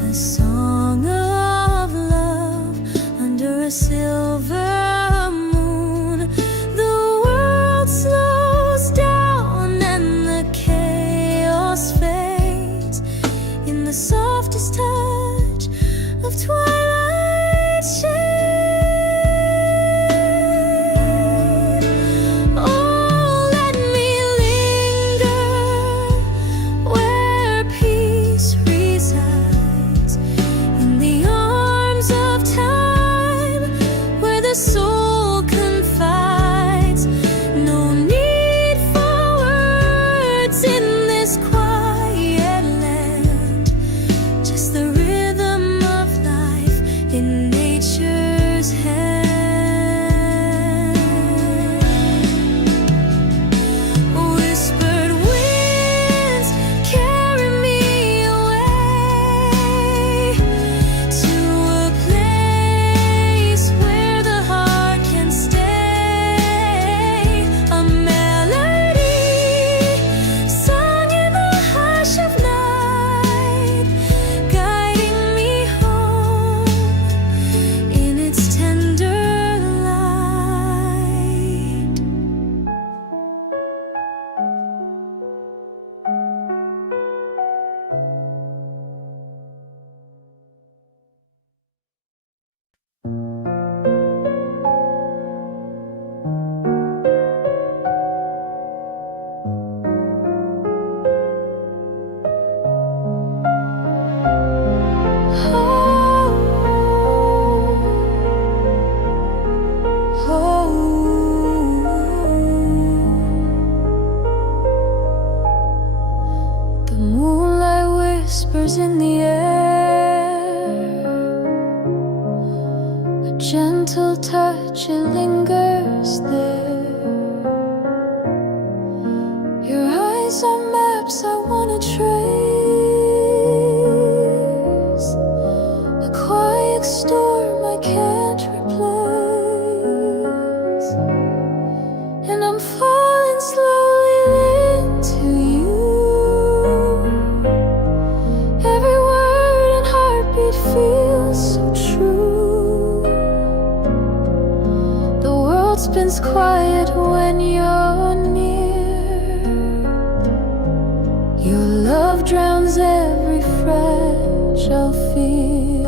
a song of love under a silver moon. The world slows down and the chaos fades in the softest touch of twilight shade. Oh, let me linger gentle touch, it lingers there. Your eyes are maps I wanna trace, a quiet storm I can't replace, and I'm falling slowly into you. Every word and heartbeat feels so true. The world spins quiet when you're near. Your love drowns every fragile fear.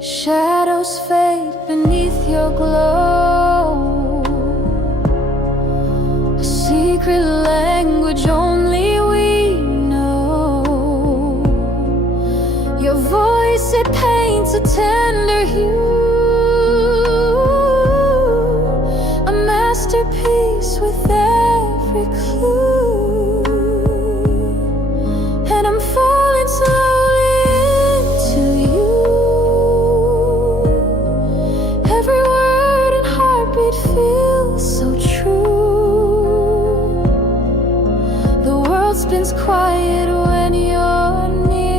Shadows fade beneath your glow, a secret language only we know. Your voice, it paints a tender hue, a masterpiece with every clue. And I'm falling slowly into you. Every word and heartbeat feels so true. The world spins quiet when you're near.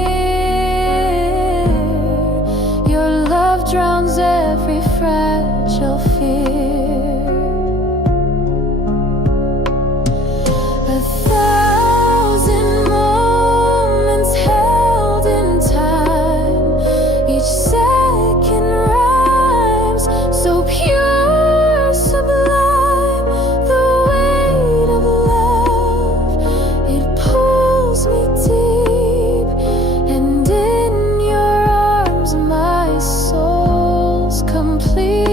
Your love drowns every fragile fear. A thousand moments held in time, each second rhymes so pure, sublime. The weight of love, it pulls me deep, and in your arms my soul's complete.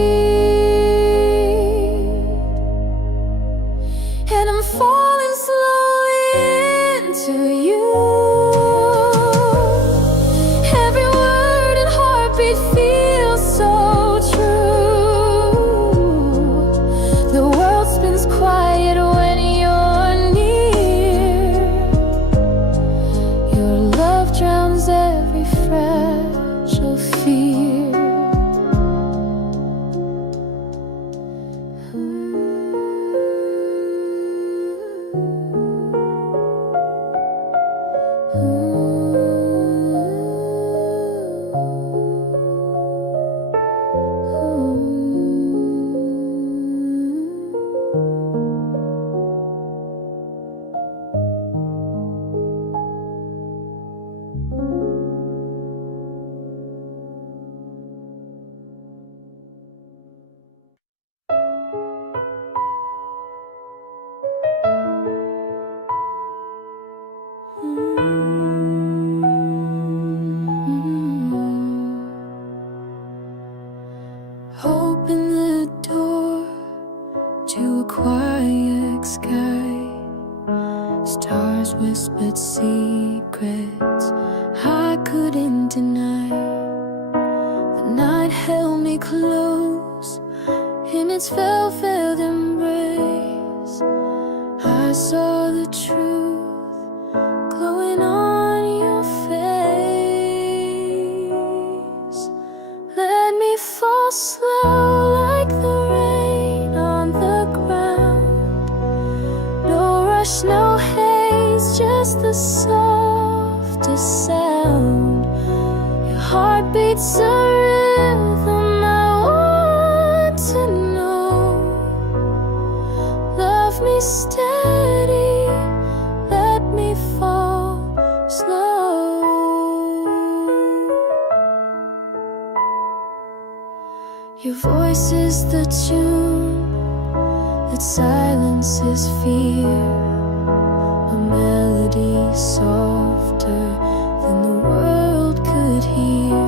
And I'm falling slowly into you. Every word and heartbeat feels so true. The world spins quiet when you're near. Your love drowns every fragile fear. Open the door to a quiet sky. Stars whispered secrets I couldn't deny. The night held me close in its velvet embrace. I saw the truth glowing on your face. Let me fall slow like the rain on the ground. No rush, no haze, just the softest sound. Your heart beats a rhythm I want to know. Love me steady, let me fall slow. Your voice is the tune that silences fear, a melody softer than the world could hear.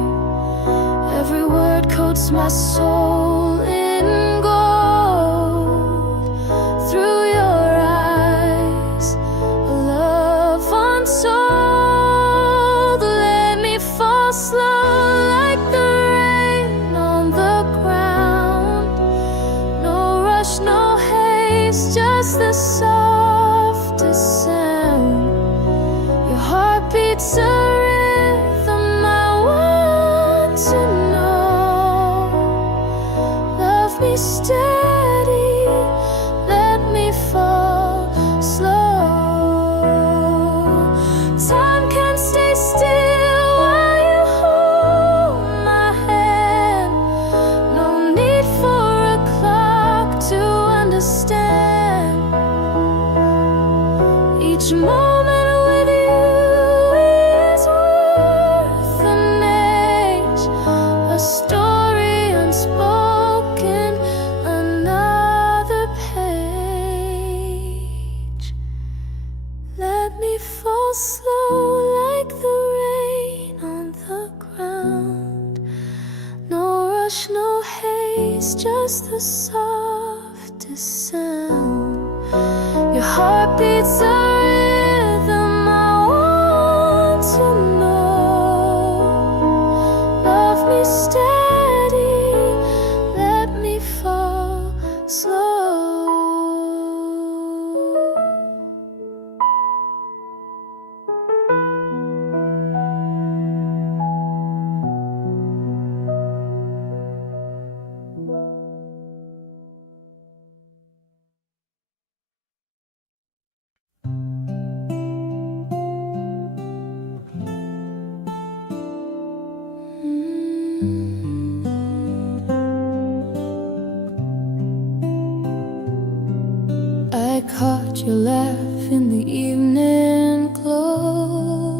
Every word coats my soul in gold. Through your eyes, a love untold. Let me fall slow like the rain on the ground. No rush, no haste, just the softest sound. Your heart beats a rhythm I want to know. understand. Each moment with you is worth an age, a story unspoken, another page. Let me fall slow like the rain on the ground. No rush, no haste, just the softest sound. Your heart beats a rhythm I want to know. Love me steady, let me fall slow. I caught your laugh in the evening glow.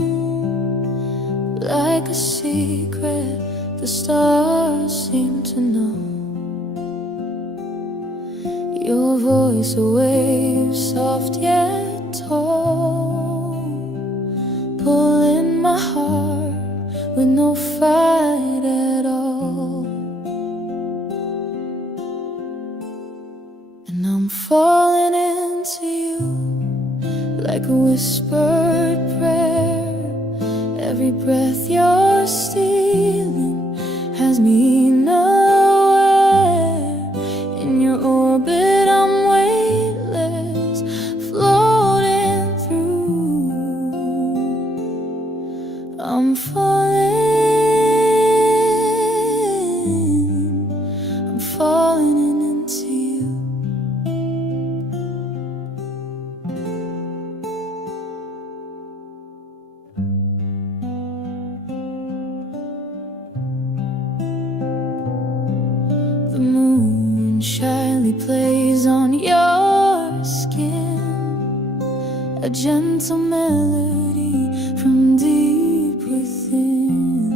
Like a secret the stars seem to know. Your voice a wave, soft yet tall, pulling my heart with no fight at all. And I'm falling into you like a whispered prayer. Every breath you're stealing has me nowhere. In your orbit I'm weightless, floating through. I'm falling into you. The moon shyly plays on your skin, a gentle melody from deep within.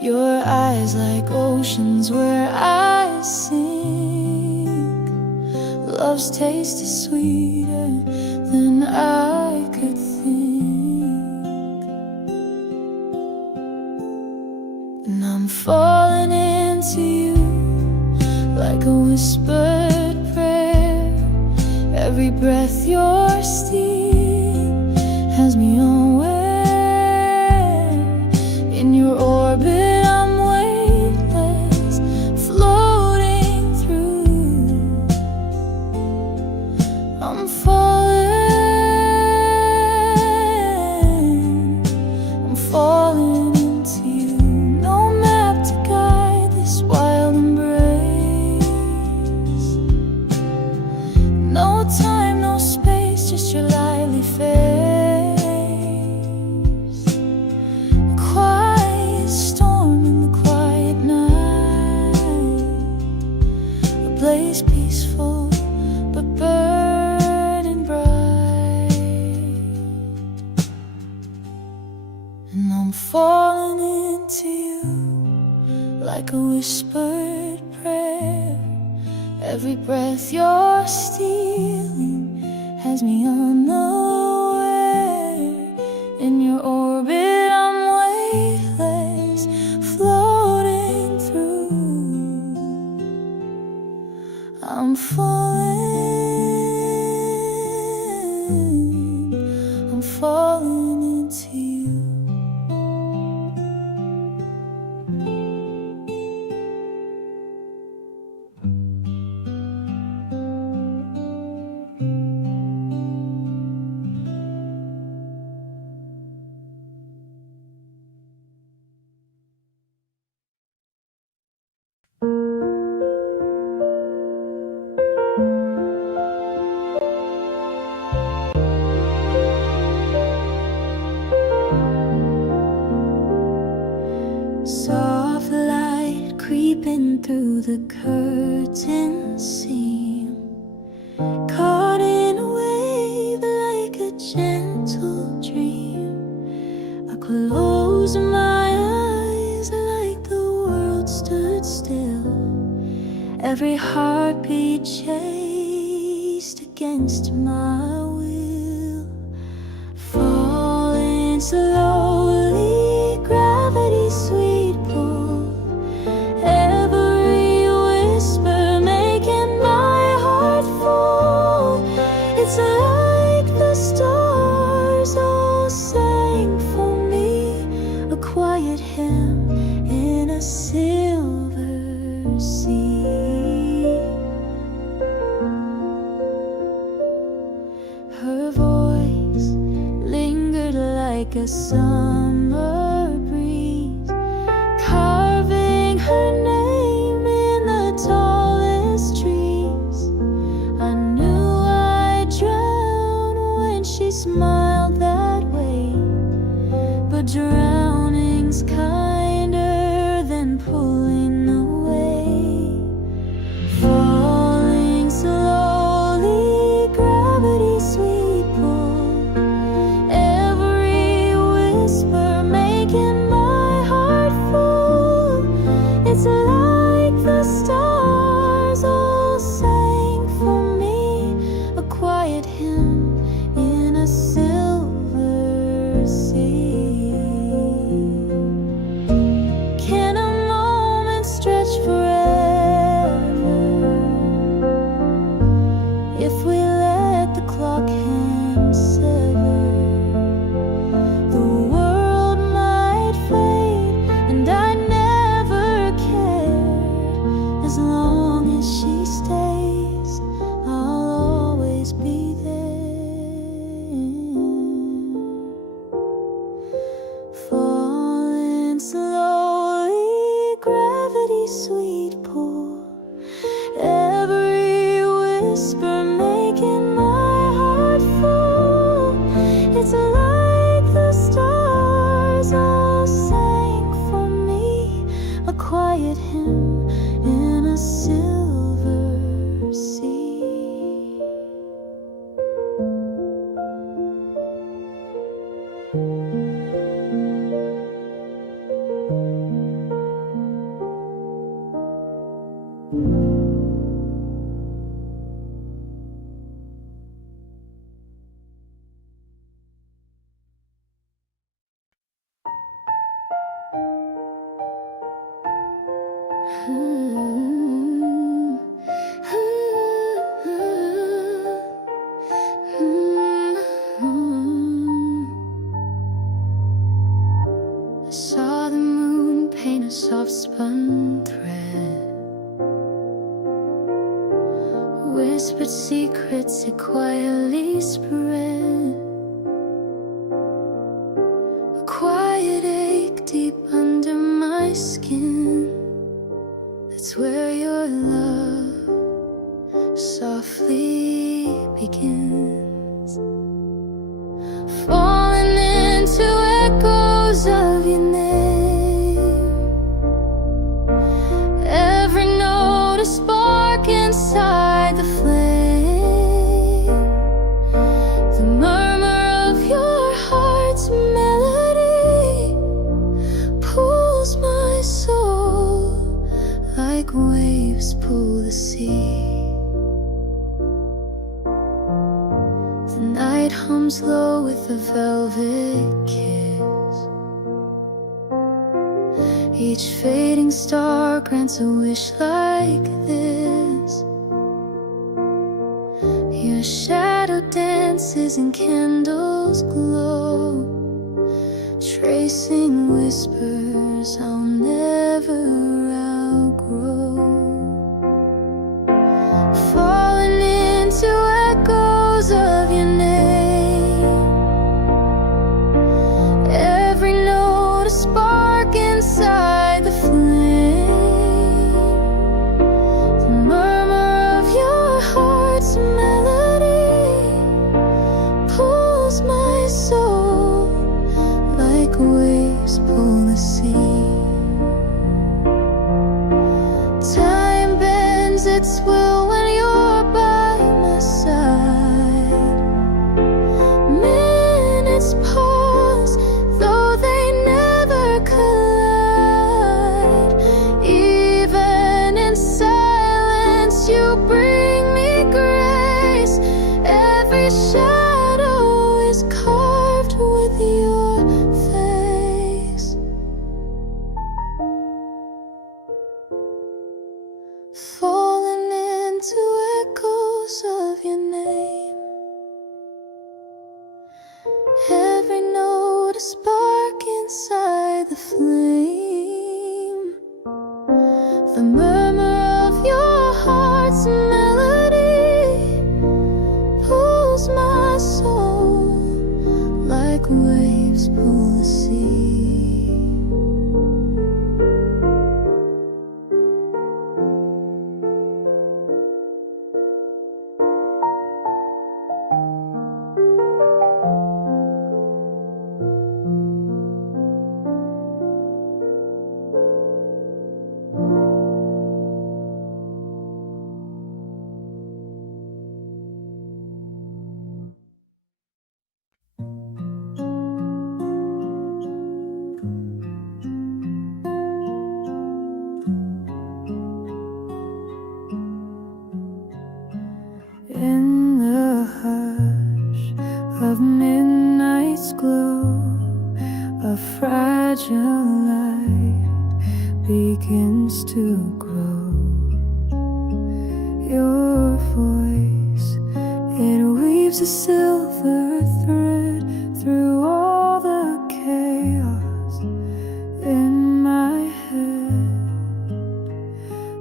Your eyes like oceans where I sink. Love's taste is sweeter than I could think. And I'm falling into you like a whispered prayer. Every breath you're stealing has me unaware. In your orbit I'm weightless, floating through. I'm falling into you. No map to guide this wild embrace. No time, no space, just your lively face. A quiet storm in the quiet night, a place peaceful but burning bright. And I'm falling into you like a whispered prayer. Every breath you're stealing has me unaware. In your orbit I'm weightless, floating through. I'm falling into you. every heartbeat chased against my will, falling slowly, gravity's sweet pull, every whisper making my heart full. It's like the stars all sang for me, a quiet hymn in a silver sea. Her voice lingered like a summer breeze, carving her name in the tallest trees. I knew I'd drown when she smiled that way, but drowning's kinder than pulling away. Falling slowly, gravity's sweet pull, every whisper making my heart full. It's like the stars all sang for me, a quiet hymn in a silver sea. Can a moment stretch forever if we let the clock hand sever? The world might fade and I'd never care. As long as she stays, I'll always be there. Falling slowly, gravity's sweet pull, every whisper making my heart full. It's like the stars all sang for me, a quiet hymn in a silver sea. I saw the moon paint a soft spun thread, whispered secrets it quietly spread. A quiet ache deep under my skin, that's where your love softly begins. Falling into echoes of your name, every note a spark inside the flame. The murmur of your heart's melody pulls my soul like waves pull the sea. The night hums low with a velvet kiss, each fading star grants a wish like this. Your shadow dances and candles glow, tracing whispers I'll never outgrow. Falling into echoes of your name, every note a spark inside the flame. The murmur of your heart's melody pulls my soul like waves pull the sea. In the hush of midnight's glow, a fragile light begins to grow. Your voice, it weaves a silver thread through all the chaos in my head.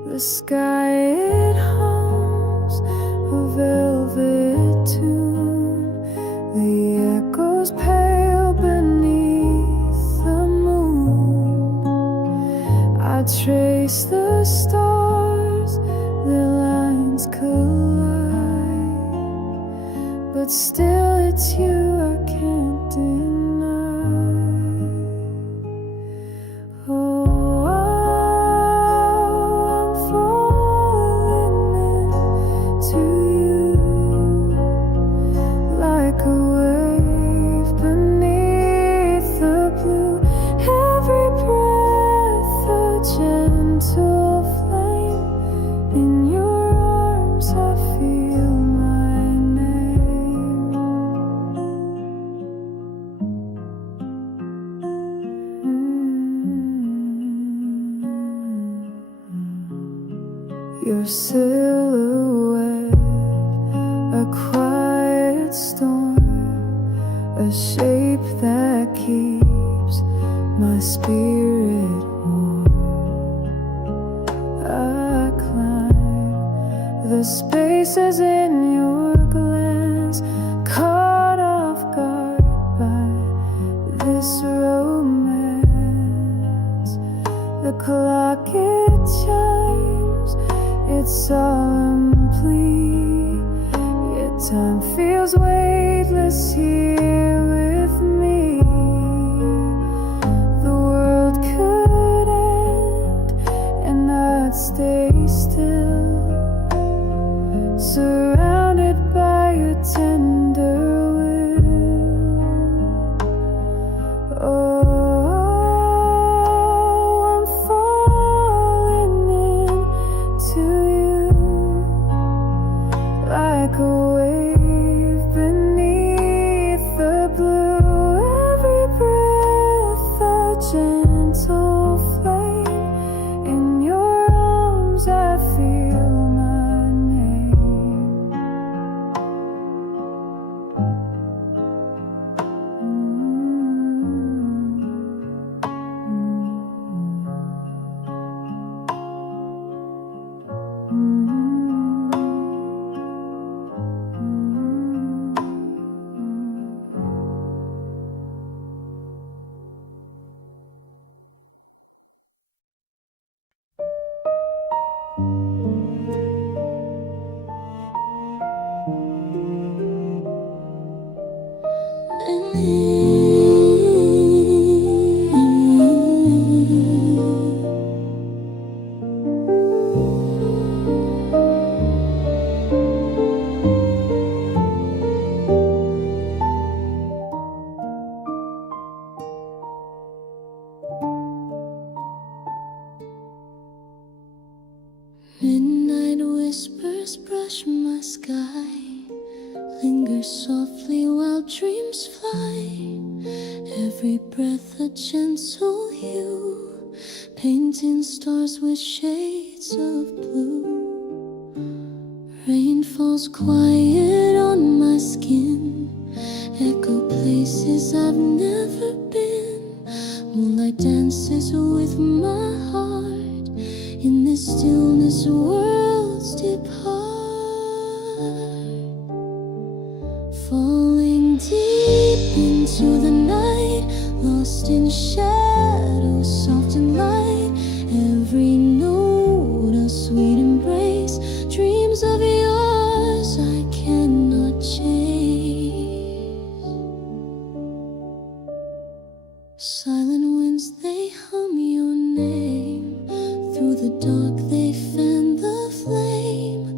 The sky, it hums a velvet tune, the echoes pale beneath the moon. I trace the stars, their lines collide, but still it's you I can't deny. Oh, I'm falling into you like a wave beneath the blue. Every breath a gentle flame. In your arms I feel my name. Your silhouette, a quiet storm, a shape that keeps my spirit warm. I climb the spaces in your glance, caught off guard by this romance. The clock, it chimes its solemn plea, yet time feels weightless here with me. The world could end and I'd stay still, surrounded by your tender will. Oh, I'm falling into you like a wave beneath the blue. Every breath a gentle flame. In your arms I feel my name. Midnight whispers brush my sky, linger softly while dreams fly. Every breath a gentle hue, painting stars with shades of blue. Rain falls quiet on my skin, echo places I've never been. Moonlight dances with my heart, in this stillness worlds depart. Falling deep into the night, lost in shadows, soft and light. Every note a sweet embrace, dreams of yours I cannot chase. Silent winds, they hum your name, through the dark they fan the flame.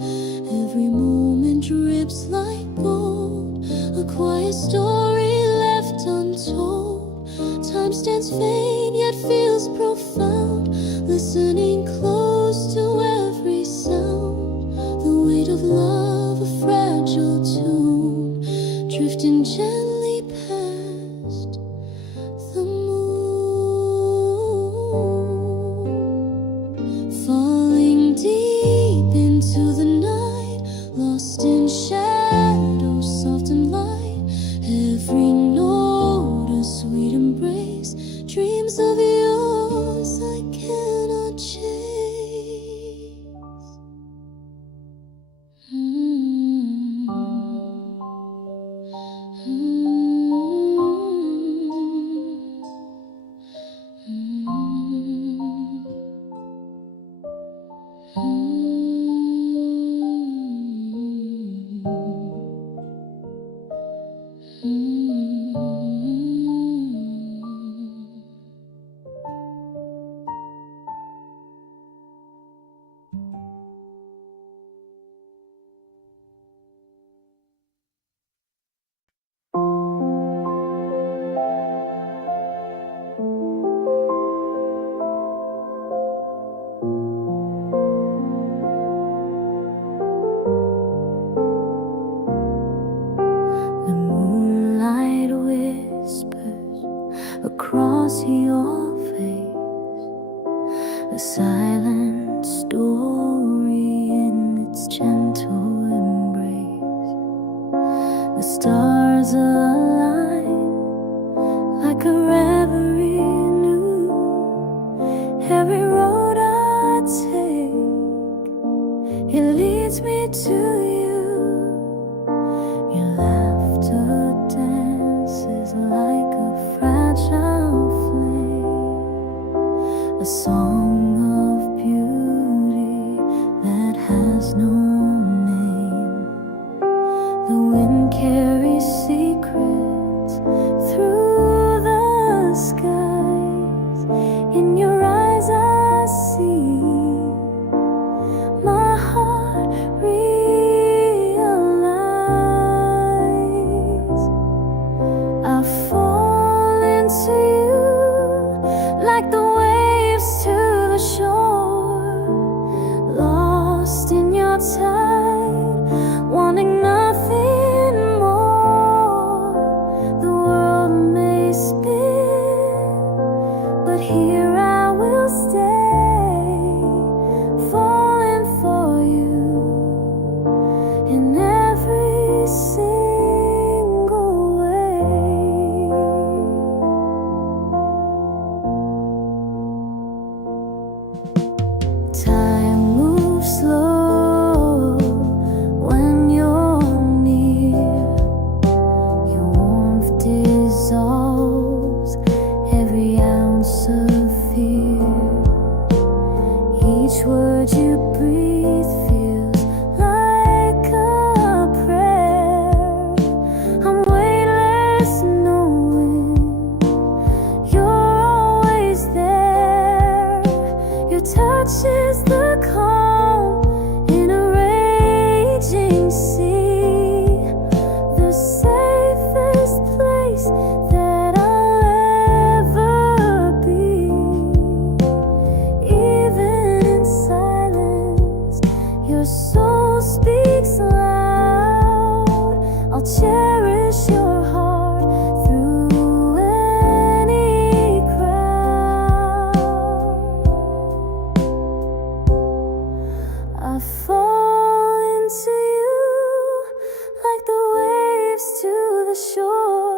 Every moment drips like gold, a quiet story left untold. Time stands faint yet feels profound, listening close to every sound. The weight of love, a fragile drifting gently past the moon, falling deep into the night, lost in shadows, soft and light. Every note a sweet embrace, dreams of yours I cannot chase. Across your face, a silent story in its gentle embrace. The stars align like a reverie new. Every road I take, it leads me to you. Your laughter dances like a fragile flame, a song of beauty that has no name. The wind carries secrets through the skies. In your eyes I see my heart realize. I fall into you like the waves to the shore, lost in your tide, wanting nothing more. The world may spin, but here I will stay, falling for you in every single way. Time moves slow when you're near. Your warmth dissolves every ounce of fear. Each word you breathe feels like a prayer. I'm weightless knowing you're always there. Your touch is the calm in a raging sea, the safest place that I'll ever be. Even in silence, your soul speaks loud. I'll cherish your heart through any crowd. I fall into you like the waves to the shore,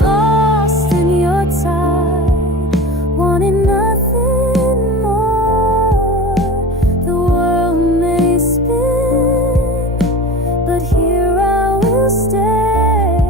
lost in your tide, wanting nothing more. The world may spin, but here I will stay,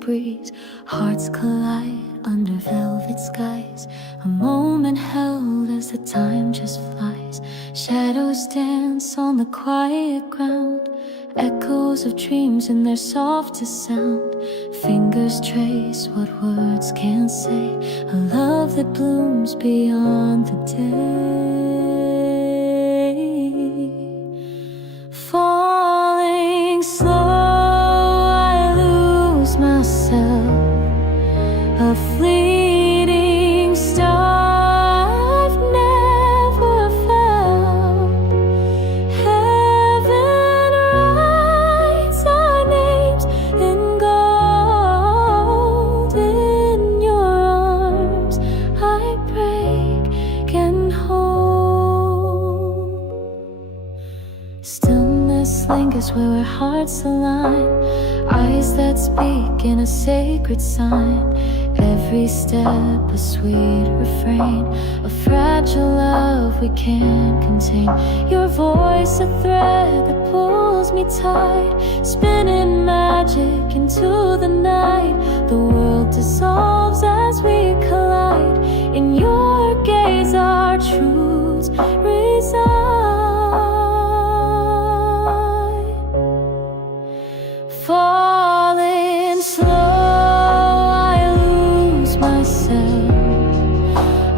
breeze. Hearts collide under velvet skies. A moment held as the time just flies. Shadows dance on the quiet ground. Echoes of dreams in their softest sound. Fingers trace what words can't say. A love that blooms beyond the day. Falling slow, I lose myself. A fleeting star I've never found. Heaven writes our names in gold. In your arms I break and hold. Stillness lingers where our hearts align. Eyes that speak in a sacred sign. Every step a sweet refrain. A fragile love we can't contain. Your voice a thread that pulls me tight. Spinning magic into the night. The world dissolves as we collide. In your gaze our truths reside. Falling slow, I lose myself.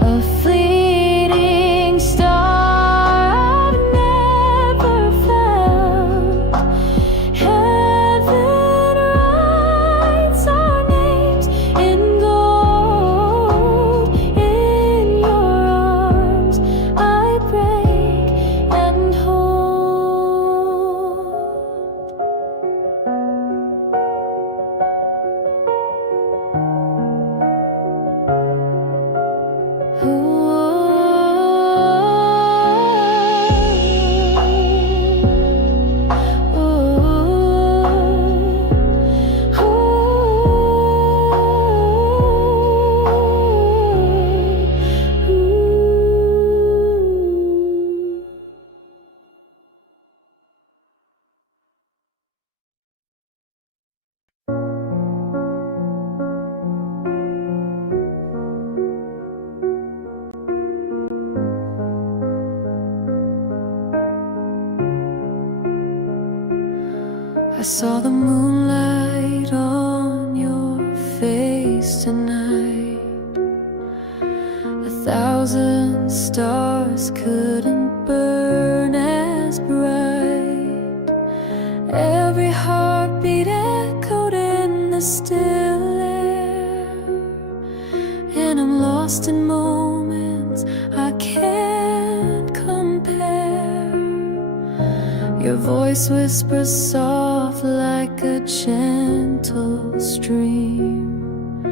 A fleeting star I've never found. Heaven writes our names in gold. In your arms I break and hold. I saw the moonlight on your face tonight. 1,000 stars couldn't burn as bright. Every heartbeat echoed in the still air. And I'm lost in moments I can't compare. Your voice whispers soft like a gentle stream,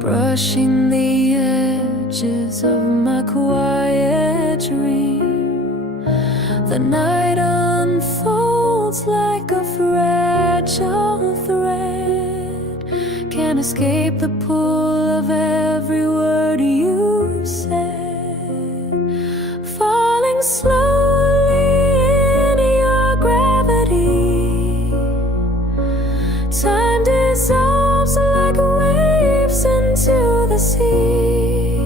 brushing the edges of my quiet dream. The night unfolds like a fragile thread. Can't escape the pull of every word you said. Falling slowly in your gravity. Time dissolves like waves into the sea.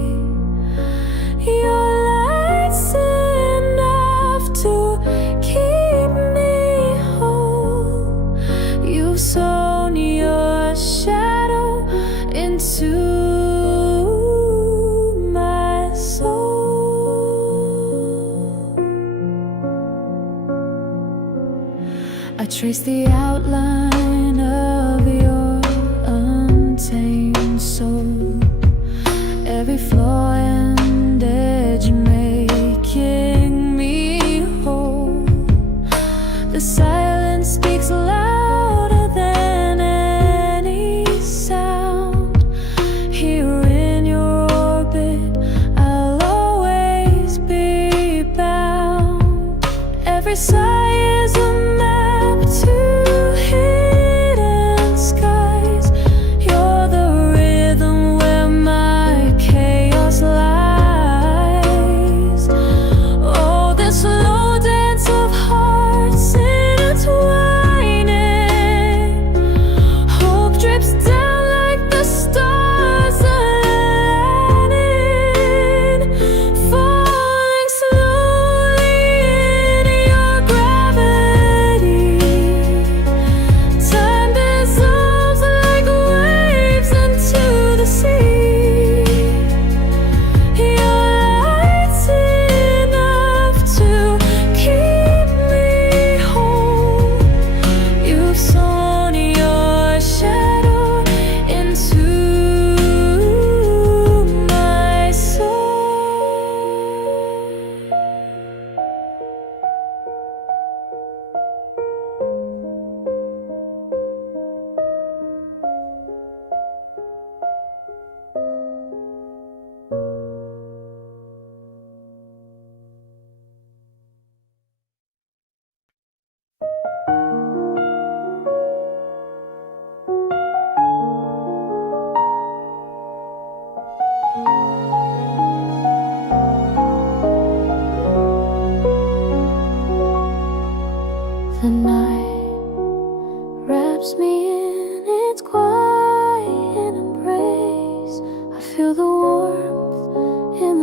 Your light's enough to keep me whole. You've sown your shadow into my soul. I trace the outline of your untamed soul. Every flaw and edge making me whole. The silence speaks louder than any sound. Here in your orbit, I'll always be bound. Every sigh is a map to heal.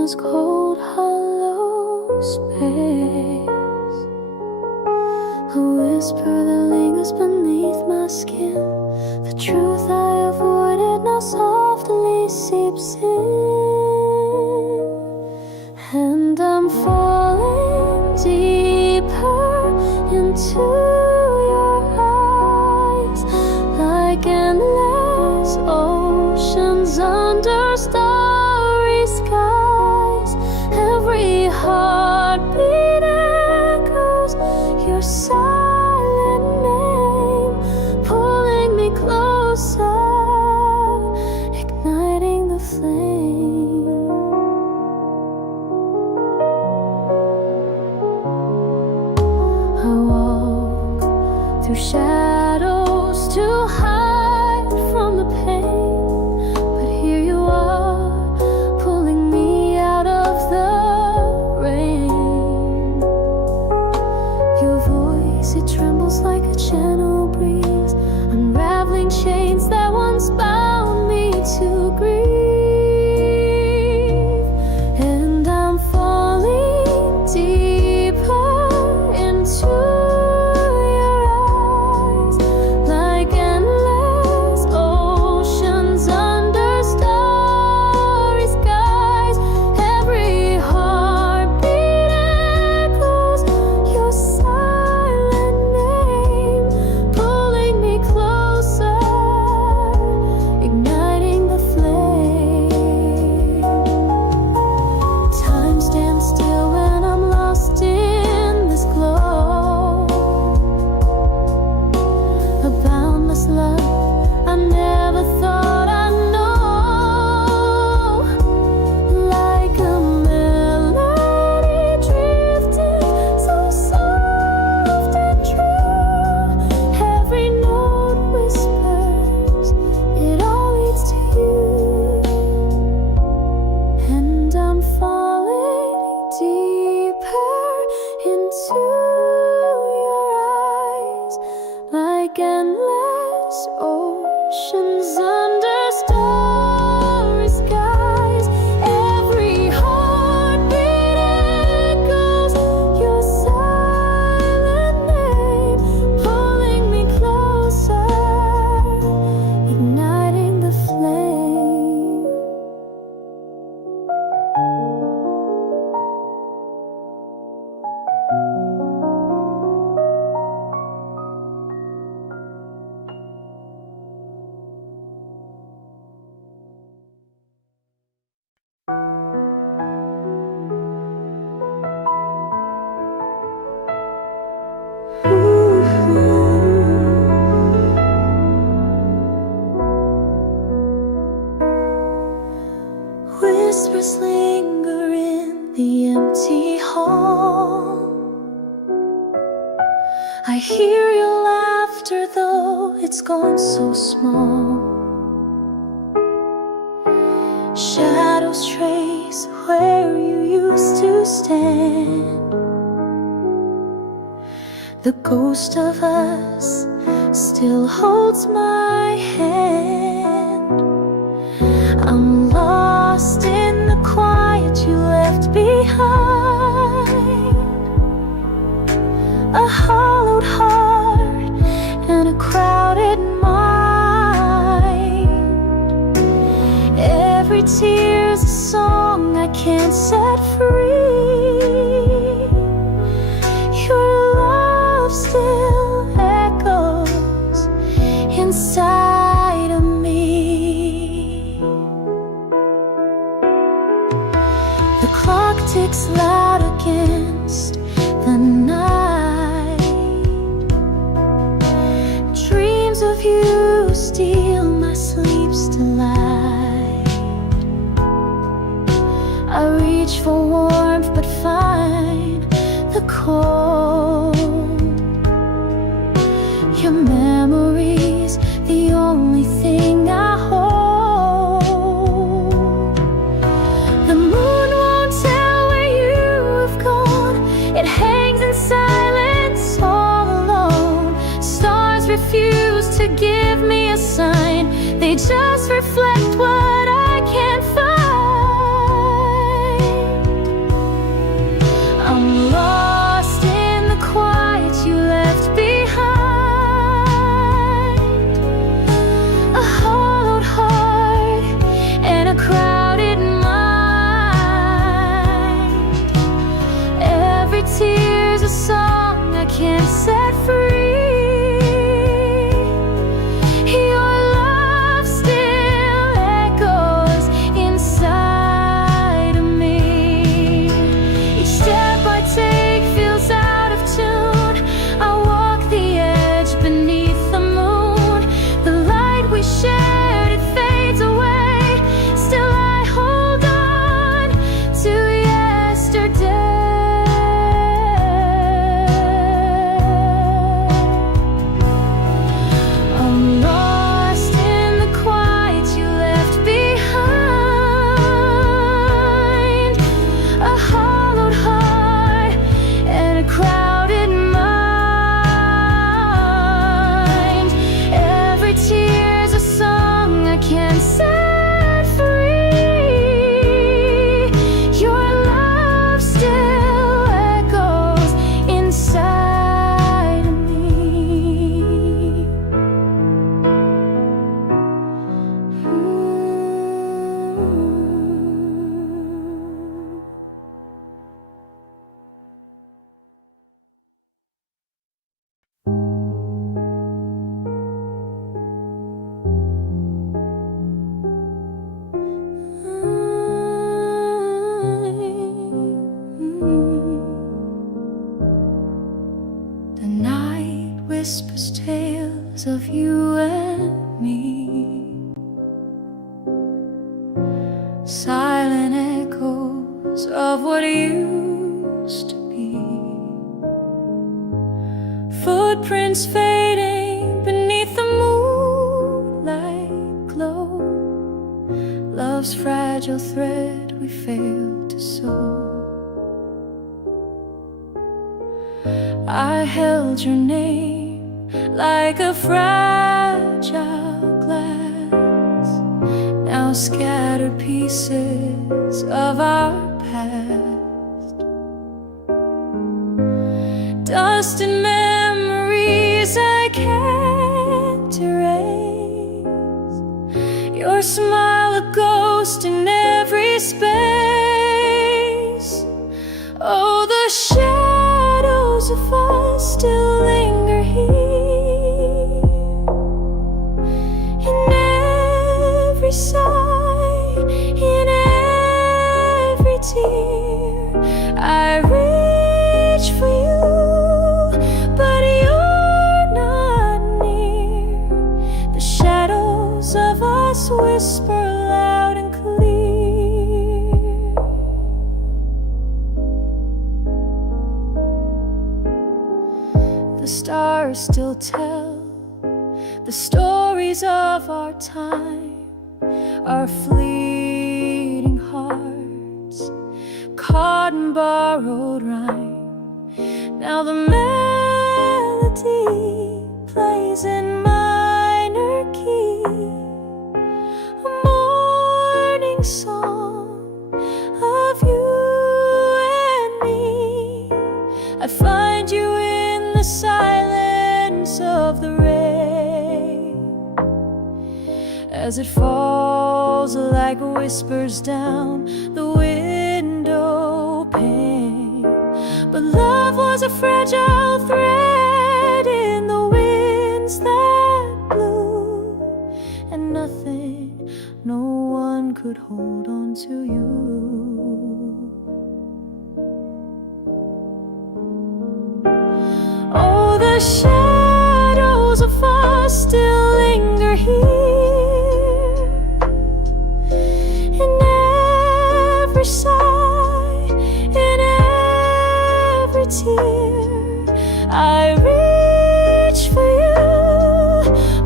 this cold, hollow space. A whisper that lingers beneath my skin. The truth I avoided now softly seeps in. And I'm falling deeper into your eyes, like endless oceans under starry skies. Every heartbeat echoes your silent name, pulling me closer, igniting the flame. I walk through shadows to hide from the pain, but here you are, pulling me out of the rain. Your voice, it trembles like a gentle breeze, unraveling chains that once bound me to grief. And I'm falling deeper into your eyes, like endless oceans under starry skies. Every heartbeat echoes your silent name, pulling me closer, igniting the flame. Time stands still when I'm lost in this glow. A boundless love I never thought I'd know. Like a melody drifting so soft and true. Every note whispers, it all leads to you. And I'm falling deeper into your eyes, like endless oceans under starry skies. Every heartbeat echoes your silent name, pulling me closer, igniting the flame. Whispers linger in the empty hall. I hear your laughter, though it's gone so small. Shadows trace where you used to stand. The ghost of us still holds my hand. I'm lost in the quiet you left behind. A hollowed heart and a crowded mind. Every tear's a song I can't set free. Your love still echoes inside of me. The clock ticks loud against the night. Dreams of you steal my sleep's delight. I reach for warmth but find the cold. Your memory's the only thing I hold. The moon won't tell where you have gone. It hangs in silence all alone. Stars refuse to give me a sign. They just reflect what I can't find. of what used to be. Footprints fading beneath the moonlight glow. Love's fragile thread we failed to sew. I held your name like a fragile glass. Now scattered pieces of our past. Dust and memories I can't erase. Your smile a ghost in every space. Oh, the shadows of us still linger here. In every sigh, in every tear, I reach for you, but you're not near. The shadows of us whisper loud and clear. The stars still tell the stories of our time, our fleeting hearts caught in borrowed rhyme. Now the melody plays in minor key, a morning song of you and me. I find you in the silence of the rain, as it falls like whispers down the window pane. But love was a fragile thread in the winds that blew, and nothing, no one could hold on to you. Oh, the shadows of us still linger here. In every sigh, in every tear, I reach for you,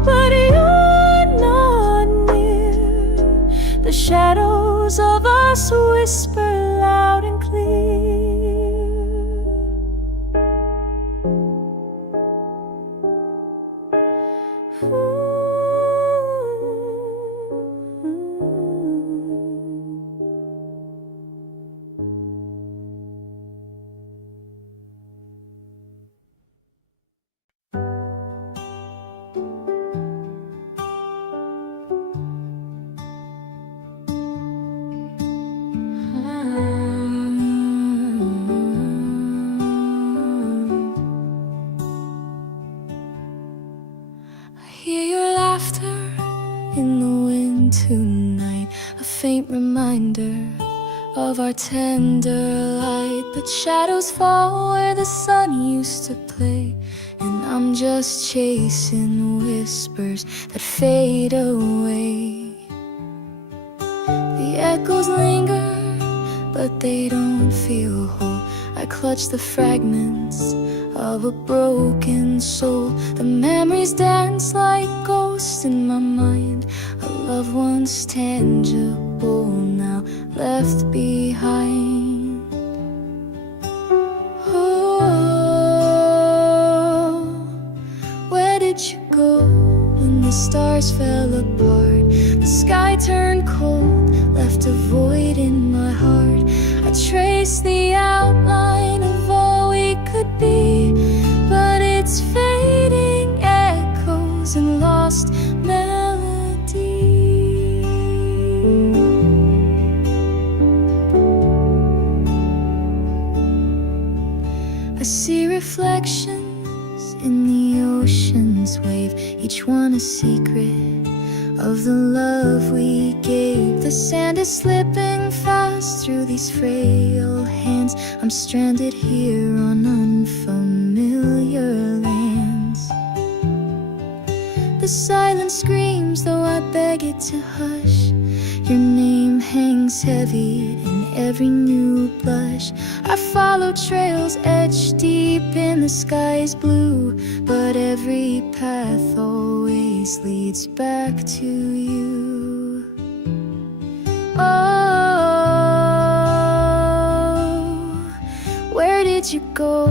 but you're not near. The shadows of us whisper loud and clear. Tonight, a faint reminder of our tender light. But shadows fall where the sun used to play, and I'm just chasing whispers that fade away. The echoes linger, but they don't feel whole. I clutch the fragments of a broken soul. The memories dance like ghosts in my mind. A love once tangible, now left behind. Oh, where did you go when the stars fell apart? The sky turned cold, left a void in my heart. I traced the outline of all we could be, but it's fading echoes and lost melody. I see reflections in the ocean's wave, each one a secret of the love we gave. The sand is slipping fast through these frail hands. I'm stranded here on unfamiliar lands. The silence screams, though I beg it to hush. Your name hangs heavy in every new blush. I follow trails etched deep in the sky's blue, but every path always leads back to you. Oh, where did you go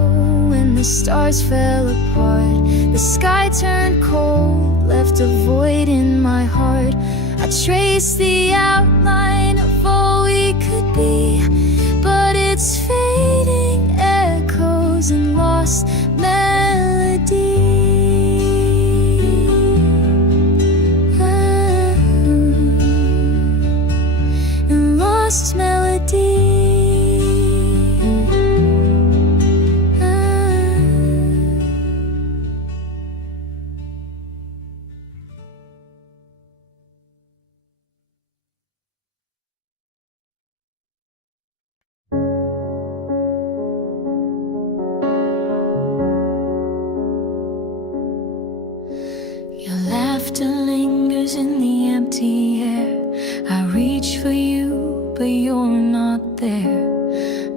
when the stars fell apart? The sky turned cold, left a void in my heart. I traced the outline of all we could be, but it's fading echoes and lost melody. And lost melody. Your laughter lingers in the empty air. I reach for you, but you're not there.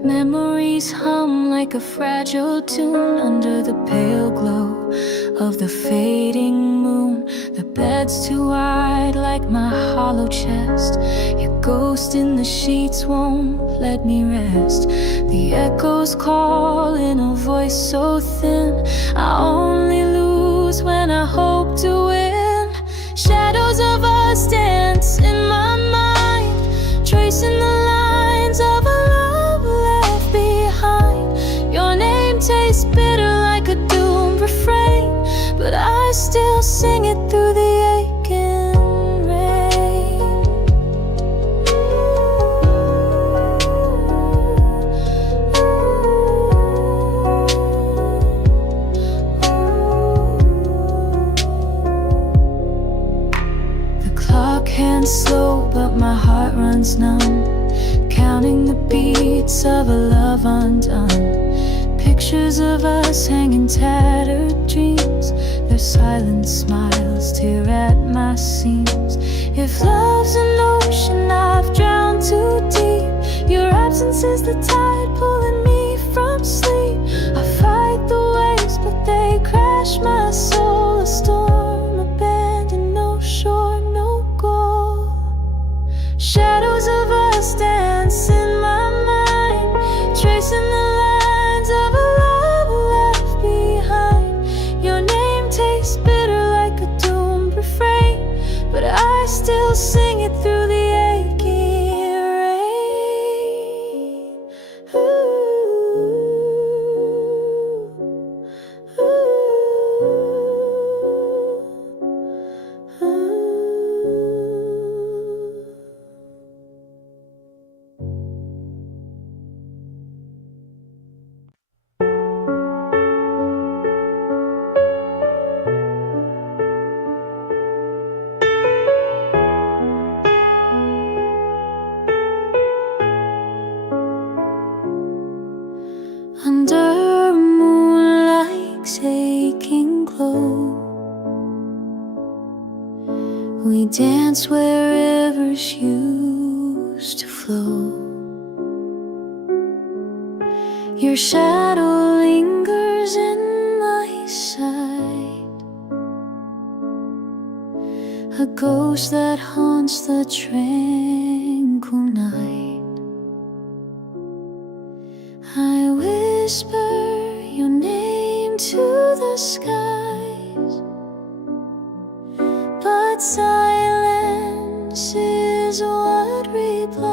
Memories hum like a fragile tune under the pale glow of the fading moon. The bed's too wide like my hollow chest. Your ghost in the sheets won't let me rest. The echoes call in a voice so thin. I only lose when I hope to win. Shadows of us dance in my mind, tracing the lines of a love left behind. Your name tastes bitter like a doomed refrain, but I still sing it through the aching rain. The clock hands slow, but my heart runs numb, counting the beats of a love undone. Pictures of us hanging tattered dreams, their silent smiles tear at my seams. If love's an ocean I've drowned too deep, your absence is the tide pulling me from sleep. I fight the waves, but they crash my soul. A storm abandoned, no shore, no goal. Shadows of us dance in my mind, tracing the lines of a love left behind. Your name tastes bitter like a doomed refrain, but I still sing it through the aching rain. Ooh, ooh, ooh. Under moonlight's aching glow, we dance where rivers used to flow. Your shadow lingers in my sight, a ghost that haunts the tranquil night. I whisper your name to the skies, but silence is what replies.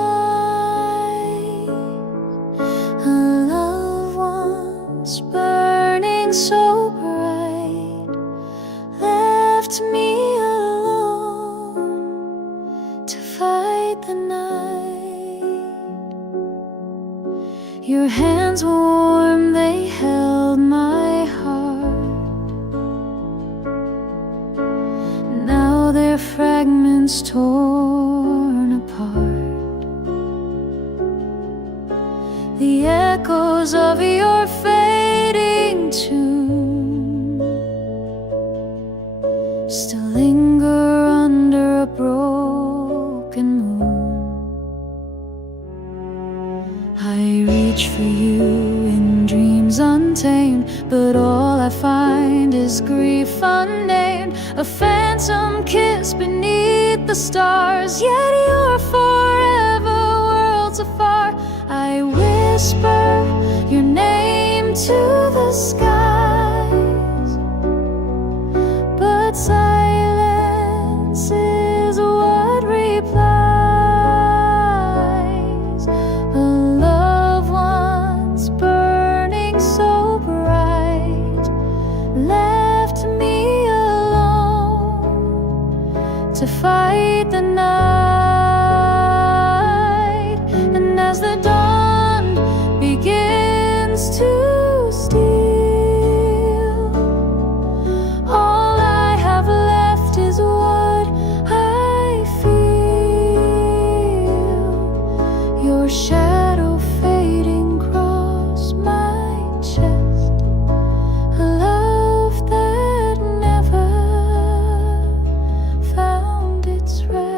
A love once burning so bright left me alone to fight the night. Your hands were warm, they held my heart. Now they're fragments torn apart. The echoes of your fading tune still linger under a broken moon. I reach for you in dreams untamed, but all I find is grief unnamed, a phantom kiss beneath the stars, yet you're forever worlds afar. I whisper your name to the skies, but silence is what replies. A loved one's burning so bright left me alone to fight the night. And as the dawn begins to steal, all I have left is what I feel. Your shadow fading across my chest, a love that never found its rest.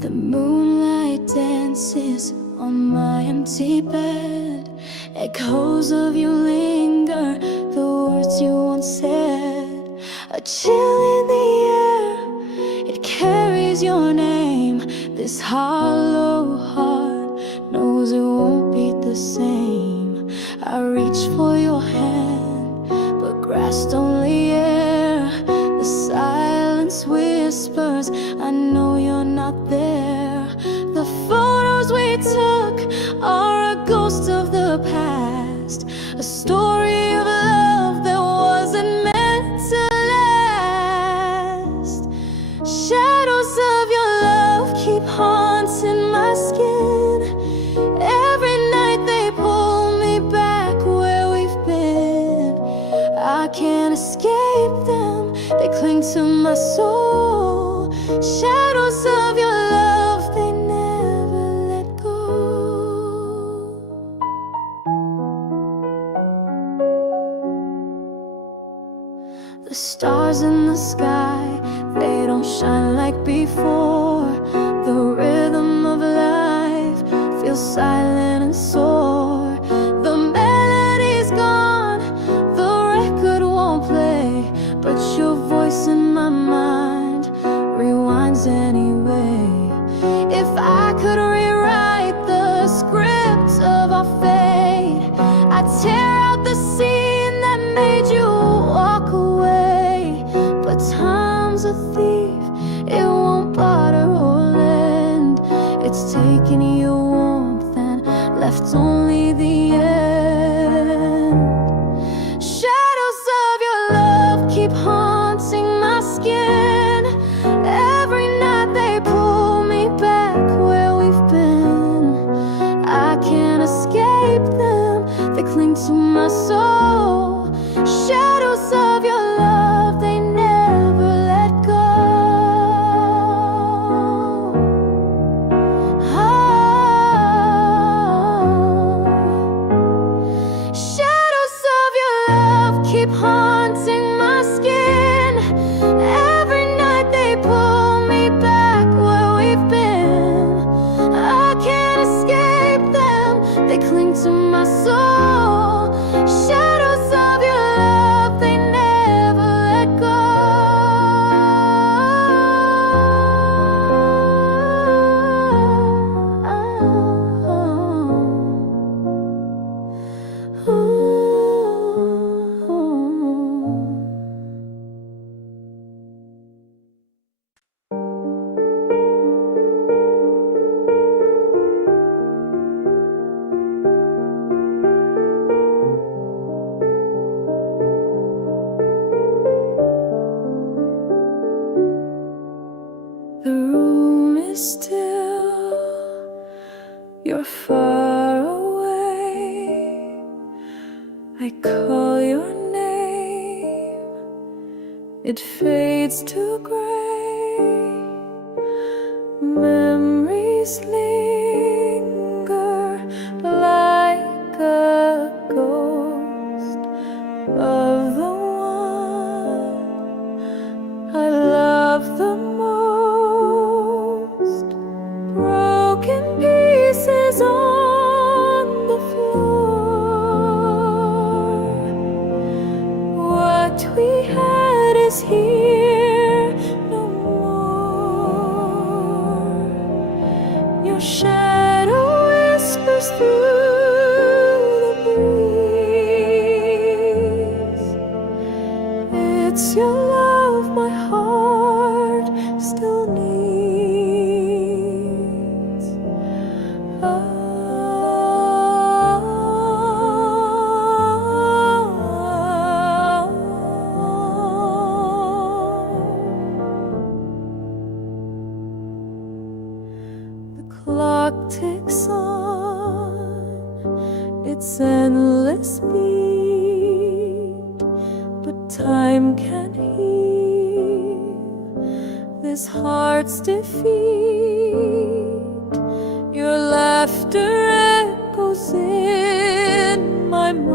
The moonlight dances on my empty bed. Echoes of you linger, the words you once said. A chill in the air, it carries your name. This hollow heart knows it won't be the same. I reach for your hand, but grasped only air. The silence whispers, I know you're not there. The photos we took are a ghost of the past, a story of love that wasn't meant to last. Shadows of your love keep haunting my skin. Every night they pull me back where we've been. I can't escape them, they cling to my soul. Shadows of your love, they never let go. The stars in the sky, they don't shine like before. The rhythm of life feels silent and sore. The melody's gone, the record won't play, but your voice in my mind rewinds anyway. If I could rewrite the script of our fate, I'd tear out the scene that made you walk away. But time's a thief, it won't barter or lend. It's taken your warmth and left only the end. Shadows of your love keep haunting my skin. Every night they pull me back where we've been. I can't escape them, they cling to my soul. Shadows of your love, they never let go. Shadows of your love keep haunting my skin. Every night they pull me back where we've been. I can't escape them, they cling to my soul. Shadows still, you're far away. I call your name, it fades to gray. Memories linger like a ghost of the one I love the most. Broken pieces on the floor. What we had is here no more. Your shadow whispers through the breeze. It's your love my heart still needs. The clock ticks on its endless beat, but time can't heal this heart's defeat. Your laughter echoes in my mind.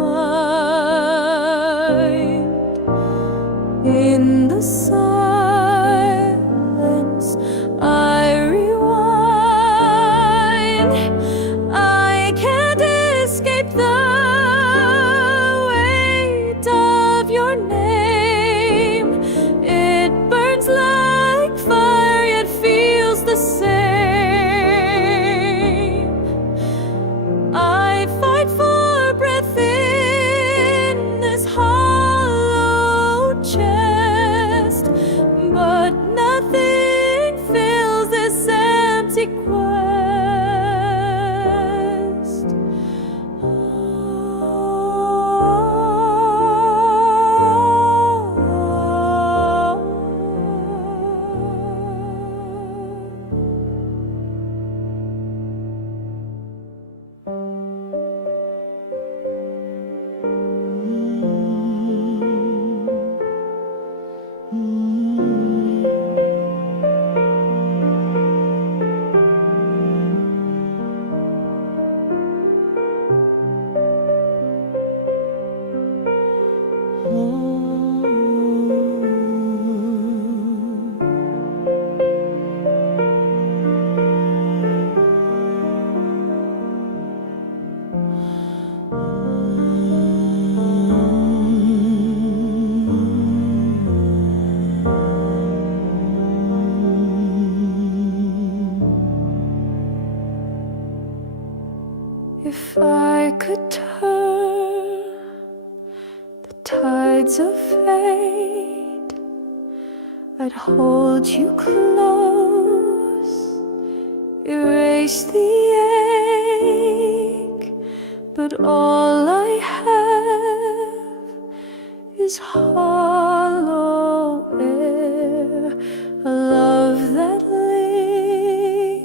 In the silence, I rewind. I can't escape the weight of your name. It burns like fire, yet feels the same. I fight for breath in this hollow chest, but nothing fills this empty quest. If I could turn the tides of fate, I'd hold you close, erase the ache, but all I have is hollow air, a love that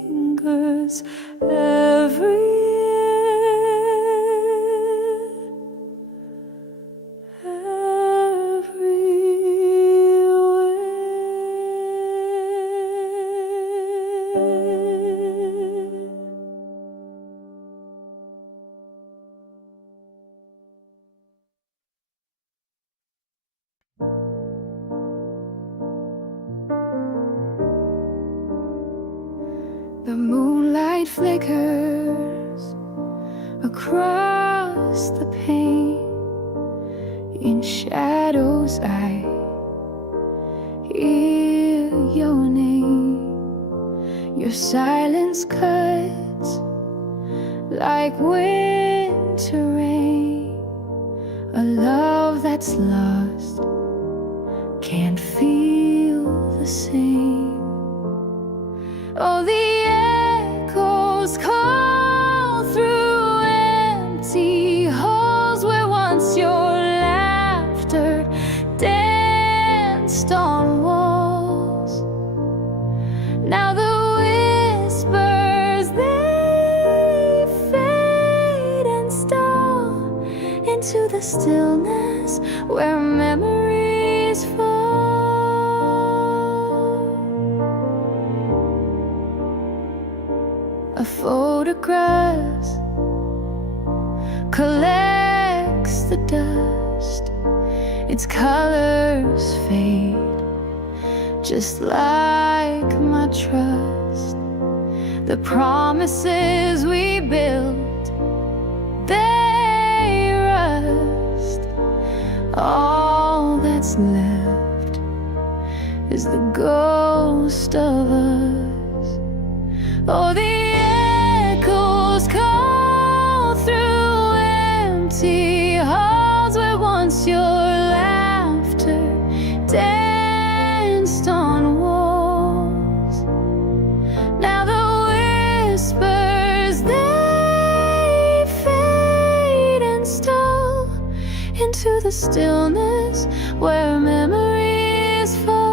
lingers everywhere. The moonlight flickers across the pane. In shadows I hear your name. Your silence cuts like winter rain. A love that's lost can't feel the same. Oh, the echoes call through empty halls where once your laughter danced on walls. Now the wind into the stillness where memories fall. A photograph collects the dust, its colors fade, just like my trust. The promises we built, they rust. All that's left is the ghost of us. Oh, the echoes call through empty halls where once your laughter danced on walls. Now the whispers, they fade and stall into the stillness where memories fall.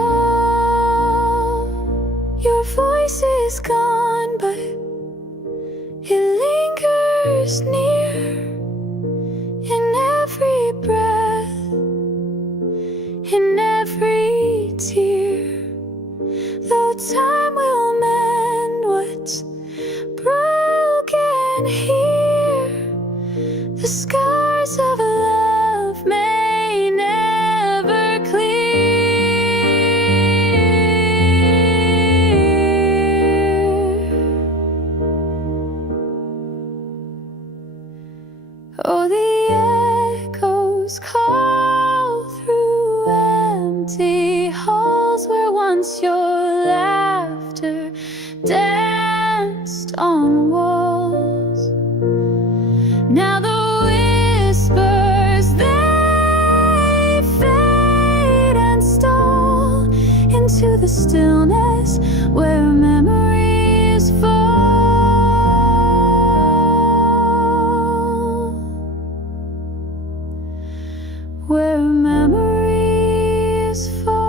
Your voice is gone, but it lingers near in every breath, in every tear. Though time will mend what's broken here, the scars of love may never clear. Oh, the echoes call through empty halls where once your laughter danced on walls. Now the whispers, they fade and stall into the stillness where memories fall. Where memories fall.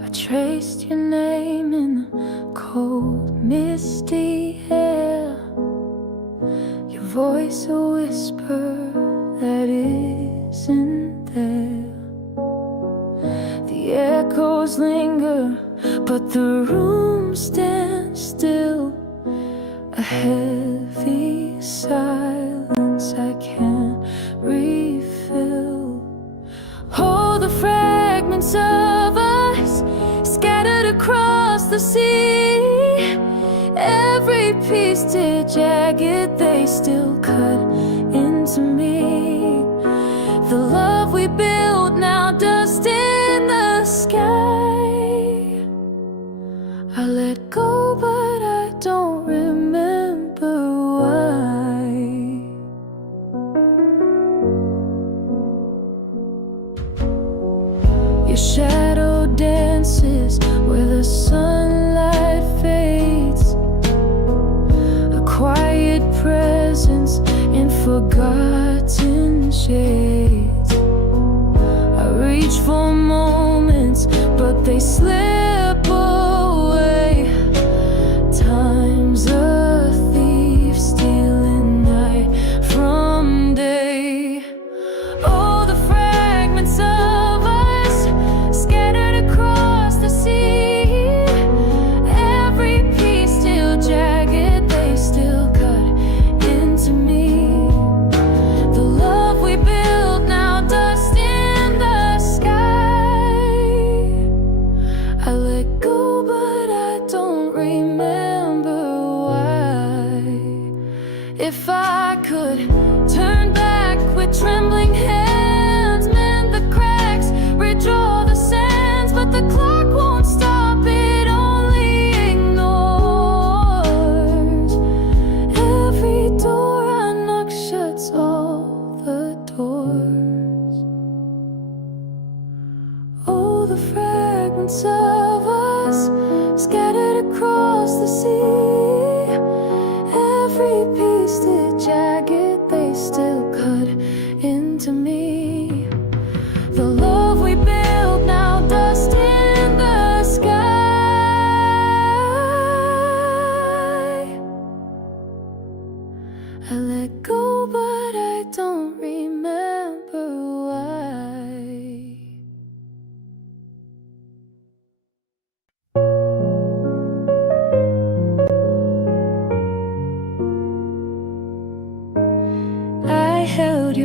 I traced your name in the cold, misty air. Your voice a whisper that isn't there. The echoes linger, but the room stands still. A heavy silence I can't refill. Oh, the fragments of us scattered across the sea. Every piece did jagged, they still cut into me. The love we built, now dust in the sky. I let go, but I don't remember why. Your shadow dances where the sunlight fades. A quiet presence in forgotten shades. I reach for moments, but they slip away. Time's a thief, stealing night from day. Oh, the fragments of us scattered across the sea. Every piece still jagged, they still cut into me. The love we built, now dust in the sky. I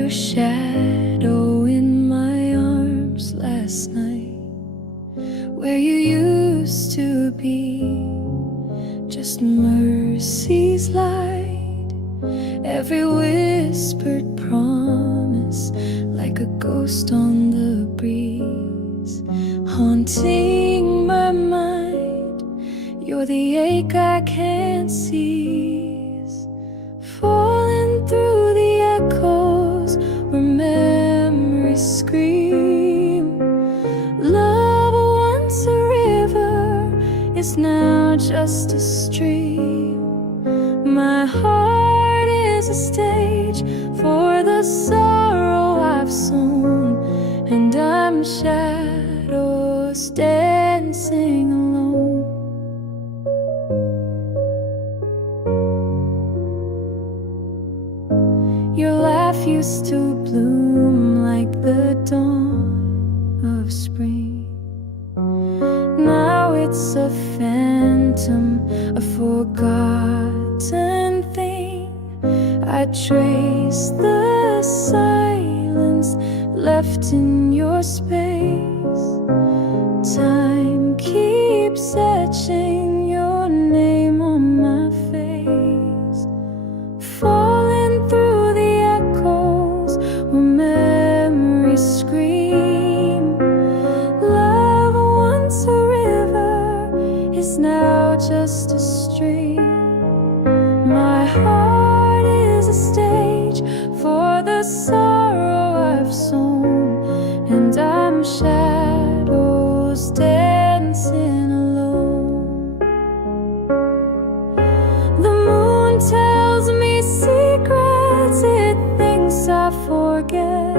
your shadow in my arms last night, where you used to be, just mercy's light. Every whispered promise, like a ghost on the breeze, haunting my mind. You're the ache I can't cease, falling through the echoes where memories scream. Love once a river is now just a stream. My heart is a stage for the sorrow I've sown, and I'm shadows dancing alone. Your laugh used to bloom like the dawn of spring. Now it's a phantom, a forgotten thing. I trace the silence left in your space. Time keeps etching your name on my face, falling through the echoes where memories scream. Love once a river is now just a stream. My heart is a stage for the sorrow I've sown, and I'm shadows dancing alone. The moon tells me secrets it thinks I forget,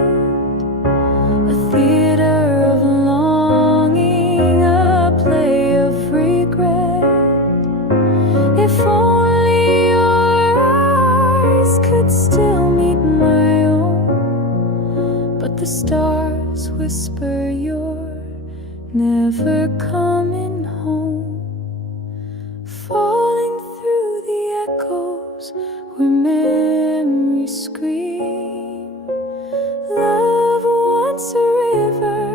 a theater of longing, a play of regret. If only your eyes could still meet my own, but the stars whisper you're never coming home, falling through the echoes where memories scream. Love once a river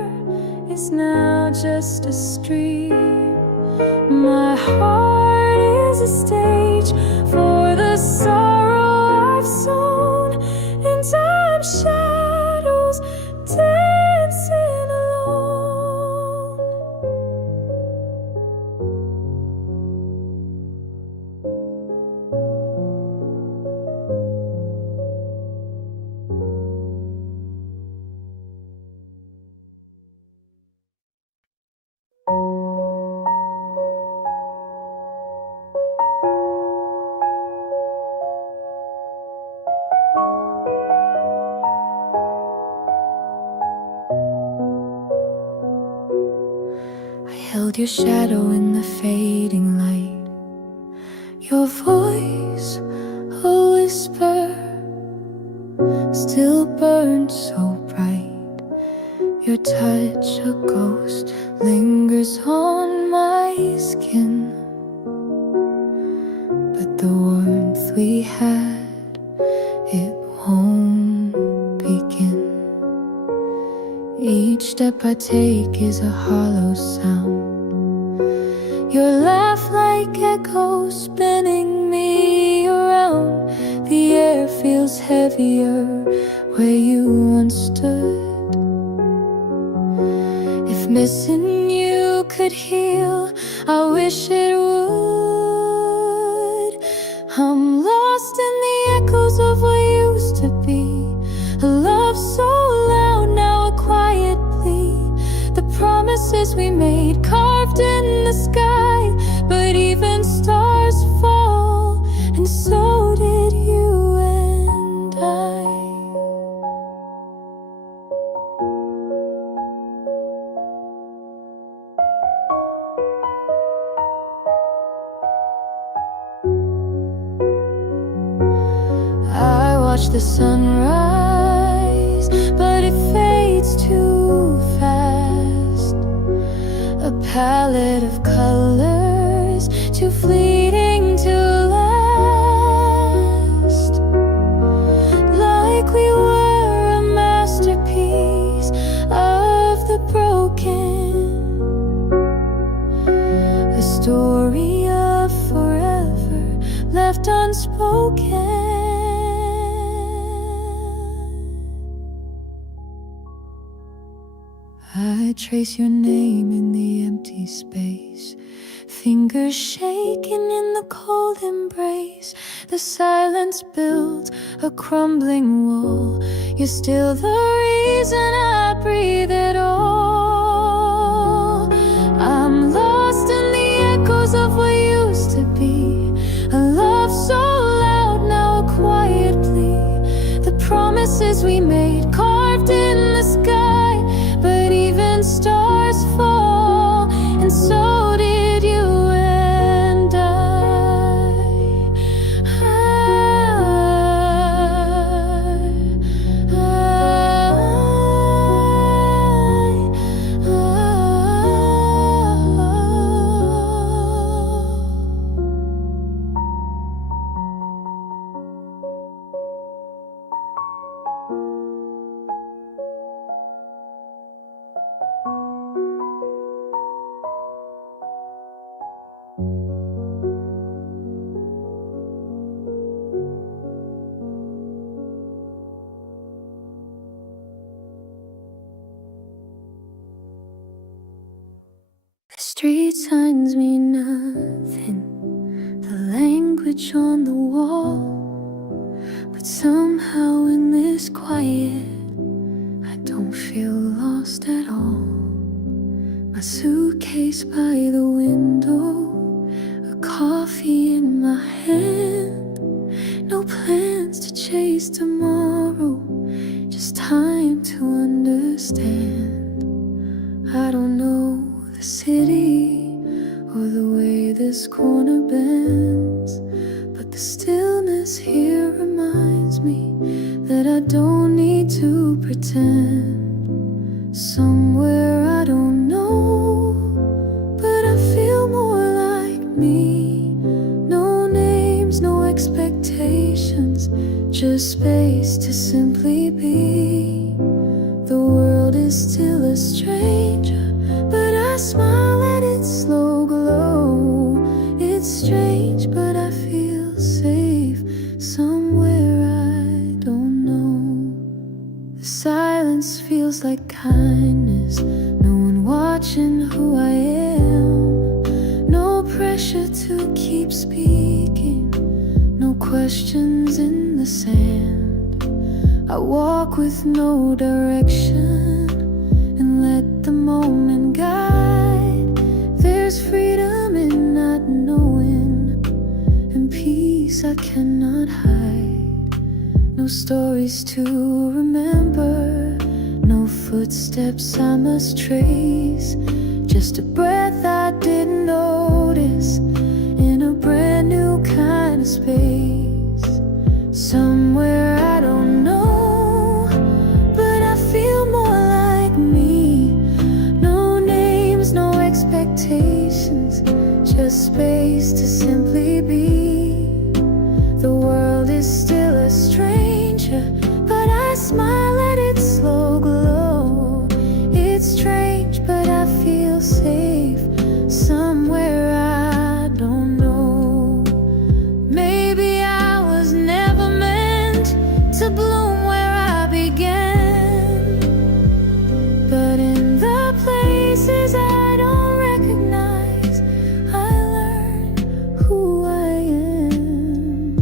is now just a stream. My heart is a stage for the sorrow I've sown, and I'm shadows dancing alone. I held your shadow in the fading light, your voice a whisper still burned so bright. Your touch a ghost lingers on my skin, but the warmth we had, it won't begin. Each step I take is a hollow sound, your laugh like echoes spinning me around. The air feels heavier where you once stood. If missing you could heal, I wish it would. I'm lost in the echoes of what used to be, a love so loud, now a quiet plea. The promises we made carved in the sky, but even stars fall, and so did you and I. I watch the sunrise, but it fades too fast. A palette of colors, too fleeting to last. Like we were unspoken. I trace your name in the empty space, fingers shaking in the cold embrace. The silence builds a crumbling wall. You're still the reason I breathe at all. I'm lost in the echoes of what used to be, a love so loud, now a quiet plea. The promises we made carved in the sky, but even stars fall, and so did you and The street signs mean nothing, the language on the wall, but somehow in this quiet I don't feel lost at all. My suitcase by the window, a coffee in my hand, no plans to chase tomorrow, just time to understand. I don't know the city or the way this corner bends, but the stillness here reminds me that I don't need to pretend. Somewhere I don't know, but I feel more like me. No names, no expectations, just space to simply be. The world is still a stranger, but I smile at its slow glow. It's strange, but I feel safe somewhere I don't know. The silence feels like kindness, no one watching who I am. No pressure to keep speaking, no questions in the sand. I walk with no direction and let the moment guide. There's freedom in not knowing, and peace I cannot hide. No stories to remember, no footsteps I must trace, just a breath I didn't notice in a brand new kind of space. Somewhere I don't know, but I feel more like me. No names, no expectations, just space to simply be. The world is still a stranger, but I smile at its slow glow. It's strange, but I feel safe somewhere I don't know. Maybe I was never meant to bloom where I began, but in the places I don't recognize, I learn who I am.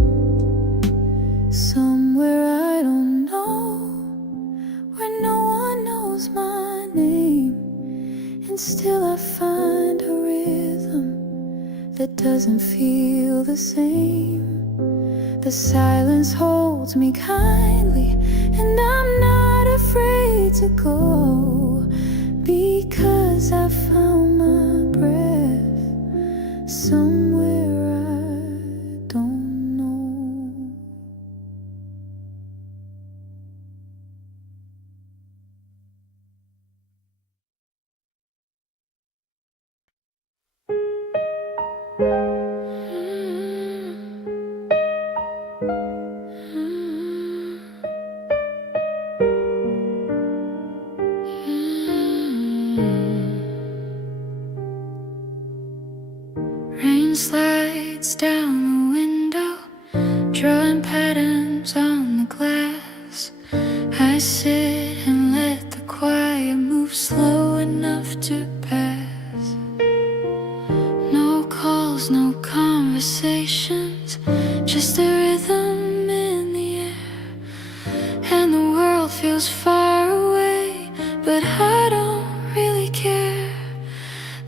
Somewhere I don't know, where no one knows my name, and still I find a rhythm that doesn't feel the same. The silence holds me kindly, and I'm not afraid to go, because I found my breath somewhere I don't know. Rain slides conversations, just a rhythm in the air. And the world feels far away, but I don't really care.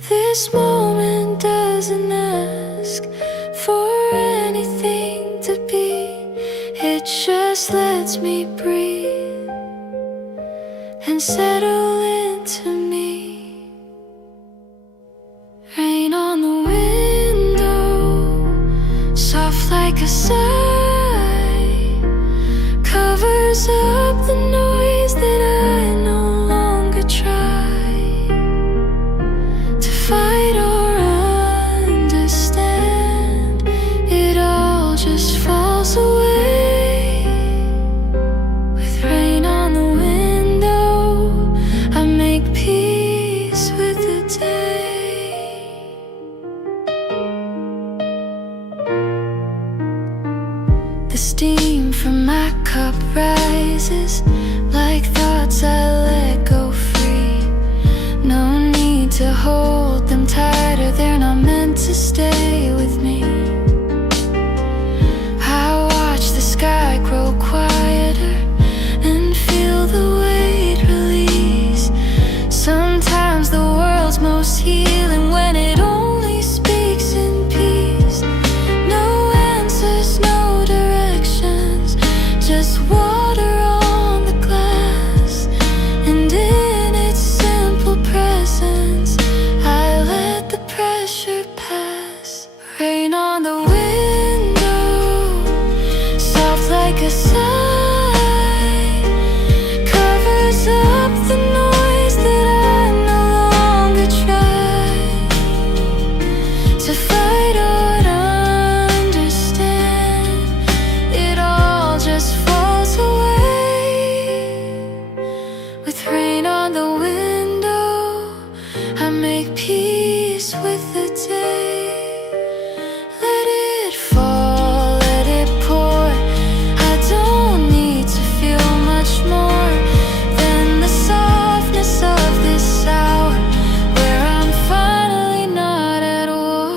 This moment doesn't ask for anything to be. It just lets me breathe and settle into me. Rain on the window, soft like a sigh, covers up the noise that I no longer try to fight or understand. It all just falls away. With rain on the window, I make peace with the day. The steam from my cup rises like thoughts I let go free. No need to hold them tighter, they're not meant to stay with me. I watch the sky grow quieter and feel the weight release. Sometimes the world's most healing when it only speaks in peace. No answers, no directions, just water on the glass. And in its simple presence, I let the pressure pass. Rain on the window, soft like a sigh, covers up the noise that I no longer try to fight or understand. It all just falls away. With rain on the window, I make peace with the day. Let it fall, let it pour. I don't need to feel much more than the softness of this hour, where I'm finally not at war.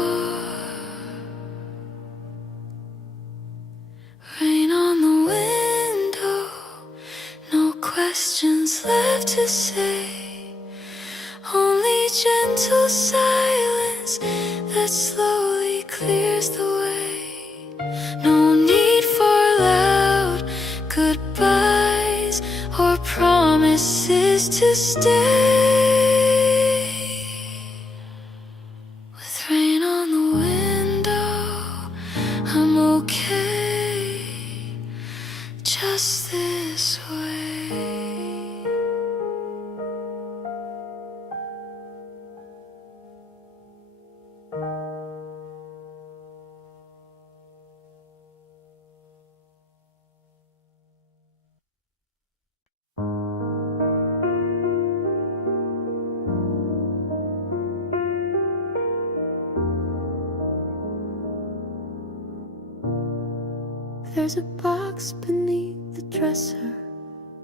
Rain on the window, no questions left to say, only gentle silence that slowly clears the way. No need for loud goodbyes or promises to stay. With rain on the window, I'm okay just this way. There's a box beneath the dresser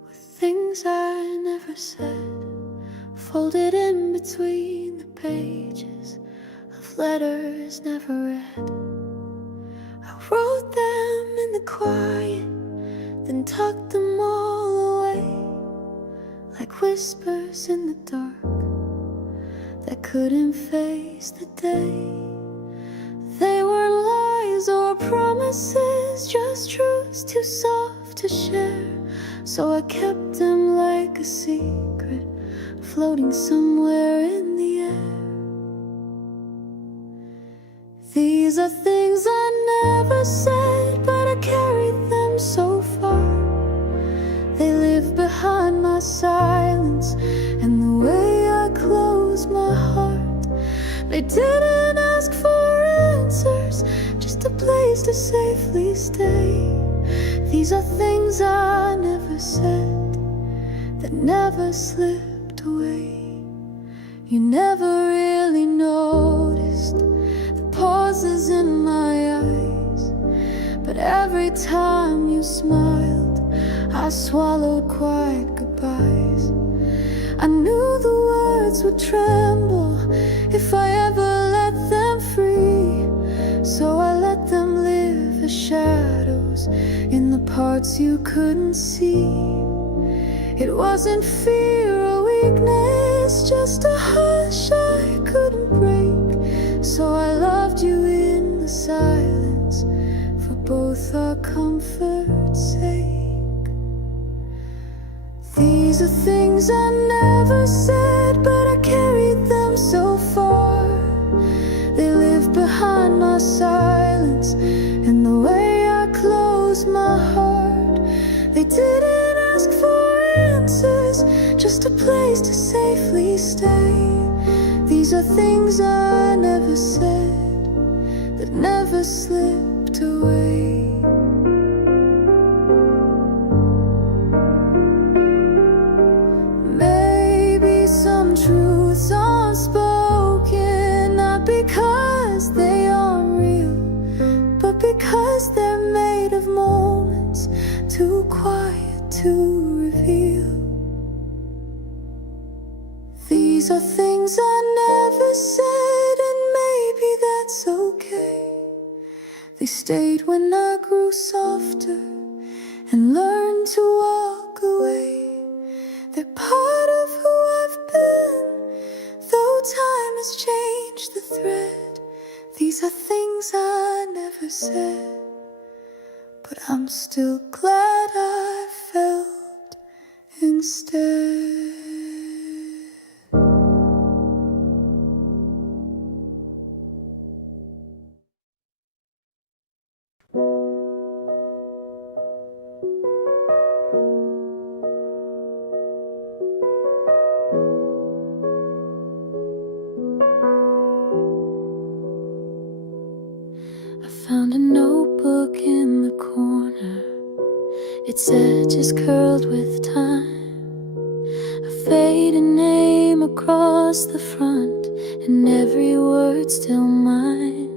with things I never said, folded in between the pages of letters never read. I wrote them in the quiet, then tucked them all away, like whispers in the dark that couldn't face the day. They weren't lies or promises, just truths too soft to share. So I kept them like a secret, floating somewhere in the air. These are things I never said, but I carried them so far. They live behind my silence and the way I close my heart. They didn't ask for answers, just a place to safely stay. These are things I never said, that never slipped away. You never really noticed the pauses in my eyes, but every time you smiled, I swallowed quiet goodbyes. I knew the words would tremble if I ever let them free, so I let them parts you couldn't see. It wasn't fear or weakness, just a hush I couldn't break. So I loved you in the silence, for both our comfort's sake. These are things I never said, but I carried them so far. They live behind my silence and the way I close my heart. They didn't ask for answers, just a place to safely stay. These are things I never said, that never slipped away. Maybe some truths unspoken, not because they aren't real, but because they're made of moments too quiet to reveal. These are things I never said, and maybe that's okay. They stayed when I grew softer and learned to walk away. They're part of who I've been, though time has changed the thread. These are things I never said, but I'm still glad I felt instead. I found a notebook in the corner, its edges curled with time. A faded name across the front, and every word still mine.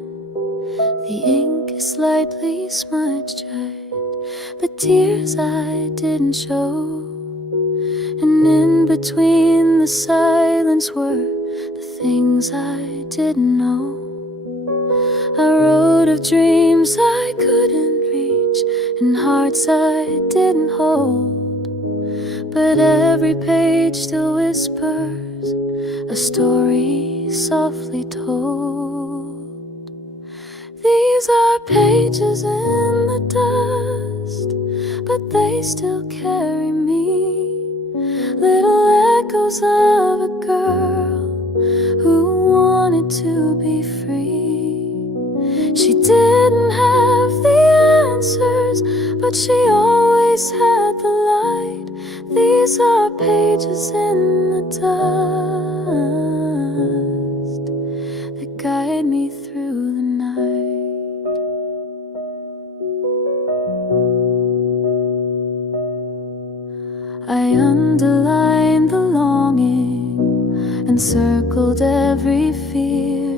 The ink is slightly smudged right, but tears I didn't show. And in between the silence were the things I didn't know. I wrote of dreams I couldn't reach and hearts I didn't hold, but every page still whispers a story softly told. These are pages in the dust, but they still carry me, little echoes of a girl who wanted to be free. She didn't have the answers, but she always had the light. These are pages in the dust that guide me through the night. I underlined the longing and circled every fear,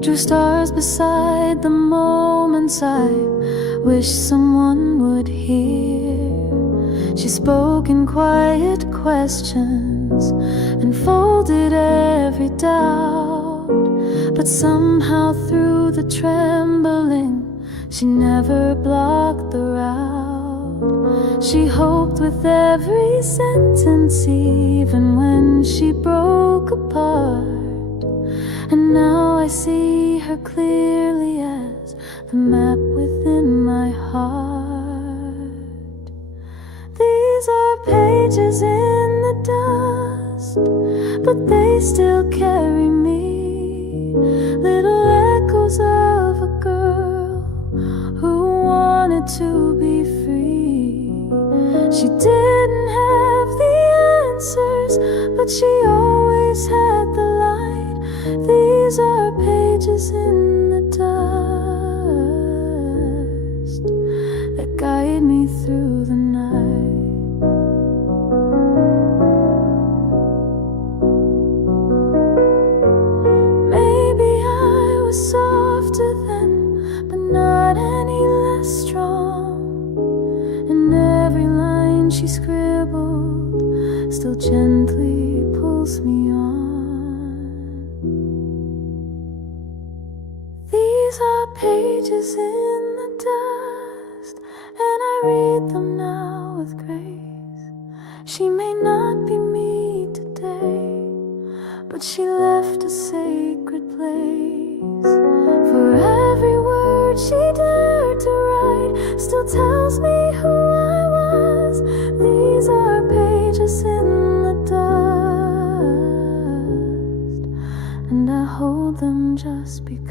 drew stars beside the moments I wish someone would hear. She spoke in quiet questions and folded every doubt, but somehow through the trembling she never blocked the route. She hoped with every sentence, even when she broke apart. And now I see her clearly as the map within my heart. These are pages in the dust, but they still carry me, little echoes of a girl who wanted to be free. She didn't have the answers, but she always had the light. These are pages in the dust that guide me through the night. Maybe I was softer then, but not any less strong. And every line she scribbled still gently pulls me on. These are pages in the dust, and I read them now with grace. She may not be me today, but she left a sacred place. For every word she dared to write still tells me who I was. These are pages in the dust, and I hold them just because.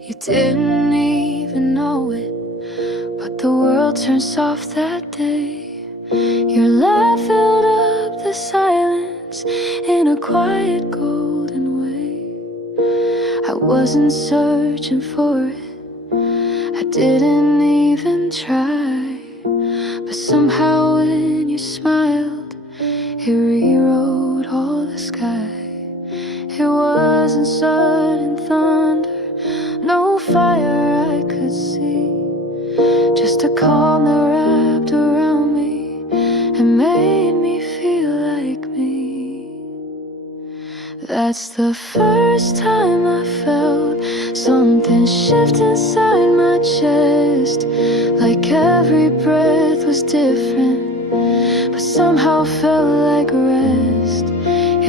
You didn't even know it, but the world turned soft that day. Your laugh filled up the silence in a quiet golden way. I wasn't searching for it, I didn't even try, but somehow when you smiled, it rewrote all the sky. It wasn't sudden thunder, no fire I could see, just a calm that wrapped around me and made me feel like me. That's the first time I felt something shift inside my chest, like every breath was different, but somehow felt like rest.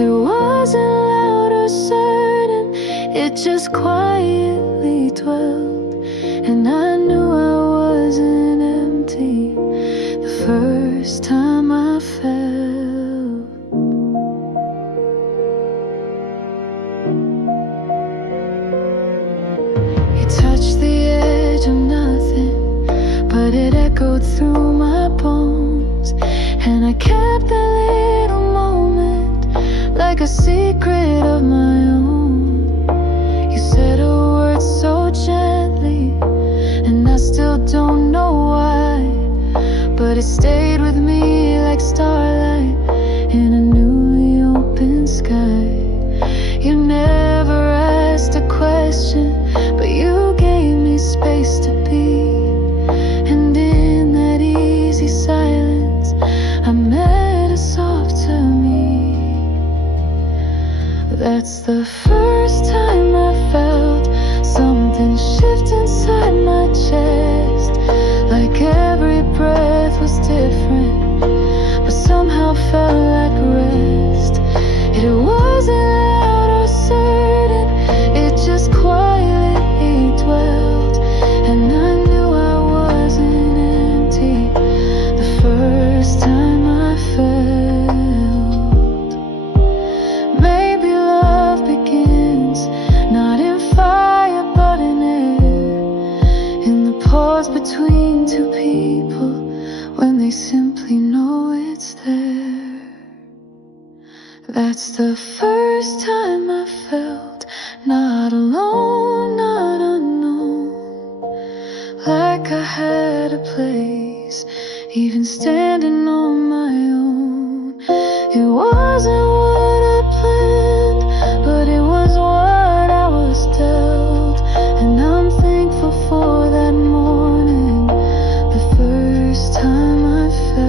It wasn't loud or certain, it just quietly dwelled, and I knew I wasn't empty the first time I felt. You touched the edge of nothing, but it echoed through my bones, and I kept that little moment like a secret of my own. You said a word so gently, and I still don't know why, but it stayed with me like starlight in a newly open sky. You never asked a question, but you gave me space to be, and in that easy silence I met a softer me. That's the first time I felt something shift inside my chest, like every breath was different, but somehow felt like rest. It wasn't loud or certain, it just quietly dwelled, and I knew I wasn't empty the first time I felt. Maybe love begins not in fire but in air, in the pause between two people when they simply know it's there. That's the first time I felt not alone, not unknown, like I had a place, even standing on my own. It wasn't what I planned, but it was what I was dealt, and I'm thankful for that morning, the first time I felt.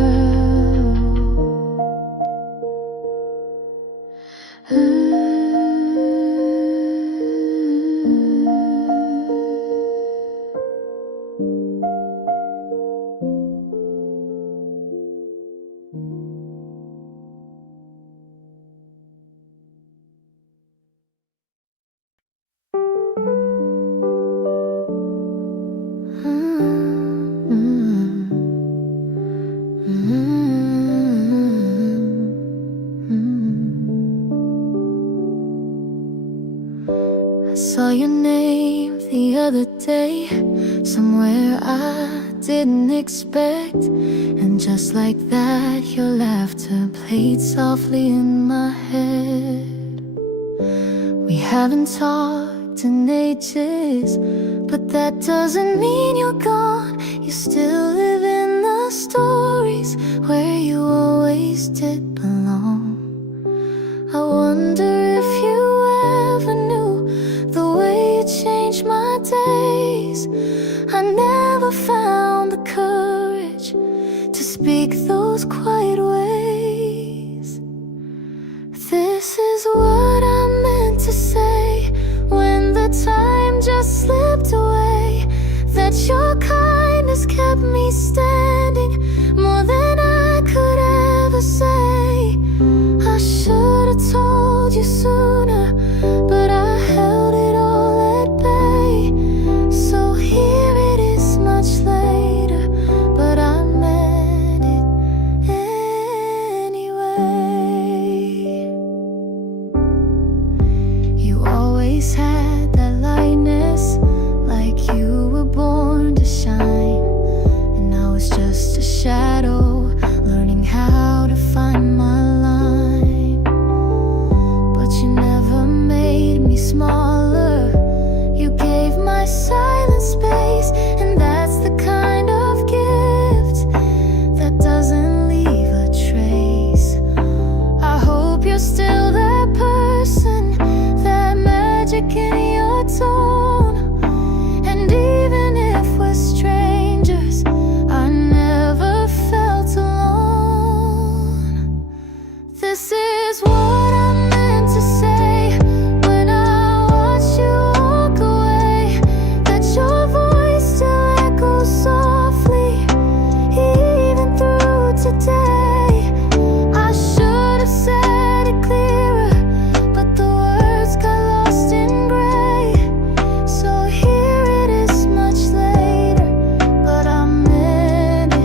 I saw your name the other day, somewhere I didn't expect, and just like that your laughter played softly in my head. We haven't talked in ages, but that doesn't mean you're gone. You still live in the stories where you always speak those quiet ways. This is what I meant to say when the time just slipped away. That your kindness kept me standing more than I could ever say. I should have told you sooner, but I held it all at bay. So here it is much later, but I meant it anyway. You always had that lightness, like you were born to shine. And I was just a shadow, learning how to find my line. But you never made me smaller. You gave my silence space, and that's the kind of gift that doesn't leave a trace. I hope you're still that person, that magic in your tone. And even if we're strangers, I never felt alone. This is what I meant to say when I watched you walk away. That your voice still echoes softly, even through today. I should have said it clearer, but the words got lost in gray. So here it is much later, but I meant it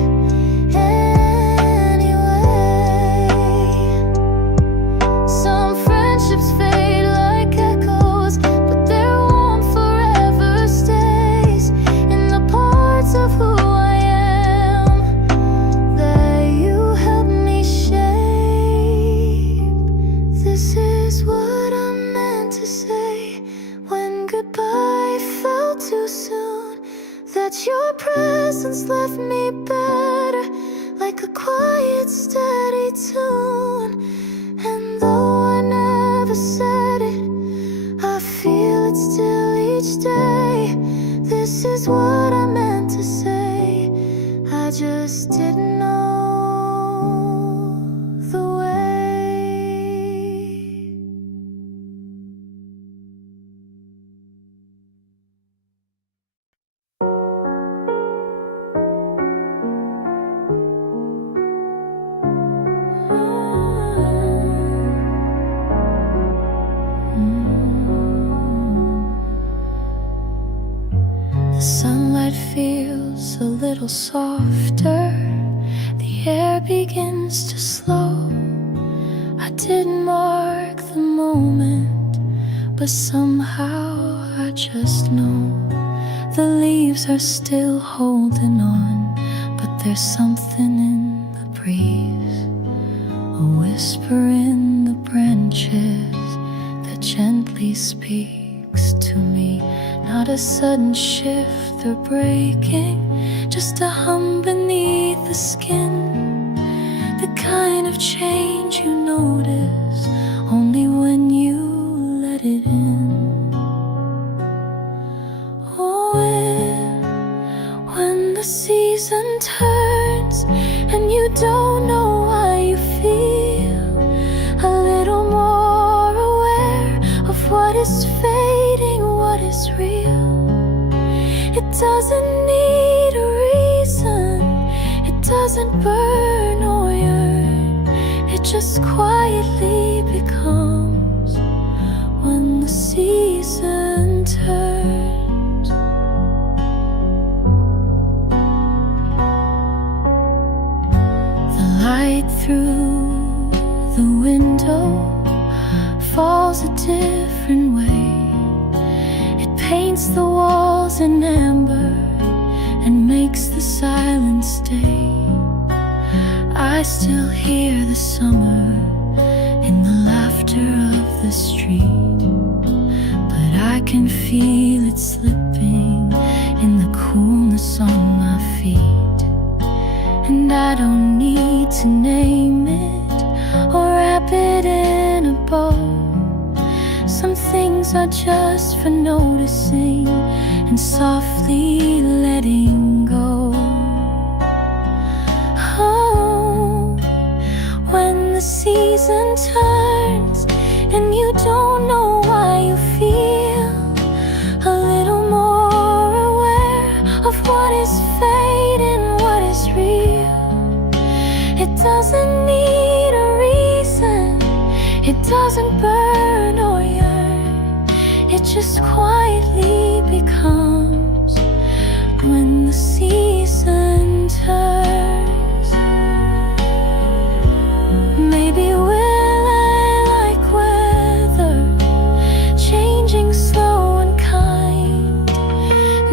anyway. Some friendships fade like echoes, but their warmth forever stays in the parts of who I am that you helped me shape. This is what I meant to say when goodbye felt too soon. That your presence left me better, like a quiet, steady tune. And though I never said it, I feel it still each day. This is what I meant to say, I just didn't know the way. The sunlight feels a little softer. The air begins to slow. I didn't mark the moment, but somehow I just know. The leaves are still holding on, but there's something in the breeze, a whisper in the branches that gently speaks to me. Not a sudden shift or breaking, just a hum beneath the skin. The kind of change you notice only when you let it in. Oh, when the season turns and you don't know why you feel a little more aware of what is fading, what is real. It doesn't need a reason, it doesn't burn or yearn. It just quietly becomes when the season turns. The light through the window falls a different way. It paints the walls in amber and makes the silence stay. I still hear the summer in the laughter of the street, but I can feel it slipping in the coolness on my feet. And I don't need to name it or wrap it in a bow. Some things are just for noticing and softly letting go. Oh, doesn't burn or yearn, it just quietly becomes when the season turns. Maybe will I like weather, changing slow and kind,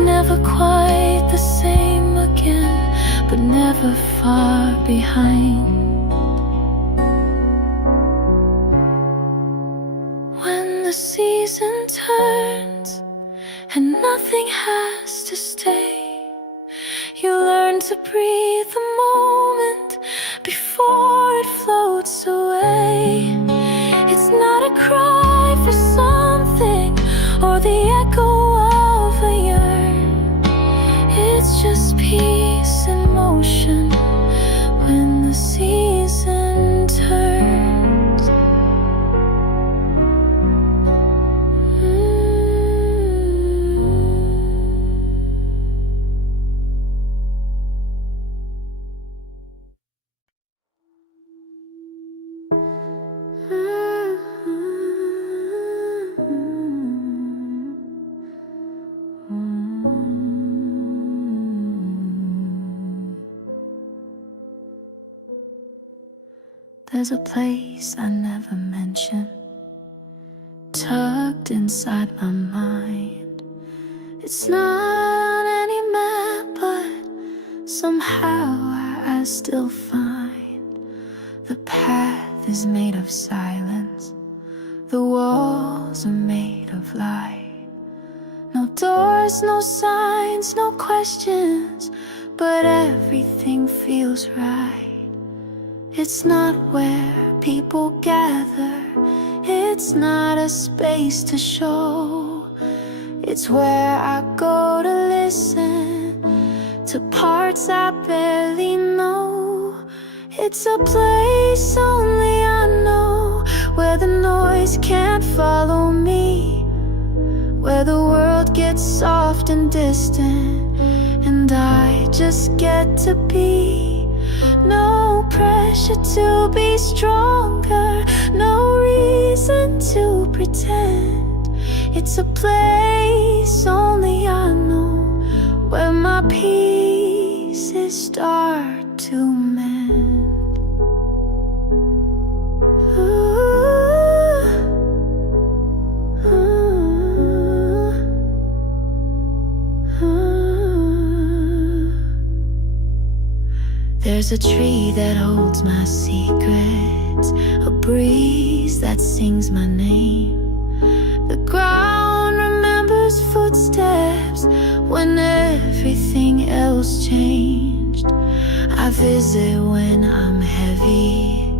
never quite the same again, but never far behind. When the season turns and nothing has to stay, you learn to breathe the moment before it floats away. It's not a cry for something or the echo of a yearn, it's just peace in motion when the season turns. There's a place I never mentioned, tucked inside my mind. It's not any map, but somehow I still find the path is made of silence, the walls are made of light. No doors, no signs, no questions, but everything feels right. It's not where people gather, it's not a space to show. It's where I go to listen to parts I barely know. It's a place only I know, where the noise can't follow me, where the world gets soft and distant, and I just get to be. No pressure to be stronger, no reason to pretend. It's a place only I know, where my pieces start to mend. There's a tree that holds my secrets, a breeze that sings my name. The ground remembers footsteps when everything else changed. I visit when I'm heavy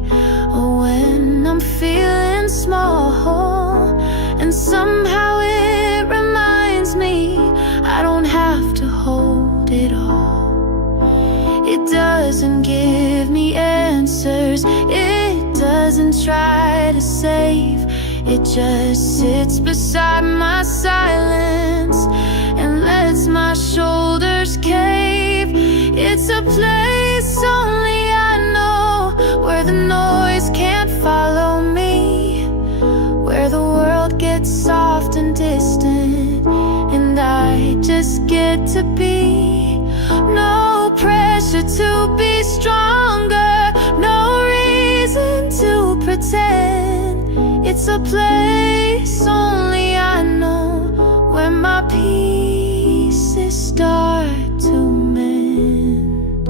or when I'm feeling small, and somehow it reminds me I don't have to hold it all. It doesn't give me answers, it doesn't try to save, it just sits beside my silence and lets my shoulders cave. It's a place only I know, where the noise can't follow me, where the world gets soft and distant, and I just get to be. No pressure to be stronger, no reason to pretend. It's a place only I know, where my pieces start to mend.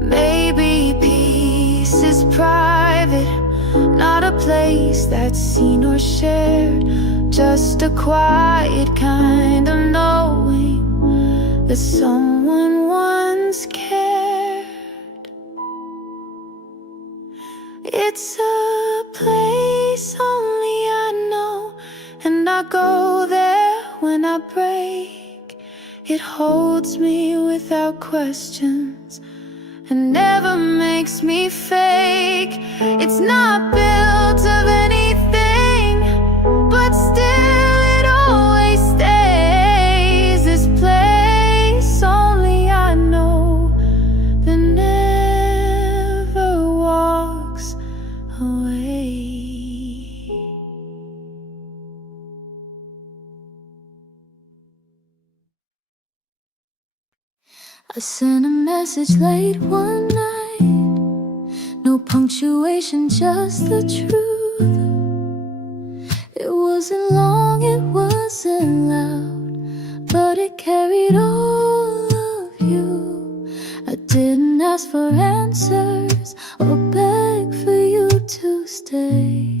Maybe peace is private, not a place that's seen or shared, just a quiet kind of knowing that someone once cared. It's a place only I know, and I go there when I break. It holds me without questions and never makes me fake. It's not built of anything, but still it always stays. This place only I know, that never walks away. I sent a message late one night, no punctuation, just the truth. It wasn't long, it wasn't loud, but it carried all of you. I didn't ask for answers or beg for you to stay.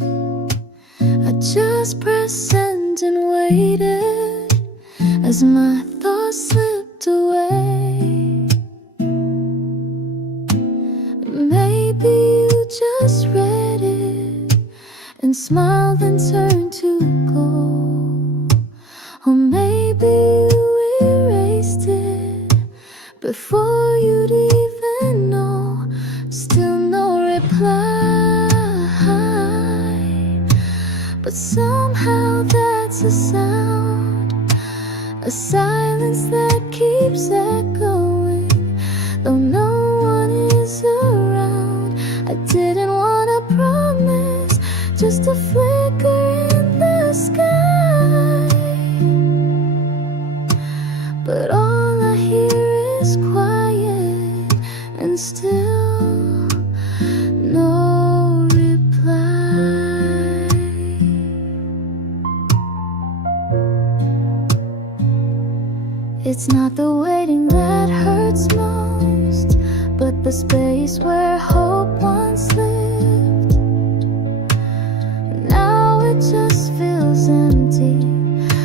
I just pressed send and waited as my thoughts slipped away. Maybe you just read it and smiled and turned to go. Or maybe you erased it before you'd even know. Still no reply, but somehow that's a sound, a silence that keeps echoing, though no one is around. I didn't want to promise, just a flicker in the sky, but all I hear is quiet and still no reply. It's not the waiting that hurts most, but the space where hope once lived. Now it just feels empty,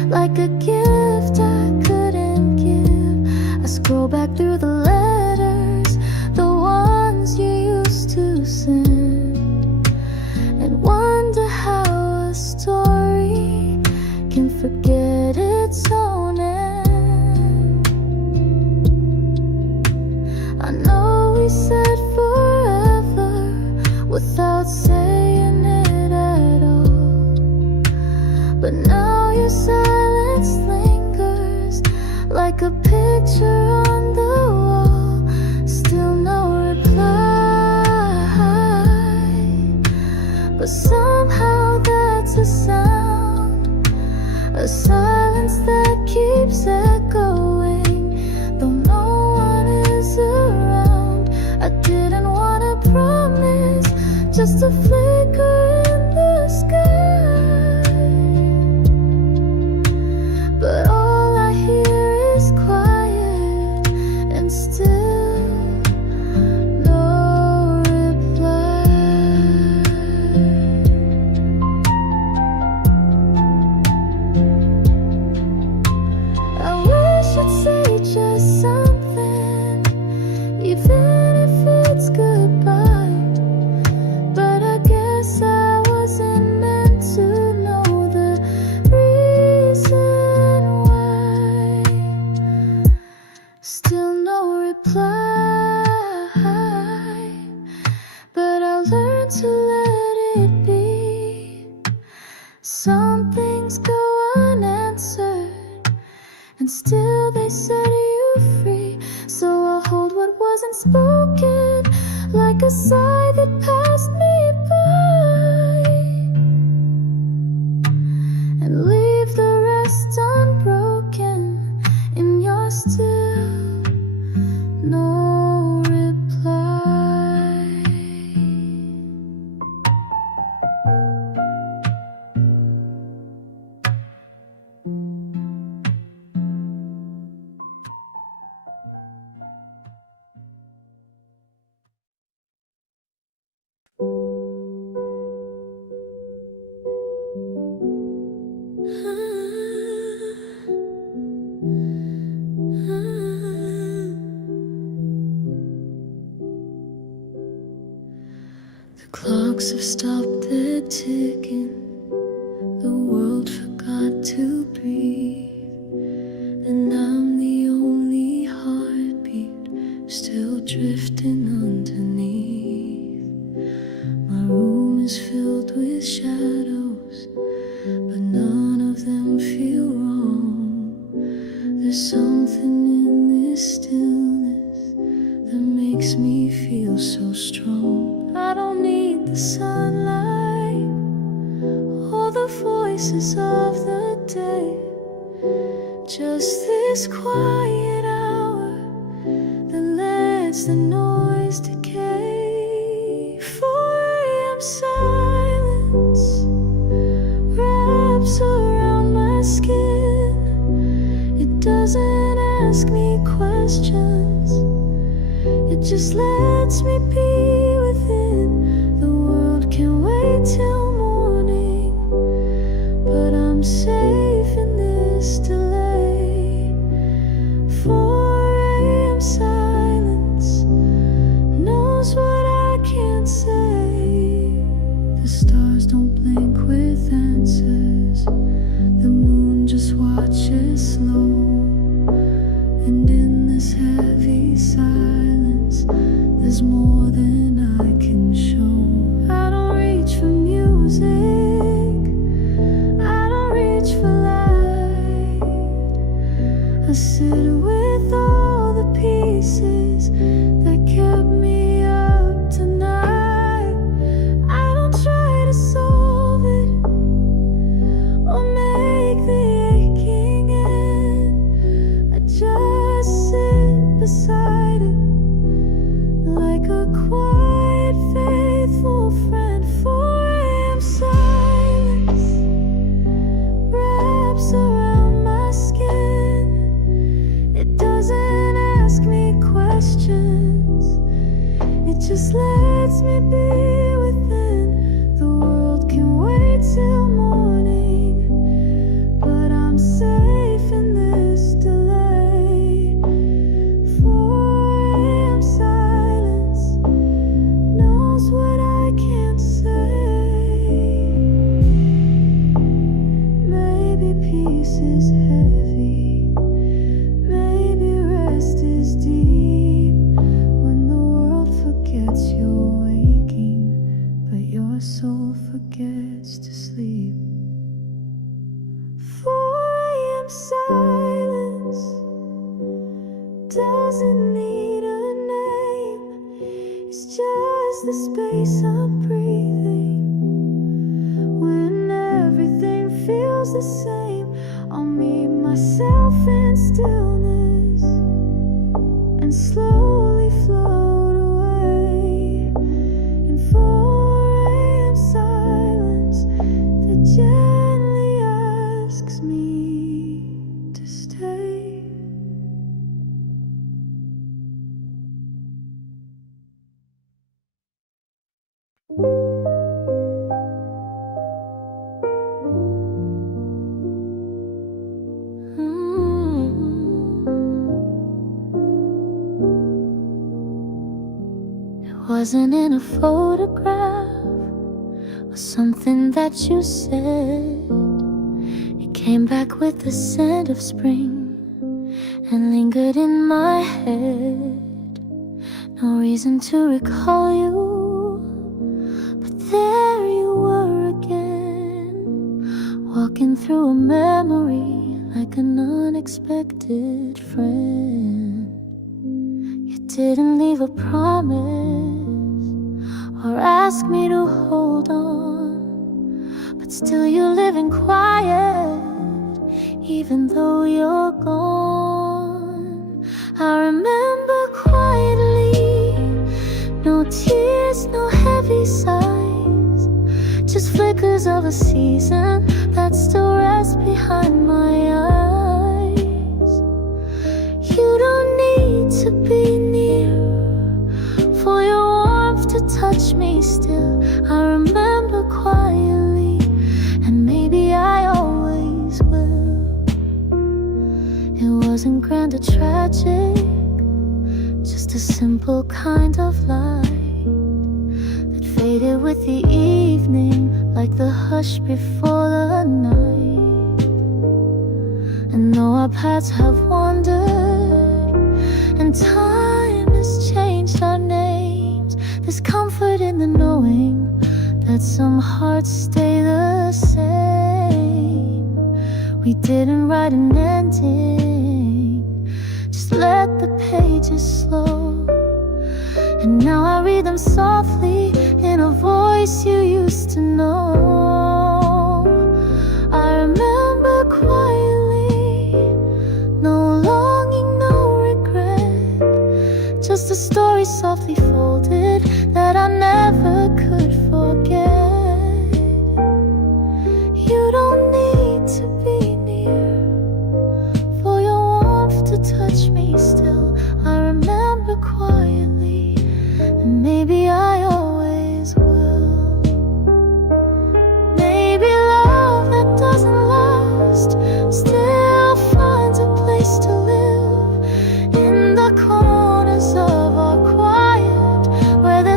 like a gift I couldn't give. I scroll back through the letters, the ones you used to send, and wonder how a story can forget its own end. I know we said forever without saying it at all, but now your silence lingers like a picture on the wall. Still no reply, but somehow that's a sound, a silence that keeps echoing, though no one is around. I didn't want to promise, just a flicker in the sky, but all I hear is quiet and still no reply. I wish I'd say just something, even if it's goodbye, but I guess I wasn't meant to know the reason why. Still no reply, but I learned to let it be. Some things go unanswered, and still they set you free. So I'll hold what wasn't spoken, like a sigh that passed me by, and leave the rest unbroken in your still no reply. The clocks have stopped their ticking, the world forgot to breathe, and I'm the only heartbeat still drifting underneath. My room is filled with shadows, but none of them feel wrong. There's something in this stillness that makes me feel so strong. I don't need the sunlight or the voices of the day, just this quiet hour just lets me be within. The world can wait till morning, but I'm safe in this delay. 4 a.m. silence knows what I can't say. The stars don't blink with answers. The moon just watches slow. And in this heavy silence, there's more than I can show. I don't reach for music, I don't reach for light. I sit with all the pieces that kept me up tonight. I don't try to solve it or make the aching end. I just sit beside it like a quiet, faithful friend. 4 a.m. silence wraps around my skin. It doesn't ask me questions, it just lets me be within. The world can wait till morning, but I'm safe in this delay. 4 a.m. silence knows what I can't say. Maybe peace is heavy, maybe rest is deep. When the world forgets you're waking, but your soul forgets to sleep. 4 a.m. silence doesn't need a name. It's just the space I'm breathing. When everything feels the same, I'll meet myself in stillness and slowly float away. In 4 a.m. silence that gently asks me to stay. It wasn't in a photograph or something that you said. It came back with the scent of spring and lingered in my head. No reason to recall you, but there you were again, walking through a memory like an unexpected friend. You didn't leave a promise or ask me to hold on, but still you live in quiet, even though you're gone. I remember quietly, no tears, no heavy sighs, just flickers of a season that still rests behind my eyes. You don't need to be near for your warmth to touch me still. I remember quietly, and maybe I always will. It wasn't grand or tragic, just a simple kind of light that faded with the evening, like the hush before the night. And though our paths have wandered and time has changed our names, there's comfort in the knowing that some hearts stay the same. We didn't write an ending, just let the pages slow. And now I read them softly in a voice you used to know. I remember quietly, no longing, no regret, just a story softly folded that I never could forget. You don't need to be near for your warmth to touch me still. I remember quietly,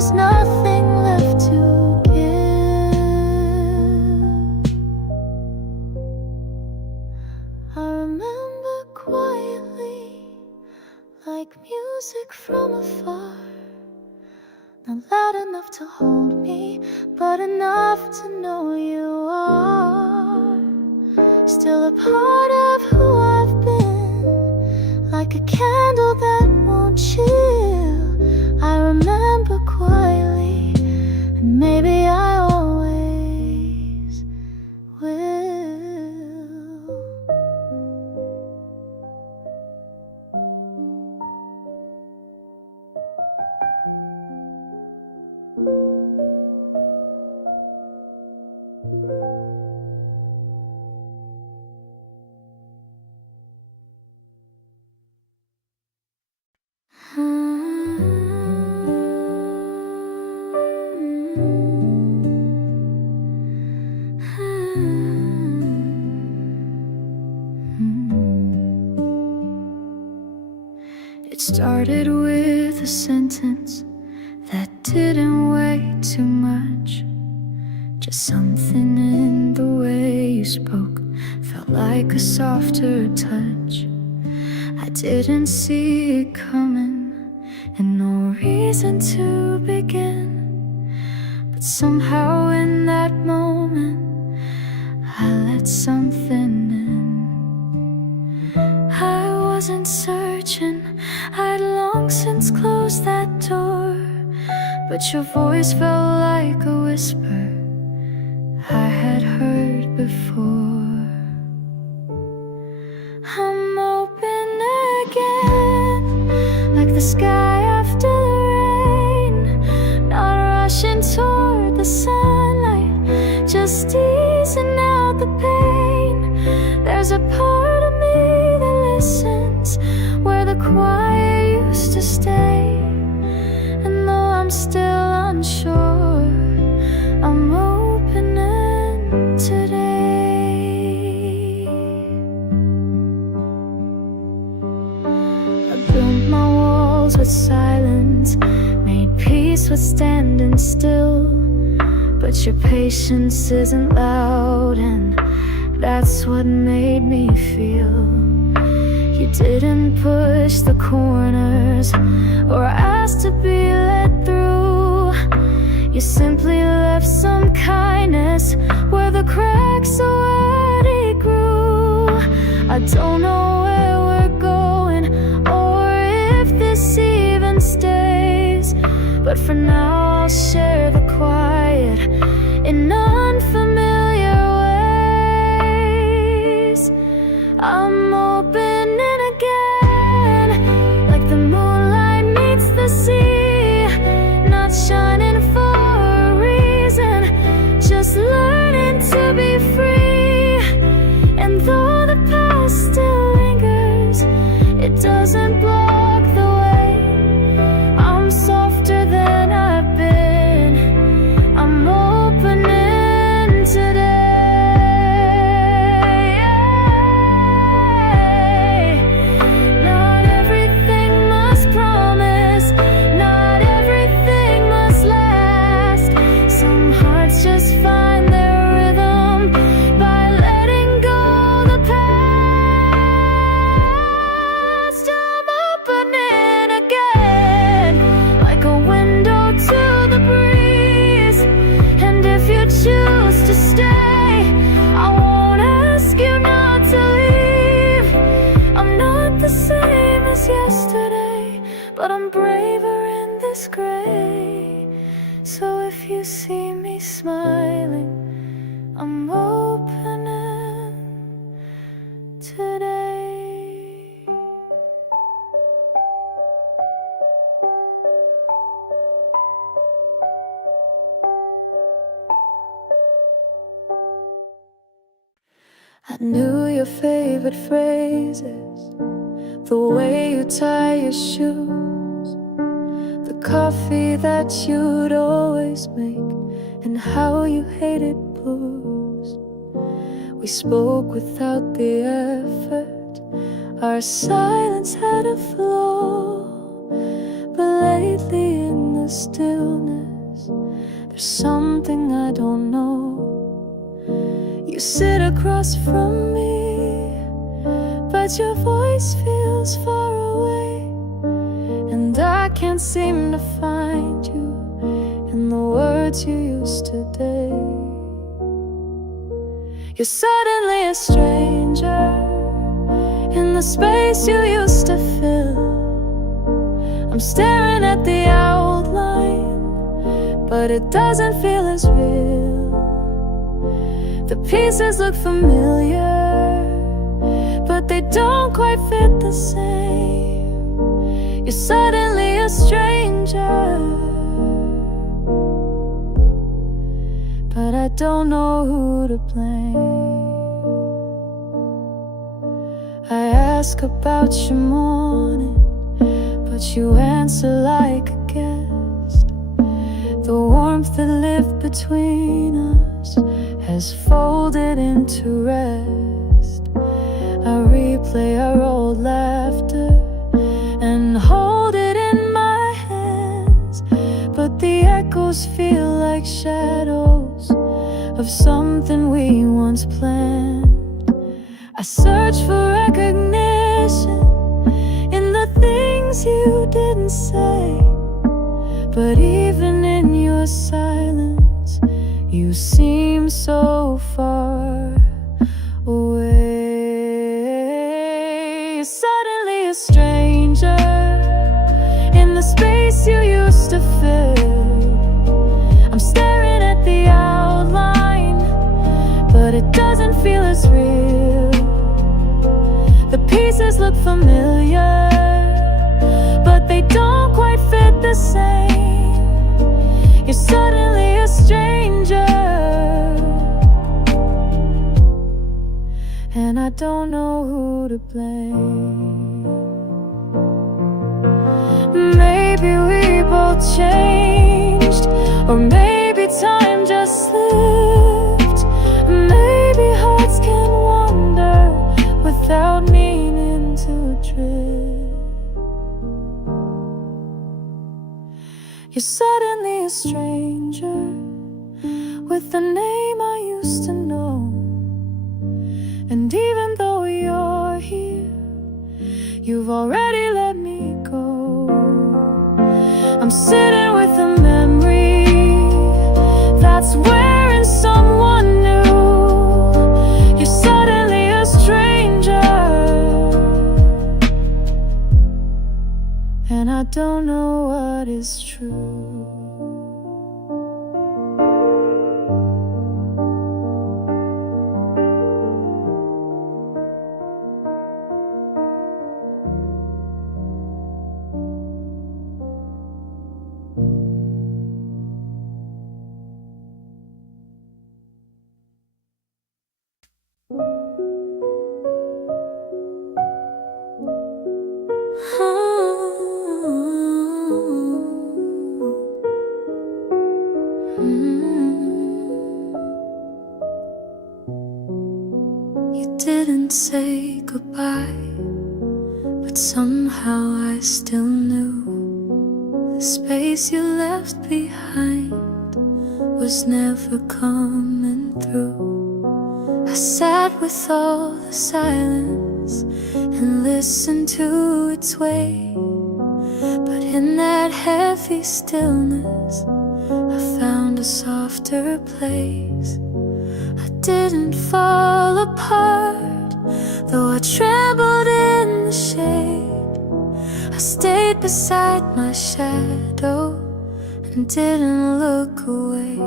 there's nothing left to give. I remember quietly, like music from afar, not loud enough to hold me, but enough to know you are still a part of who I've been, like a candle that won't chill. I remember quietly, and maybe I always will. It started with a sentence that didn't weigh too much. Just something in the way you spoke felt like a softer touch. I didn't see it coming, and no reason to begin. But somehow in that moment, I let something in. I wasn't searching, I'd long since closed that door. But your voice felt like a whisper I had heard before. I'm open again, like the sky after the rain, not rushing toward the sunlight, just easing out the pain. There's a part of me that listens where the quiet used to stay. And though I'm still unsure, I'm opening today. I built my walls with silence, made peace with standing still. But your patience isn't loud, and that's what made me feel. You didn't push the corners or ask to be let through. You simply left some kindness where the cracks already grew. I don't know where we're going or if this even stays, but for now I'll share the quiet in unfamiliar ways. I'm opening again, like the moonlight meets the sea, not shining for a reason, just learning to be free. And though the past still lingers, it doesn't block the way. I'm softer than I've been, I'm opening today. Not everything must promise, not everything must last. Some hearts just find their rhythm by letting go the past. I'm opening again, like a window to the breeze. And if you choose to stay, I won't ask you not to leave. I'm not the same as yesterday, but I'm braver in this gray. So if you see me smiling, I'm opening today. I knew your favorite phrases, the way you tie your shoes, the coffee that you'd always make, and how you hated blues. We spoke without the effort, our silence had a flow. But lately in the stillness, There's something I don't know. You sit across from me, but your voice feels far away, and I can't seem to find you in the words you used today. You're suddenly a stranger in the space you used to fill. I'm staring at the outline, but it doesn't feel as real. The pieces look familiar, but they don't quite fit the same. You're suddenly a stranger, but I don't know who to blame. I ask about your morning, but you answer like a guest. The warmth that lived between us has folded into rest. I replay our old laughter and hold it in my hands, but the echoes feel like shadows of something we once planned. I search for recognition in the things you didn't say, but even in your silence you seem so far away. You're suddenly a stranger in the space you used to fill. I'm staring at the outline, but it doesn't feel as real. The pieces look familiar, but they don't quite fit the same. You're suddenly a stranger, and I don't know who to blame. Maybe we both changed, or maybe time just slipped. Maybe hearts can wander without meaning to drift. You're suddenly a stranger with the name I used to know. And even though you're here, you've already let me go. I'm sitting with a memory that's wearing someone new. You're suddenly a stranger, and I don't know what is true. You didn't say goodbye, but somehow I still knew the space you left behind was never coming through. I sat with all the silence and listened to its weight, but in that heavy stillness I found a softer place. I didn't fall apart, though I trembled in the shade. I stayed beside my shadow and didn't look away.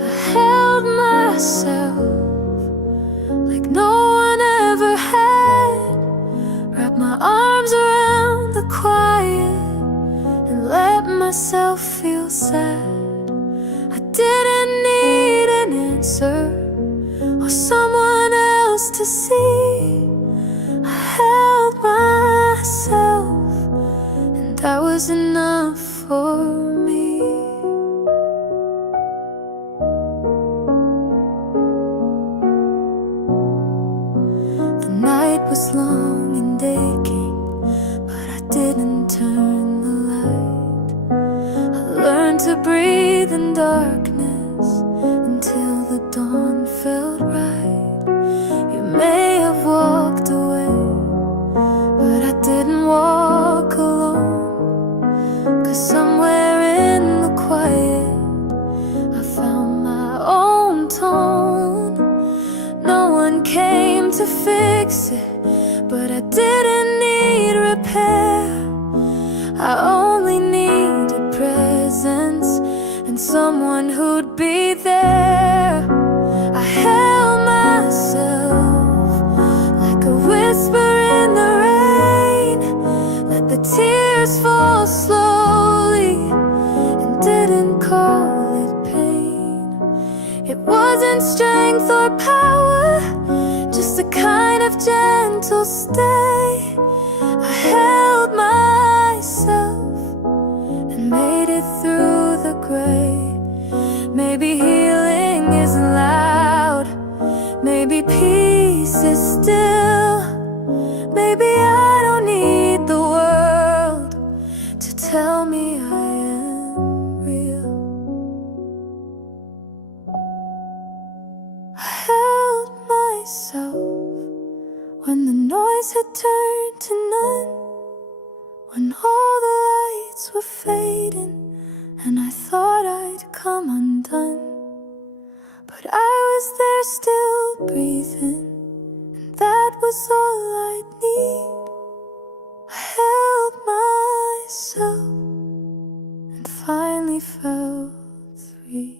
I held myself like no one ever had, wrapped my arms around the quiet and let myself feel sad. I didn't need an answer or someone else to see. I held myself, and that was enough for me. The night was long and aching, but I didn't turn the light. I learned learned to breathe in darkness until the dawn felt right. You may have walked away, but I didn't walk alone. 'Cause somewhere in the quiet I found my own tone. No one came to fix it, but I didn't need repair. I only needed presence and someone who'd be there. I held myself like a whisper in the rain, let the tears fall slowly and didn't call it pain. It wasn't strength or power, just a kind of gentle stay. I held myself and made it through the gray. Maybe healing isn't loud, maybe peace is still. Maybe I don't need the world to tell me I am real. I held myself when the noise had turned to none, when all the lights were fading and I thought I'd come undone. But I was there still breathing, and that was all I'd need. I held myself and finally felt free.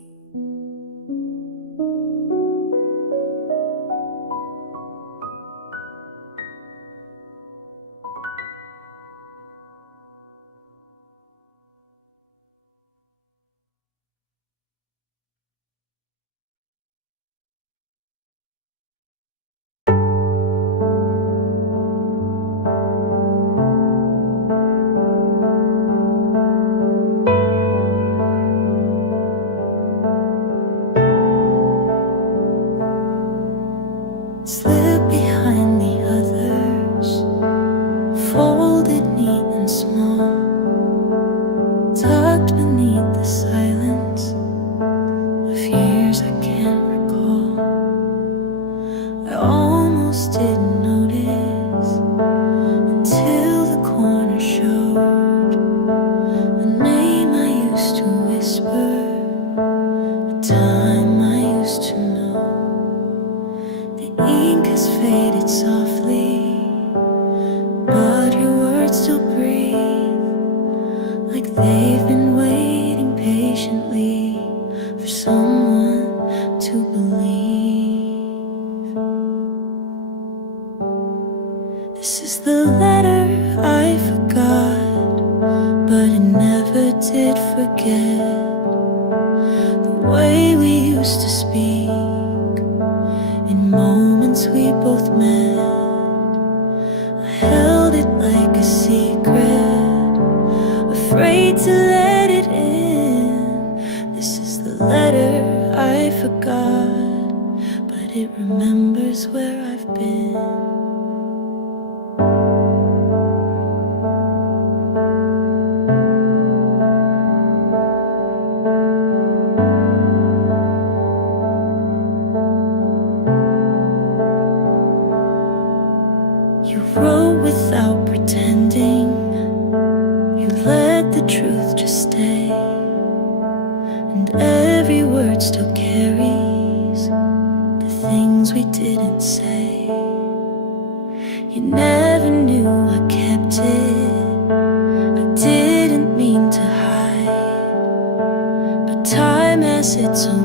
Slip behind the others, folded neat and small, tucked beneath the silence of years I can't recall. I almost didn't notice until the corner showed a name I used to whisper, a time I used to know. The ink has faded softly, but your words still breathe, like they've been waiting patiently for someone to believe. This is the letter I forgot, but it never did forget the way we used to speak in moments we both met. I held it like a secret, afraid to let it in. This is the letter I forgot, but it remembers where I've been. You wrote without pretending, you let the truth just stay, and every word still carries the things we didn't say. You never knew I kept it, I didn't mean to hide, but time has its own